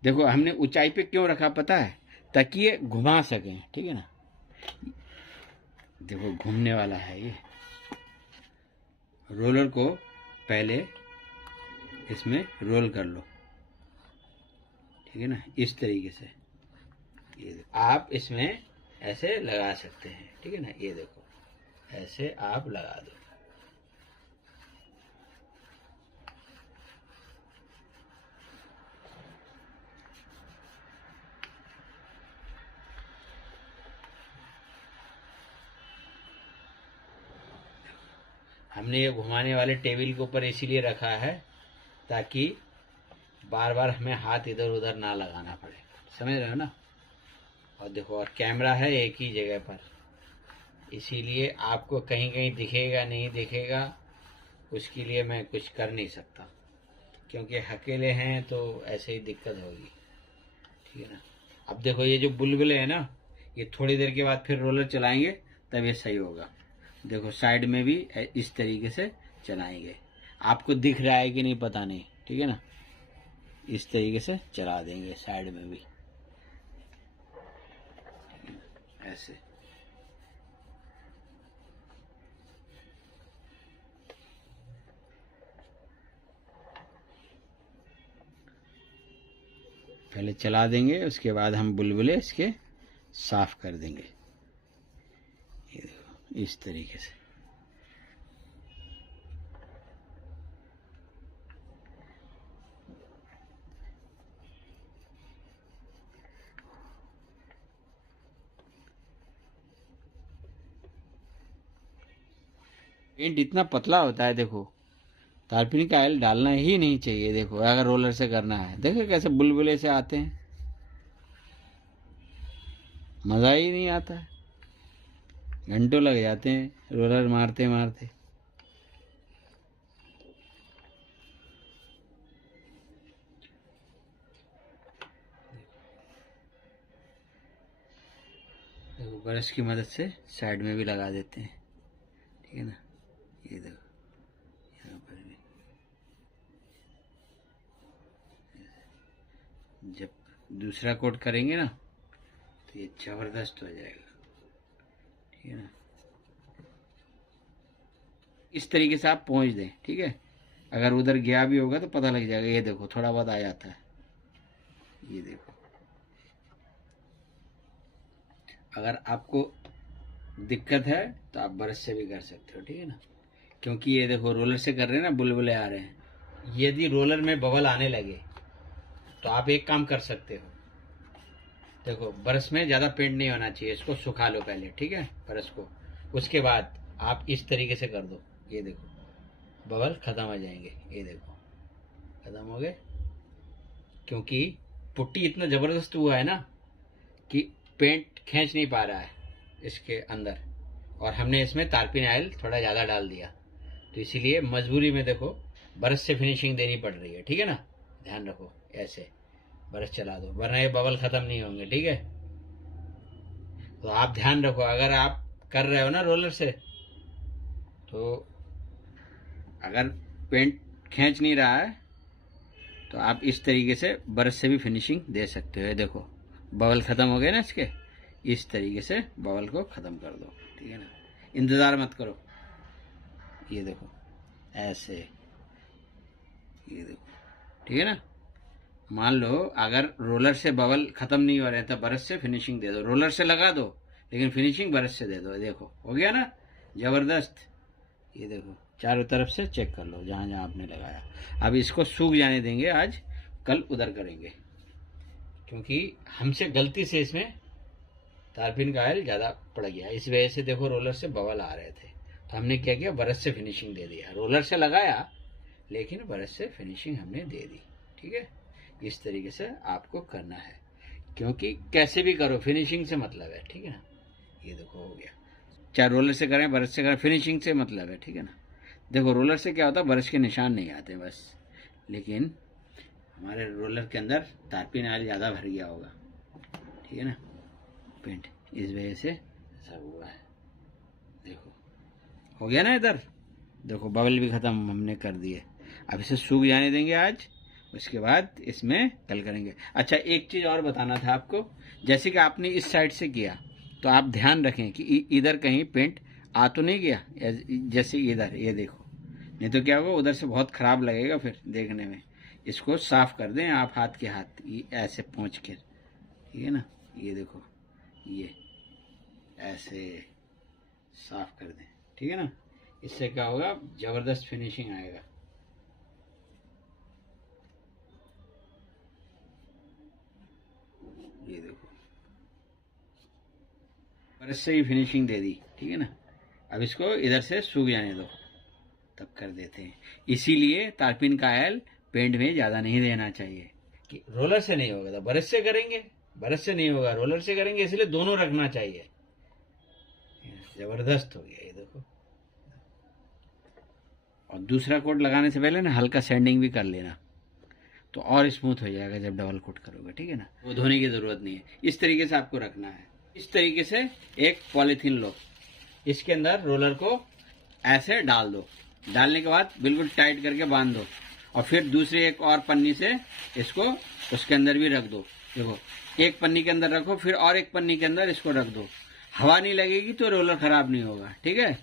देखो हमने ऊंचाई पे क्यों रखा पता है, ताकि ये घुमा सकें, ठीक है ना। देखो घूमने वाला है ये, रोलर को पहले इसमें रोल कर लो, ठीक है ना, इस तरीके से। ये देखो, आप इसमें ऐसे लगा सकते हैं, ठीक है ना, ये देखो ऐसे आप लगा दो। हमने ये घुमाने वाले टेबल के ऊपर इसीलिए रखा है ताकि बार बार हमें हाथ इधर उधर ना लगाना पड़े, समझ रहे हो ना। और देखो, और कैमरा है एक ही जगह पर, इसीलिए आपको कहीं कहीं दिखेगा नहीं दिखेगा, उसके लिए मैं कुछ कर नहीं सकता, क्योंकि अकेले हैं तो ऐसे ही दिक्कत होगी, ठीक है ना। अब देखो, ये जो बुलबुले हैं ना, ये थोड़ी देर के बाद फिर रोलर चलाएंगे तब ये सही होगा। देखो साइड में भी इस तरीके से चलाएंगे, आपको दिख रहा है कि नहीं पता नहीं, ठीक है ना, इस तरीके से चला देंगे साइड में भी ऐसे। पहले चला देंगे, उसके बाद हम बुलबुले इसके साफ कर देंगे, ये देखो इस तरीके से। पेंट इतना पतला होता है, देखो तारपीन का ऑयल डालना ही नहीं चाहिए। देखो अगर रोलर से करना है, देखो कैसे बुलबुले से आते हैं, मज़ा ही नहीं आता है, घंटों लग जाते हैं रोलर मारते मारते। देखो ब्रश की मदद से साइड में भी लगा देते हैं, ठीक है ना, ये देखो यहाँ पर भी। जब दूसरा कोट करेंगे ना तो ये जबरदस्त हो जाएगा, ठीक है ना। इस तरीके से आप पहुंच दें, ठीक है। अगर उधर गया भी होगा तो पता लग जाएगा। ये देखो थोड़ा बहुत आ जाता है, ये देखो। अगर आपको दिक्कत है तो आप ब्रश से भी कर सकते हो, ठीक है ना, क्योंकि ये देखो रोलर से कर रहे हैं ना, बुलबुले आ रहे हैं। यदि रोलर में बबल आने लगे तो आप एक काम कर सकते हो, देखो ब्रश में ज़्यादा पेंट नहीं होना चाहिए, इसको सुखा लो पहले, ठीक है, ब्रश को। उसके बाद आप इस तरीके से कर दो, ये देखो बबल ख़त्म हो जाएंगे, ये देखो ख़त्म हो गए, क्योंकि पुट्टी इतना ज़बरदस्त हुआ है ना कि पेंट खींच नहीं पा रहा है इसके अंदर, और हमने इसमें तारपीन ऑयल थोड़ा ज़्यादा डाल दिया, तो इसीलिए मजबूरी में देखो ब्रश से फिनिशिंग देनी पड़ रही है, ठीक है ना। ध्यान रखो, ऐसे ब्रश चला दो, वरना ये बबल ख़त्म नहीं होंगे, ठीक है। तो आप ध्यान रखो, अगर आप कर रहे हो ना रोलर से, तो अगर पेंट खींच नहीं रहा है तो आप इस तरीके से ब्रश से भी फिनिशिंग दे सकते हो। देखो बबल ख़त्म हो गए ना इसके, इस तरीके से बबल को ख़त्म कर दो, ठीक है ना, इंतज़ार मत करो। ये देखो ऐसे, ये देखो, ठीक है ना। मान लो अगर रोलर से बबल ख़त्म नहीं हो रहे तो ब्रश से फिनिशिंग दे दो, रोलर से लगा दो लेकिन फिनिशिंग ब्रश से दे दो। देखो हो गया ना ज़बरदस्त। ये देखो चारों तरफ से चेक कर लो जहाँ जहाँ आपने लगाया। अब इसको सूख जाने देंगे, आज कल उधर करेंगे, क्योंकि हमसे गलती से इसमें तारपीन का ऑयल ज़्यादा पड़ गया, इस वजह से देखो रोलर से बबल आ रहे थे, तो हमने क्या किया, ब्रश से फिनिशिंग दे दिया। रोलर से लगाया लेकिन ब्रश से फिनिशिंग हमने दे दी, ठीक है। इस तरीके से आपको करना है, क्योंकि कैसे भी करो फिनिशिंग से मतलब है, ठीक है ना। ये देखो हो गया, चाहे रोलर से करें ब्रश से करें, फिनिशिंग से मतलब है, ठीक है ना। देखो रोलर से क्या होता है, ब्रश के निशान नहीं आते बस, लेकिन हमारे रोलर के अंदर तारपीन ऑयल ज़्यादा भर गया होगा, ठीक है ना, पेंट, इस वजह से ऐसा हुआ है। देखो हो गया ना इधर, देखो बबल भी ख़त्म हमने कर दिए। अब इसे सूख जाने देंगे आज, उसके बाद इसमें कल करेंगे। अच्छा एक चीज़ और बताना था आपको, जैसे कि आपने इस साइड से किया तो आप ध्यान रखें कि इधर कहीं पेंट आ तो नहीं गया, जैसे इधर, ये देखो नहीं तो क्या होगा, उधर से बहुत खराब लगेगा फिर देखने में। इसको साफ कर दें आप हाथ के हाथ, ये ऐसे पोंछ कर, ठीक है ना। ये देखो, ये ऐसे साफ कर दें, ठीक है ना। इससे क्या होगा, जबरदस्त फिनिशिंग आएगा। ये देखो, ब्रश से ही फिनिशिंग दे दी, ठीक है ना। अब इसको इधर से सूख जाने दो, तब कर देते हैं। इसीलिए तारपीन का ऑयल पेंट में ज़्यादा नहीं देना चाहिए कि रोलर से नहीं होगा तो ब्रश से करेंगे, ब्रश से नहीं होगा रोलर से करेंगे, इसलिए दोनों रखना चाहिए। जबरदस्त हो गया ये देखो। और दूसरा कोट लगाने से पहले ना हल्का सैंडिंग भी कर लेना, तो और स्मूथ हो जाएगा जब डबल कोट करोगे, ठीक है ना। वो धोने की जरूरत नहीं है। इस तरीके से आपको रखना है। इस तरीके से एक पॉलीथीन लो, इसके अंदर रोलर को ऐसे डाल दो, डालने के बाद बिल्कुल टाइट करके बांध दो, और फिर दूसरी एक और पन्नी से इसको उसके अंदर भी रख दो। देखो, एक पन्नी के अंदर रखो, फिर और एक पन्नी के अंदर इसको रख दो। हवा नहीं लगेगी तो रोलर खराब नहीं होगा, ठीक है।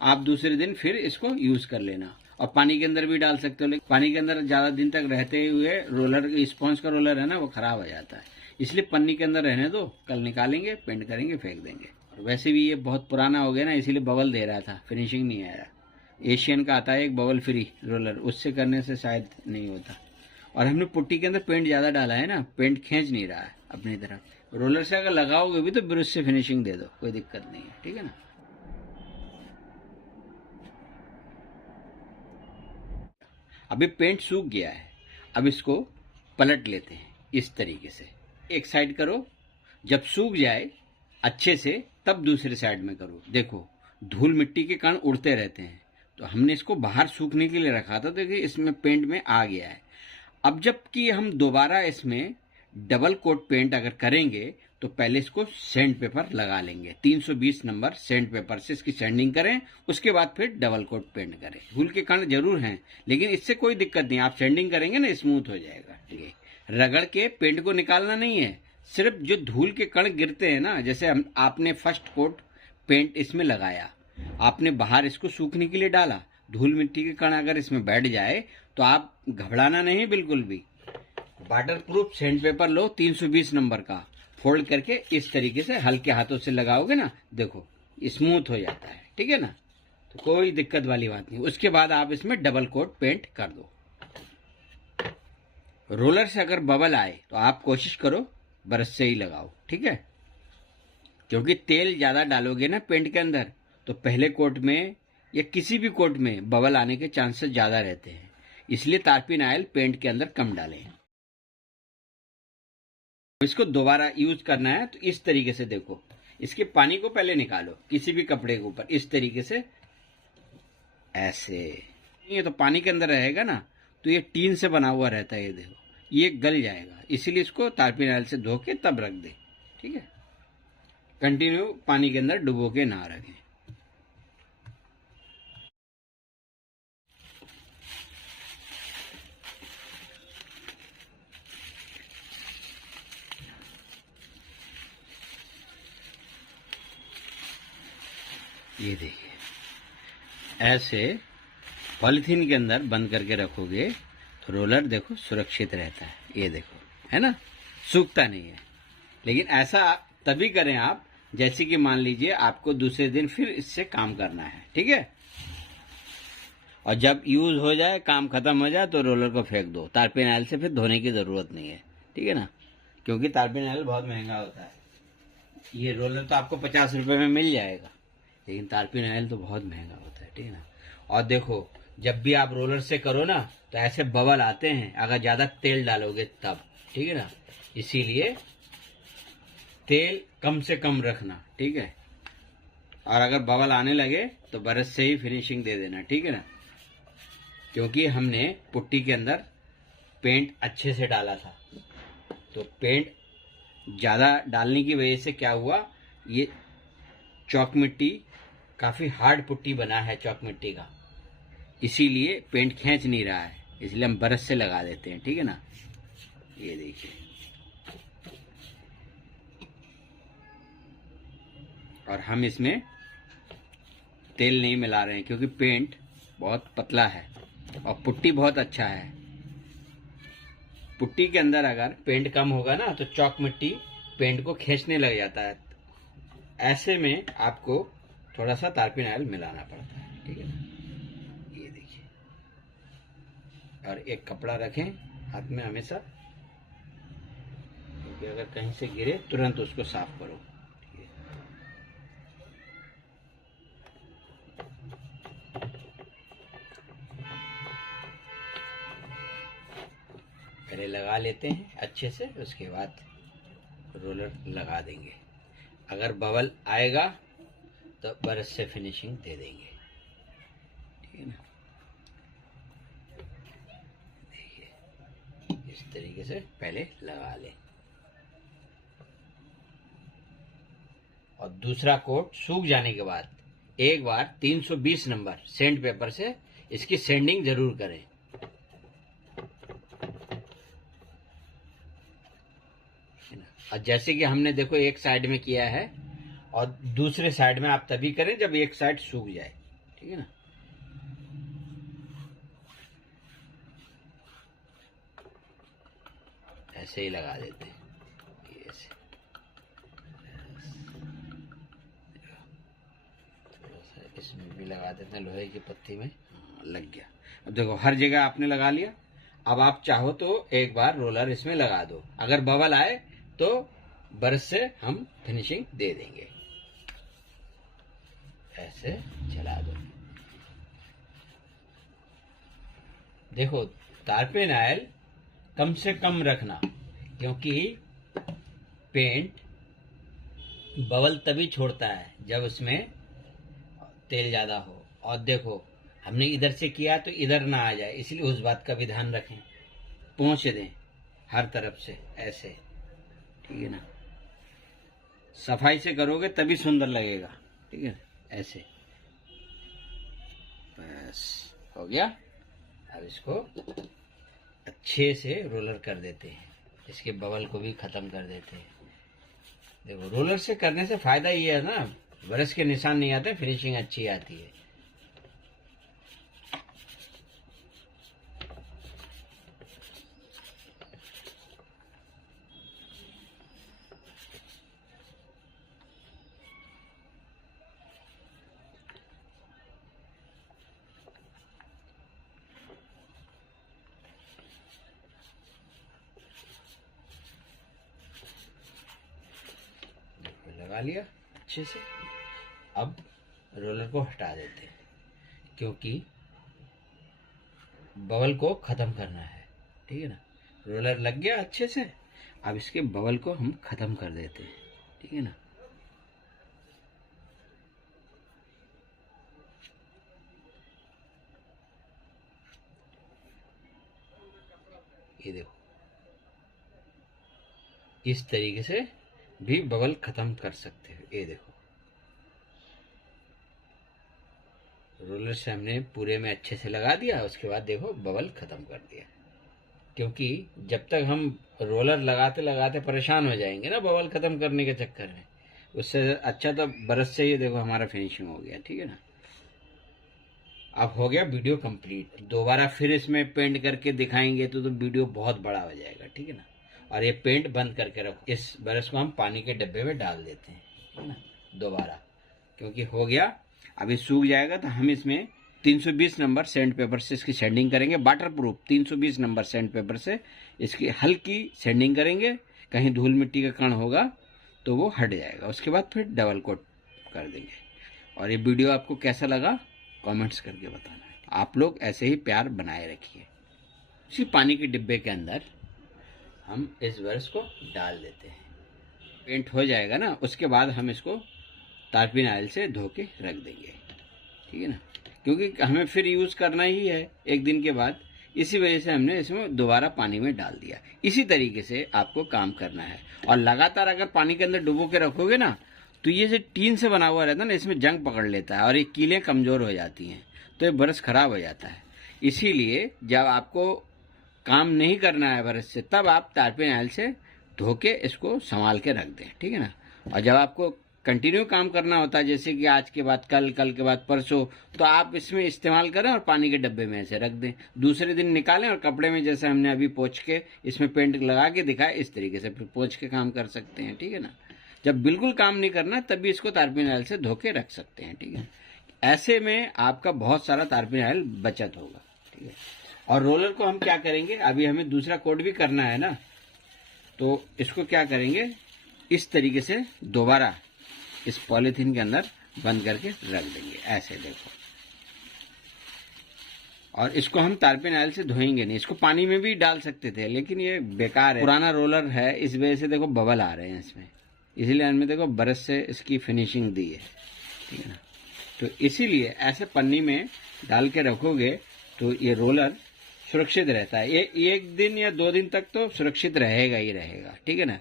आप दूसरे दिन फिर इसको यूज कर लेना। और पानी के अंदर भी डाल सकते हो, लेकिन पानी के अंदर ज्यादा दिन तक रहते हुए रोलर, स्पॉन्ज का रोलर है ना, वो खराब हो जाता है। इसलिए पन्नी के अंदर रहने दो, कल निकालेंगे, पेंट करेंगे, फेंक देंगे। और वैसे भी ये बहुत पुराना हो गया ना, इसीलिए बबल दे रहा था, फिनिशिंग नहीं आया। एशियन का आता है एक बबल फ्री रोलर, उससे करने से शायद नहीं होता। और हमने पुट्टी के अंदर पेंट ज्यादा डाला है ना, पेंट खींच नहीं रहा है अपनी तरफ। रोलर से अगर लगाओगे भी तो ब्रश से फिनिशिंग दे दो, कोई दिक्कत नहीं है, ठीक है ना। अभी पेंट सूख गया है, अब इसको पलट लेते हैं इस तरीके से। एक साइड करो, जब सूख जाए अच्छे से तब दूसरे साइड में करो। देखो, धूल मिट्टी के कण उड़ते रहते हैं, तो हमने इसको बाहर सूखने के लिए रखा था, देखिए इसमें पेंट में आ गया है। अब जबकि हम दोबारा इसमें डबल कोट पेंट अगर करेंगे तो पहले इसको सैंड पेपर लगा लेंगे, 320 नंबर सैंड पेपर से इसकी सैंडिंग करें, उसके बाद फिर डबल कोट पेंट करें। धूल के कण जरूर हैं, लेकिन इससे कोई दिक्कत नहीं, आप सैंडिंग करेंगे ना स्मूथ हो जाएगा, ठीक है। रगड़ के पेंट को निकालना नहीं है, सिर्फ जो धूल के कण गिरते हैं ना, जैसे हम आपने फर्स्ट कोट पेंट इसमें लगाया, आपने बाहर इसको सूखने के लिए डाला, धूल मिट्टी के कण अगर इसमें बैठ जाए तो आप घबराना नहीं बिल्कुल भी। वाटर प्रूफ सैंड पेपर लो 320 नंबर का, फोल्ड करके इस तरीके से हल्के हाथों से लगाओगे ना, देखो स्मूथ हो जाता है, ठीक है ना। तो कोई दिक्कत वाली बात नहीं। उसके बाद आप इसमें डबल कोट पेंट कर दो। रोलर से अगर बबल आए तो आप कोशिश करो ब्रश से ही लगाओ, ठीक है। क्योंकि तेल ज्यादा डालोगे ना पेंट के अंदर, तो पहले कोट में या किसी भी कोट में बबल आने के चांसेस ज्यादा रहते हैं। इसलिए तारपीन ऑयल पेंट के अंदर कम डालें। इसको दोबारा यूज करना है तो इस तरीके से देखो, इसके पानी को पहले निकालो किसी भी कपड़े के ऊपर, इस तरीके से ऐसे। ये तो पानी के अंदर रहेगा ना, तो ये टीन से बना हुआ रहता है, ये देखो ये गल जाएगा, इसीलिए इसको तारपीन ऑयल से धो के तब रख दे, ठीक है। कंटिन्यू पानी के अंदर डुबो के ना रखें। ये देखिए, ऐसे पॉलिथीन के अंदर बंद करके रखोगे तो रोलर देखो सुरक्षित रहता है। ये देखो, है ना, सूखता नहीं है। लेकिन ऐसा तभी करें आप, जैसे कि मान लीजिए आपको दूसरे दिन फिर इससे काम करना है, ठीक है। और जब यूज हो जाए, काम खत्म हो जाए, तो रोलर को फेंक दो। तारपीन ऑयल से फिर धोने की जरूरत नहीं है, ठीक है ना, क्योंकि तारपीन ऑयल बहुत महंगा होता है। ये रोलर तो आपको 50 रुपए में मिल जाएगा, लेकिन तारपीन ऑयल तो बहुत महंगा होता है, ठीक है ना। और देखो, जब भी आप रोलर से करो ना तो ऐसे बबल आते हैं अगर ज्यादा तेल डालोगे तब, ठीक है ना। इसीलिए तेल कम से कम रखना, ठीक है। और अगर बबल आने लगे तो ब्रश से ही फिनिशिंग दे देना, ठीक है ना। क्योंकि हमने पुट्टी के अंदर पेंट अच्छे से डाला था, तो पेंट ज्यादा डालने की वजह से क्या हुआ, ये चौक मिट्टी काफी हार्ड पुट्टी बना है चौक मिट्टी का, इसीलिए पेंट खींच नहीं रहा है, इसलिए हम ब्रश से लगा देते हैं, ठीक है ना। ये देखिए, और हम इसमें तेल नहीं मिला रहे हैं क्योंकि पेंट बहुत पतला है और पुट्टी बहुत अच्छा है। पुट्टी के अंदर अगर पेंट कम होगा ना तो चॉक मिट्टी पेंट को खींचने लग जाता है। ऐसे में आपको थोड़ा सा तारपीन ऑयल मिलाना पड़ता है, ठीक है ना। ये देखिए, और एक कपड़ा रखें हाथ में हमेशा, क्योंकि अगर कहीं से गिरे तुरंत उसको साफ करो। पहले लगा लेते हैं अच्छे से, उसके बाद रोलर लगा देंगे। अगर बबल आएगा तो ब्रश से फिनिशिंग दे देंगे, ठीक है ना। देखिए इस तरीके से पहले लगा लें, और दूसरा कोट सूख जाने के बाद एक बार 320 नंबर सेंड पेपर से इसकी सेंडिंग जरूर करें। और जैसे कि हमने देखो एक साइड में किया है, और दूसरे साइड में आप तभी करें जब एक साइड सूख जाए, ठीक है ना। ऐसे ही लगा देते हैं, ऐसे थोड़ा सा इसमें भी लगा देते हैं, लोहे की पत्ती में लग गया। अब देखो हर जगह आपने लगा लिया। अब आप चाहो तो एक बार रोलर इसमें लगा दो, अगर बबल आए तो ब्रश से हम फिनिशिंग दे देंगे। ऐसे चला दो। देखो तारपीन ऑयल कम से कम रखना, क्योंकि पेंट बबल तभी छोड़ता है जब उसमें तेल ज्यादा हो। और देखो हमने इधर से किया तो इधर ना आ जाए, इसलिए उस बात का भी ध्यान रखें। पहुंच दें हर तरफ से ऐसे, ठीक है ना। सफाई से करोगे तभी सुंदर लगेगा, ठीक है। ऐसे बस हो गया। अब इसको अच्छे से रोलर कर देते हैं, इसके बबल को भी खत्म कर देते हैं। देखो रोलर से करने से फायदा ये है ना, ब्रश के निशान नहीं आते, फिनिशिंग अच्छी आती है। लगा लिया अच्छे से। अब रोलर को हटा देते हैं, क्योंकि बबल को खत्म करना है, ठीक है ना। रोलर लग गया अच्छे से, अब इसके बबल को हम खत्म कर देते हैं, ठीक है ना। ये देखो इस तरीके से भी बबल खत्म कर सकते हो। ये देखो रोलर से हमने पूरे में अच्छे से लगा दिया, उसके बाद देखो बबल खत्म कर दिया। क्योंकि जब तक हम रोलर लगाते लगाते परेशान हो जाएंगे ना बबल खत्म करने के चक्कर में, उससे अच्छा तो ब्रश से ही देखो हमारा फिनिशिंग हो गया, ठीक है ना। अब हो गया वीडियो कंप्लीट। दोबारा फिर इसमें पेंट करके दिखाएंगे तो वीडियो बहुत बड़ा हो जाएगा, ठीक है ना। और ये पेंट बंद करके रखो। इस ब्रश को हम पानी के डब्बे में डाल देते हैं, ठीक है ना, दोबारा, क्योंकि हो गया। अभी सूख जाएगा तो हम इसमें 320 नंबर सैंड पेपर से इसकी सैंडिंग करेंगे, water proof 320 number send paper से इसकी हल्की सैंडिंग करेंगे। कहीं धूल मिट्टी का कण होगा तो वो हट जाएगा। उसके बाद फिर डबल कोट कर देंगे। और ये वीडियो आपको कैसा लगा कमेंट्स करके बताना है। आप लोग ऐसे ही प्यार बनाए रखिए। इसी पानी के डिब्बे के अंदर हम इस ब्रश को डाल देते हैं। पेंट हो जाएगा ना, उसके बाद हम इसको तारपीन ऑयल से धो के रख देंगे, ठीक है ना, क्योंकि हमें फिर यूज करना ही है एक दिन के बाद। इसी वजह से हमने इसमें दोबारा पानी में डाल दिया। इसी तरीके से आपको काम करना है। और लगातार अगर पानी के अंदर डुबो के रखोगे ना तो ये जो टीन से बना हुआ रहता है ना, इसमें जंग पकड़ लेता है और ये कीलें कमजोर हो जाती हैं, तो ये ब्रश खराब हो जाता है। इसीलिए जब आपको काम नहीं करना है ब्रश से, तब आप तारपीन ऑयल से धो के इसको संभाल के रख दें, ठीक है ना। और जब आपको कंटिन्यू काम करना होता है, जैसे कि आज के बाद कल, कल के बाद परसों, तो आप इसमें इस्तेमाल करें और पानी के डब्बे में ऐसे रख दें। दूसरे दिन निकालें और कपड़े में, जैसे हमने अभी पोंछ के इसमें पेंट लगा के दिखाया, इस तरीके से फिर पोंछ के काम कर सकते हैं। ठीक है ना। जब बिल्कुल काम नहीं करना तभी इसको तारपीन ऑयल से धो के रख सकते हैं। ठीक है। ऐसे में आपका बहुत सारा तारपीन ऑयल बचत होगा। ठीक है। और रोलर को हम क्या करेंगे, अभी हमें दूसरा कोट भी करना है ना, तो इसको क्या करेंगे, इस तरीके से दोबारा इस पॉलीथीन के अंदर बंद करके रख देंगे, ऐसे देखो। और इसको हम तारपीन ऑयल से धोएंगे नहीं, इसको पानी में भी डाल सकते थे, लेकिन ये बेकार है, पुराना रोलर है, इस वजह से देखो बबल आ रहे हैं इसमें, इसीलिए हमने देखो ब्रश से इसकी फिनिशिंग दी है। ठीक है ना। तो इसीलिए ऐसे पन्नी में डाल के रखोगे तो ये रोलर सुरक्षित रहता है। ये 1 दिन या 2 दिन तक तो सुरक्षित रहेगा ही रहेगा। ठीक है ना।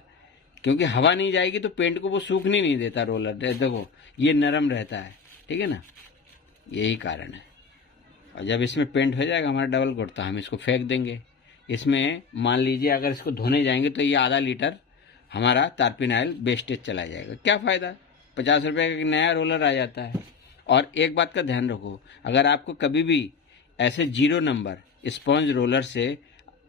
क्योंकि हवा नहीं जाएगी तो पेंट को वो सूखने नहीं देता रोलर, देखो ये नरम रहता है। ठीक है ना। यही कारण है। और जब इसमें पेंट हो जाएगा हमारा डबल कोट, तो हम इसको फेंक देंगे। इसमें मान लीजिए अगर इसको धोने जाएंगे तो ये आधा लीटर हमारा तारपीन ऑयल वेस्टेज चला जाएगा। क्या फ़ायदा, 50 रुपये का नया रोलर आ जाता है। और एक बात का ध्यान रखो, अगर आपको कभी भी ऐसे 0 नंबर स्पॉन्ज रोलर से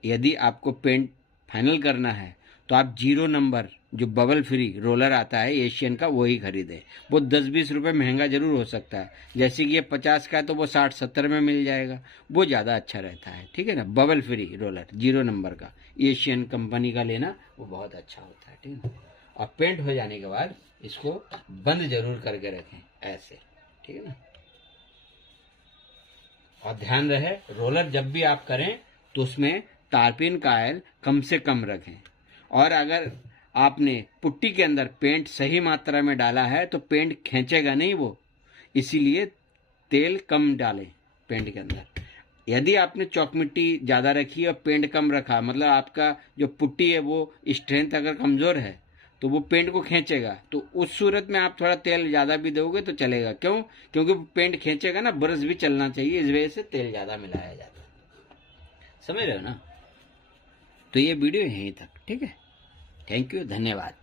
यदि आपको पेंट फाइनल करना है तो आप 0 नंबर जो बबल फ्री रोलर आता है एशियन का, वही खरीदें। वो 10-20 रुपये महंगा जरूर हो सकता है, जैसे कि ये 50 का है तो वो 60-70 में मिल जाएगा, वो ज़्यादा अच्छा रहता है। ठीक है ना। बबल फ्री रोलर 0 नंबर का एशियन कंपनी का लेना, वो बहुत अच्छा होता है। ठीक है। और पेंट हो जाने के बाद इसको बंद जरूर करके रखें ऐसे। ठीक है ना। और ध्यान रहे, रोलर जब भी आप करें तो उसमें तारपीन का ऑयल कम से कम रखें। और अगर आपने पुट्टी के अंदर पेंट सही मात्रा में डाला है तो पेंट खींचेगा नहीं वो, इसीलिए तेल कम डालें पेंट के अंदर। यदि आपने चौक मिट्टी ज़्यादा रखी और पेंट कम रखा, मतलब आपका जो पुट्टी है वो स्ट्रेंथ अगर कमज़ोर है तो वो पेंट को खींचेगा, तो उस सूरत में आप थोड़ा तेल ज़्यादा भी दोगे तो चलेगा। क्यों? क्योंकि पेंट खींचेगा ना, ब्रश भी चलना चाहिए, इस वजह से तेल ज़्यादा मिलाया जाता है। समझ रहे हो ना। तो ये वीडियो यहीं तक। ठीक है। थैंक यू, धन्यवाद।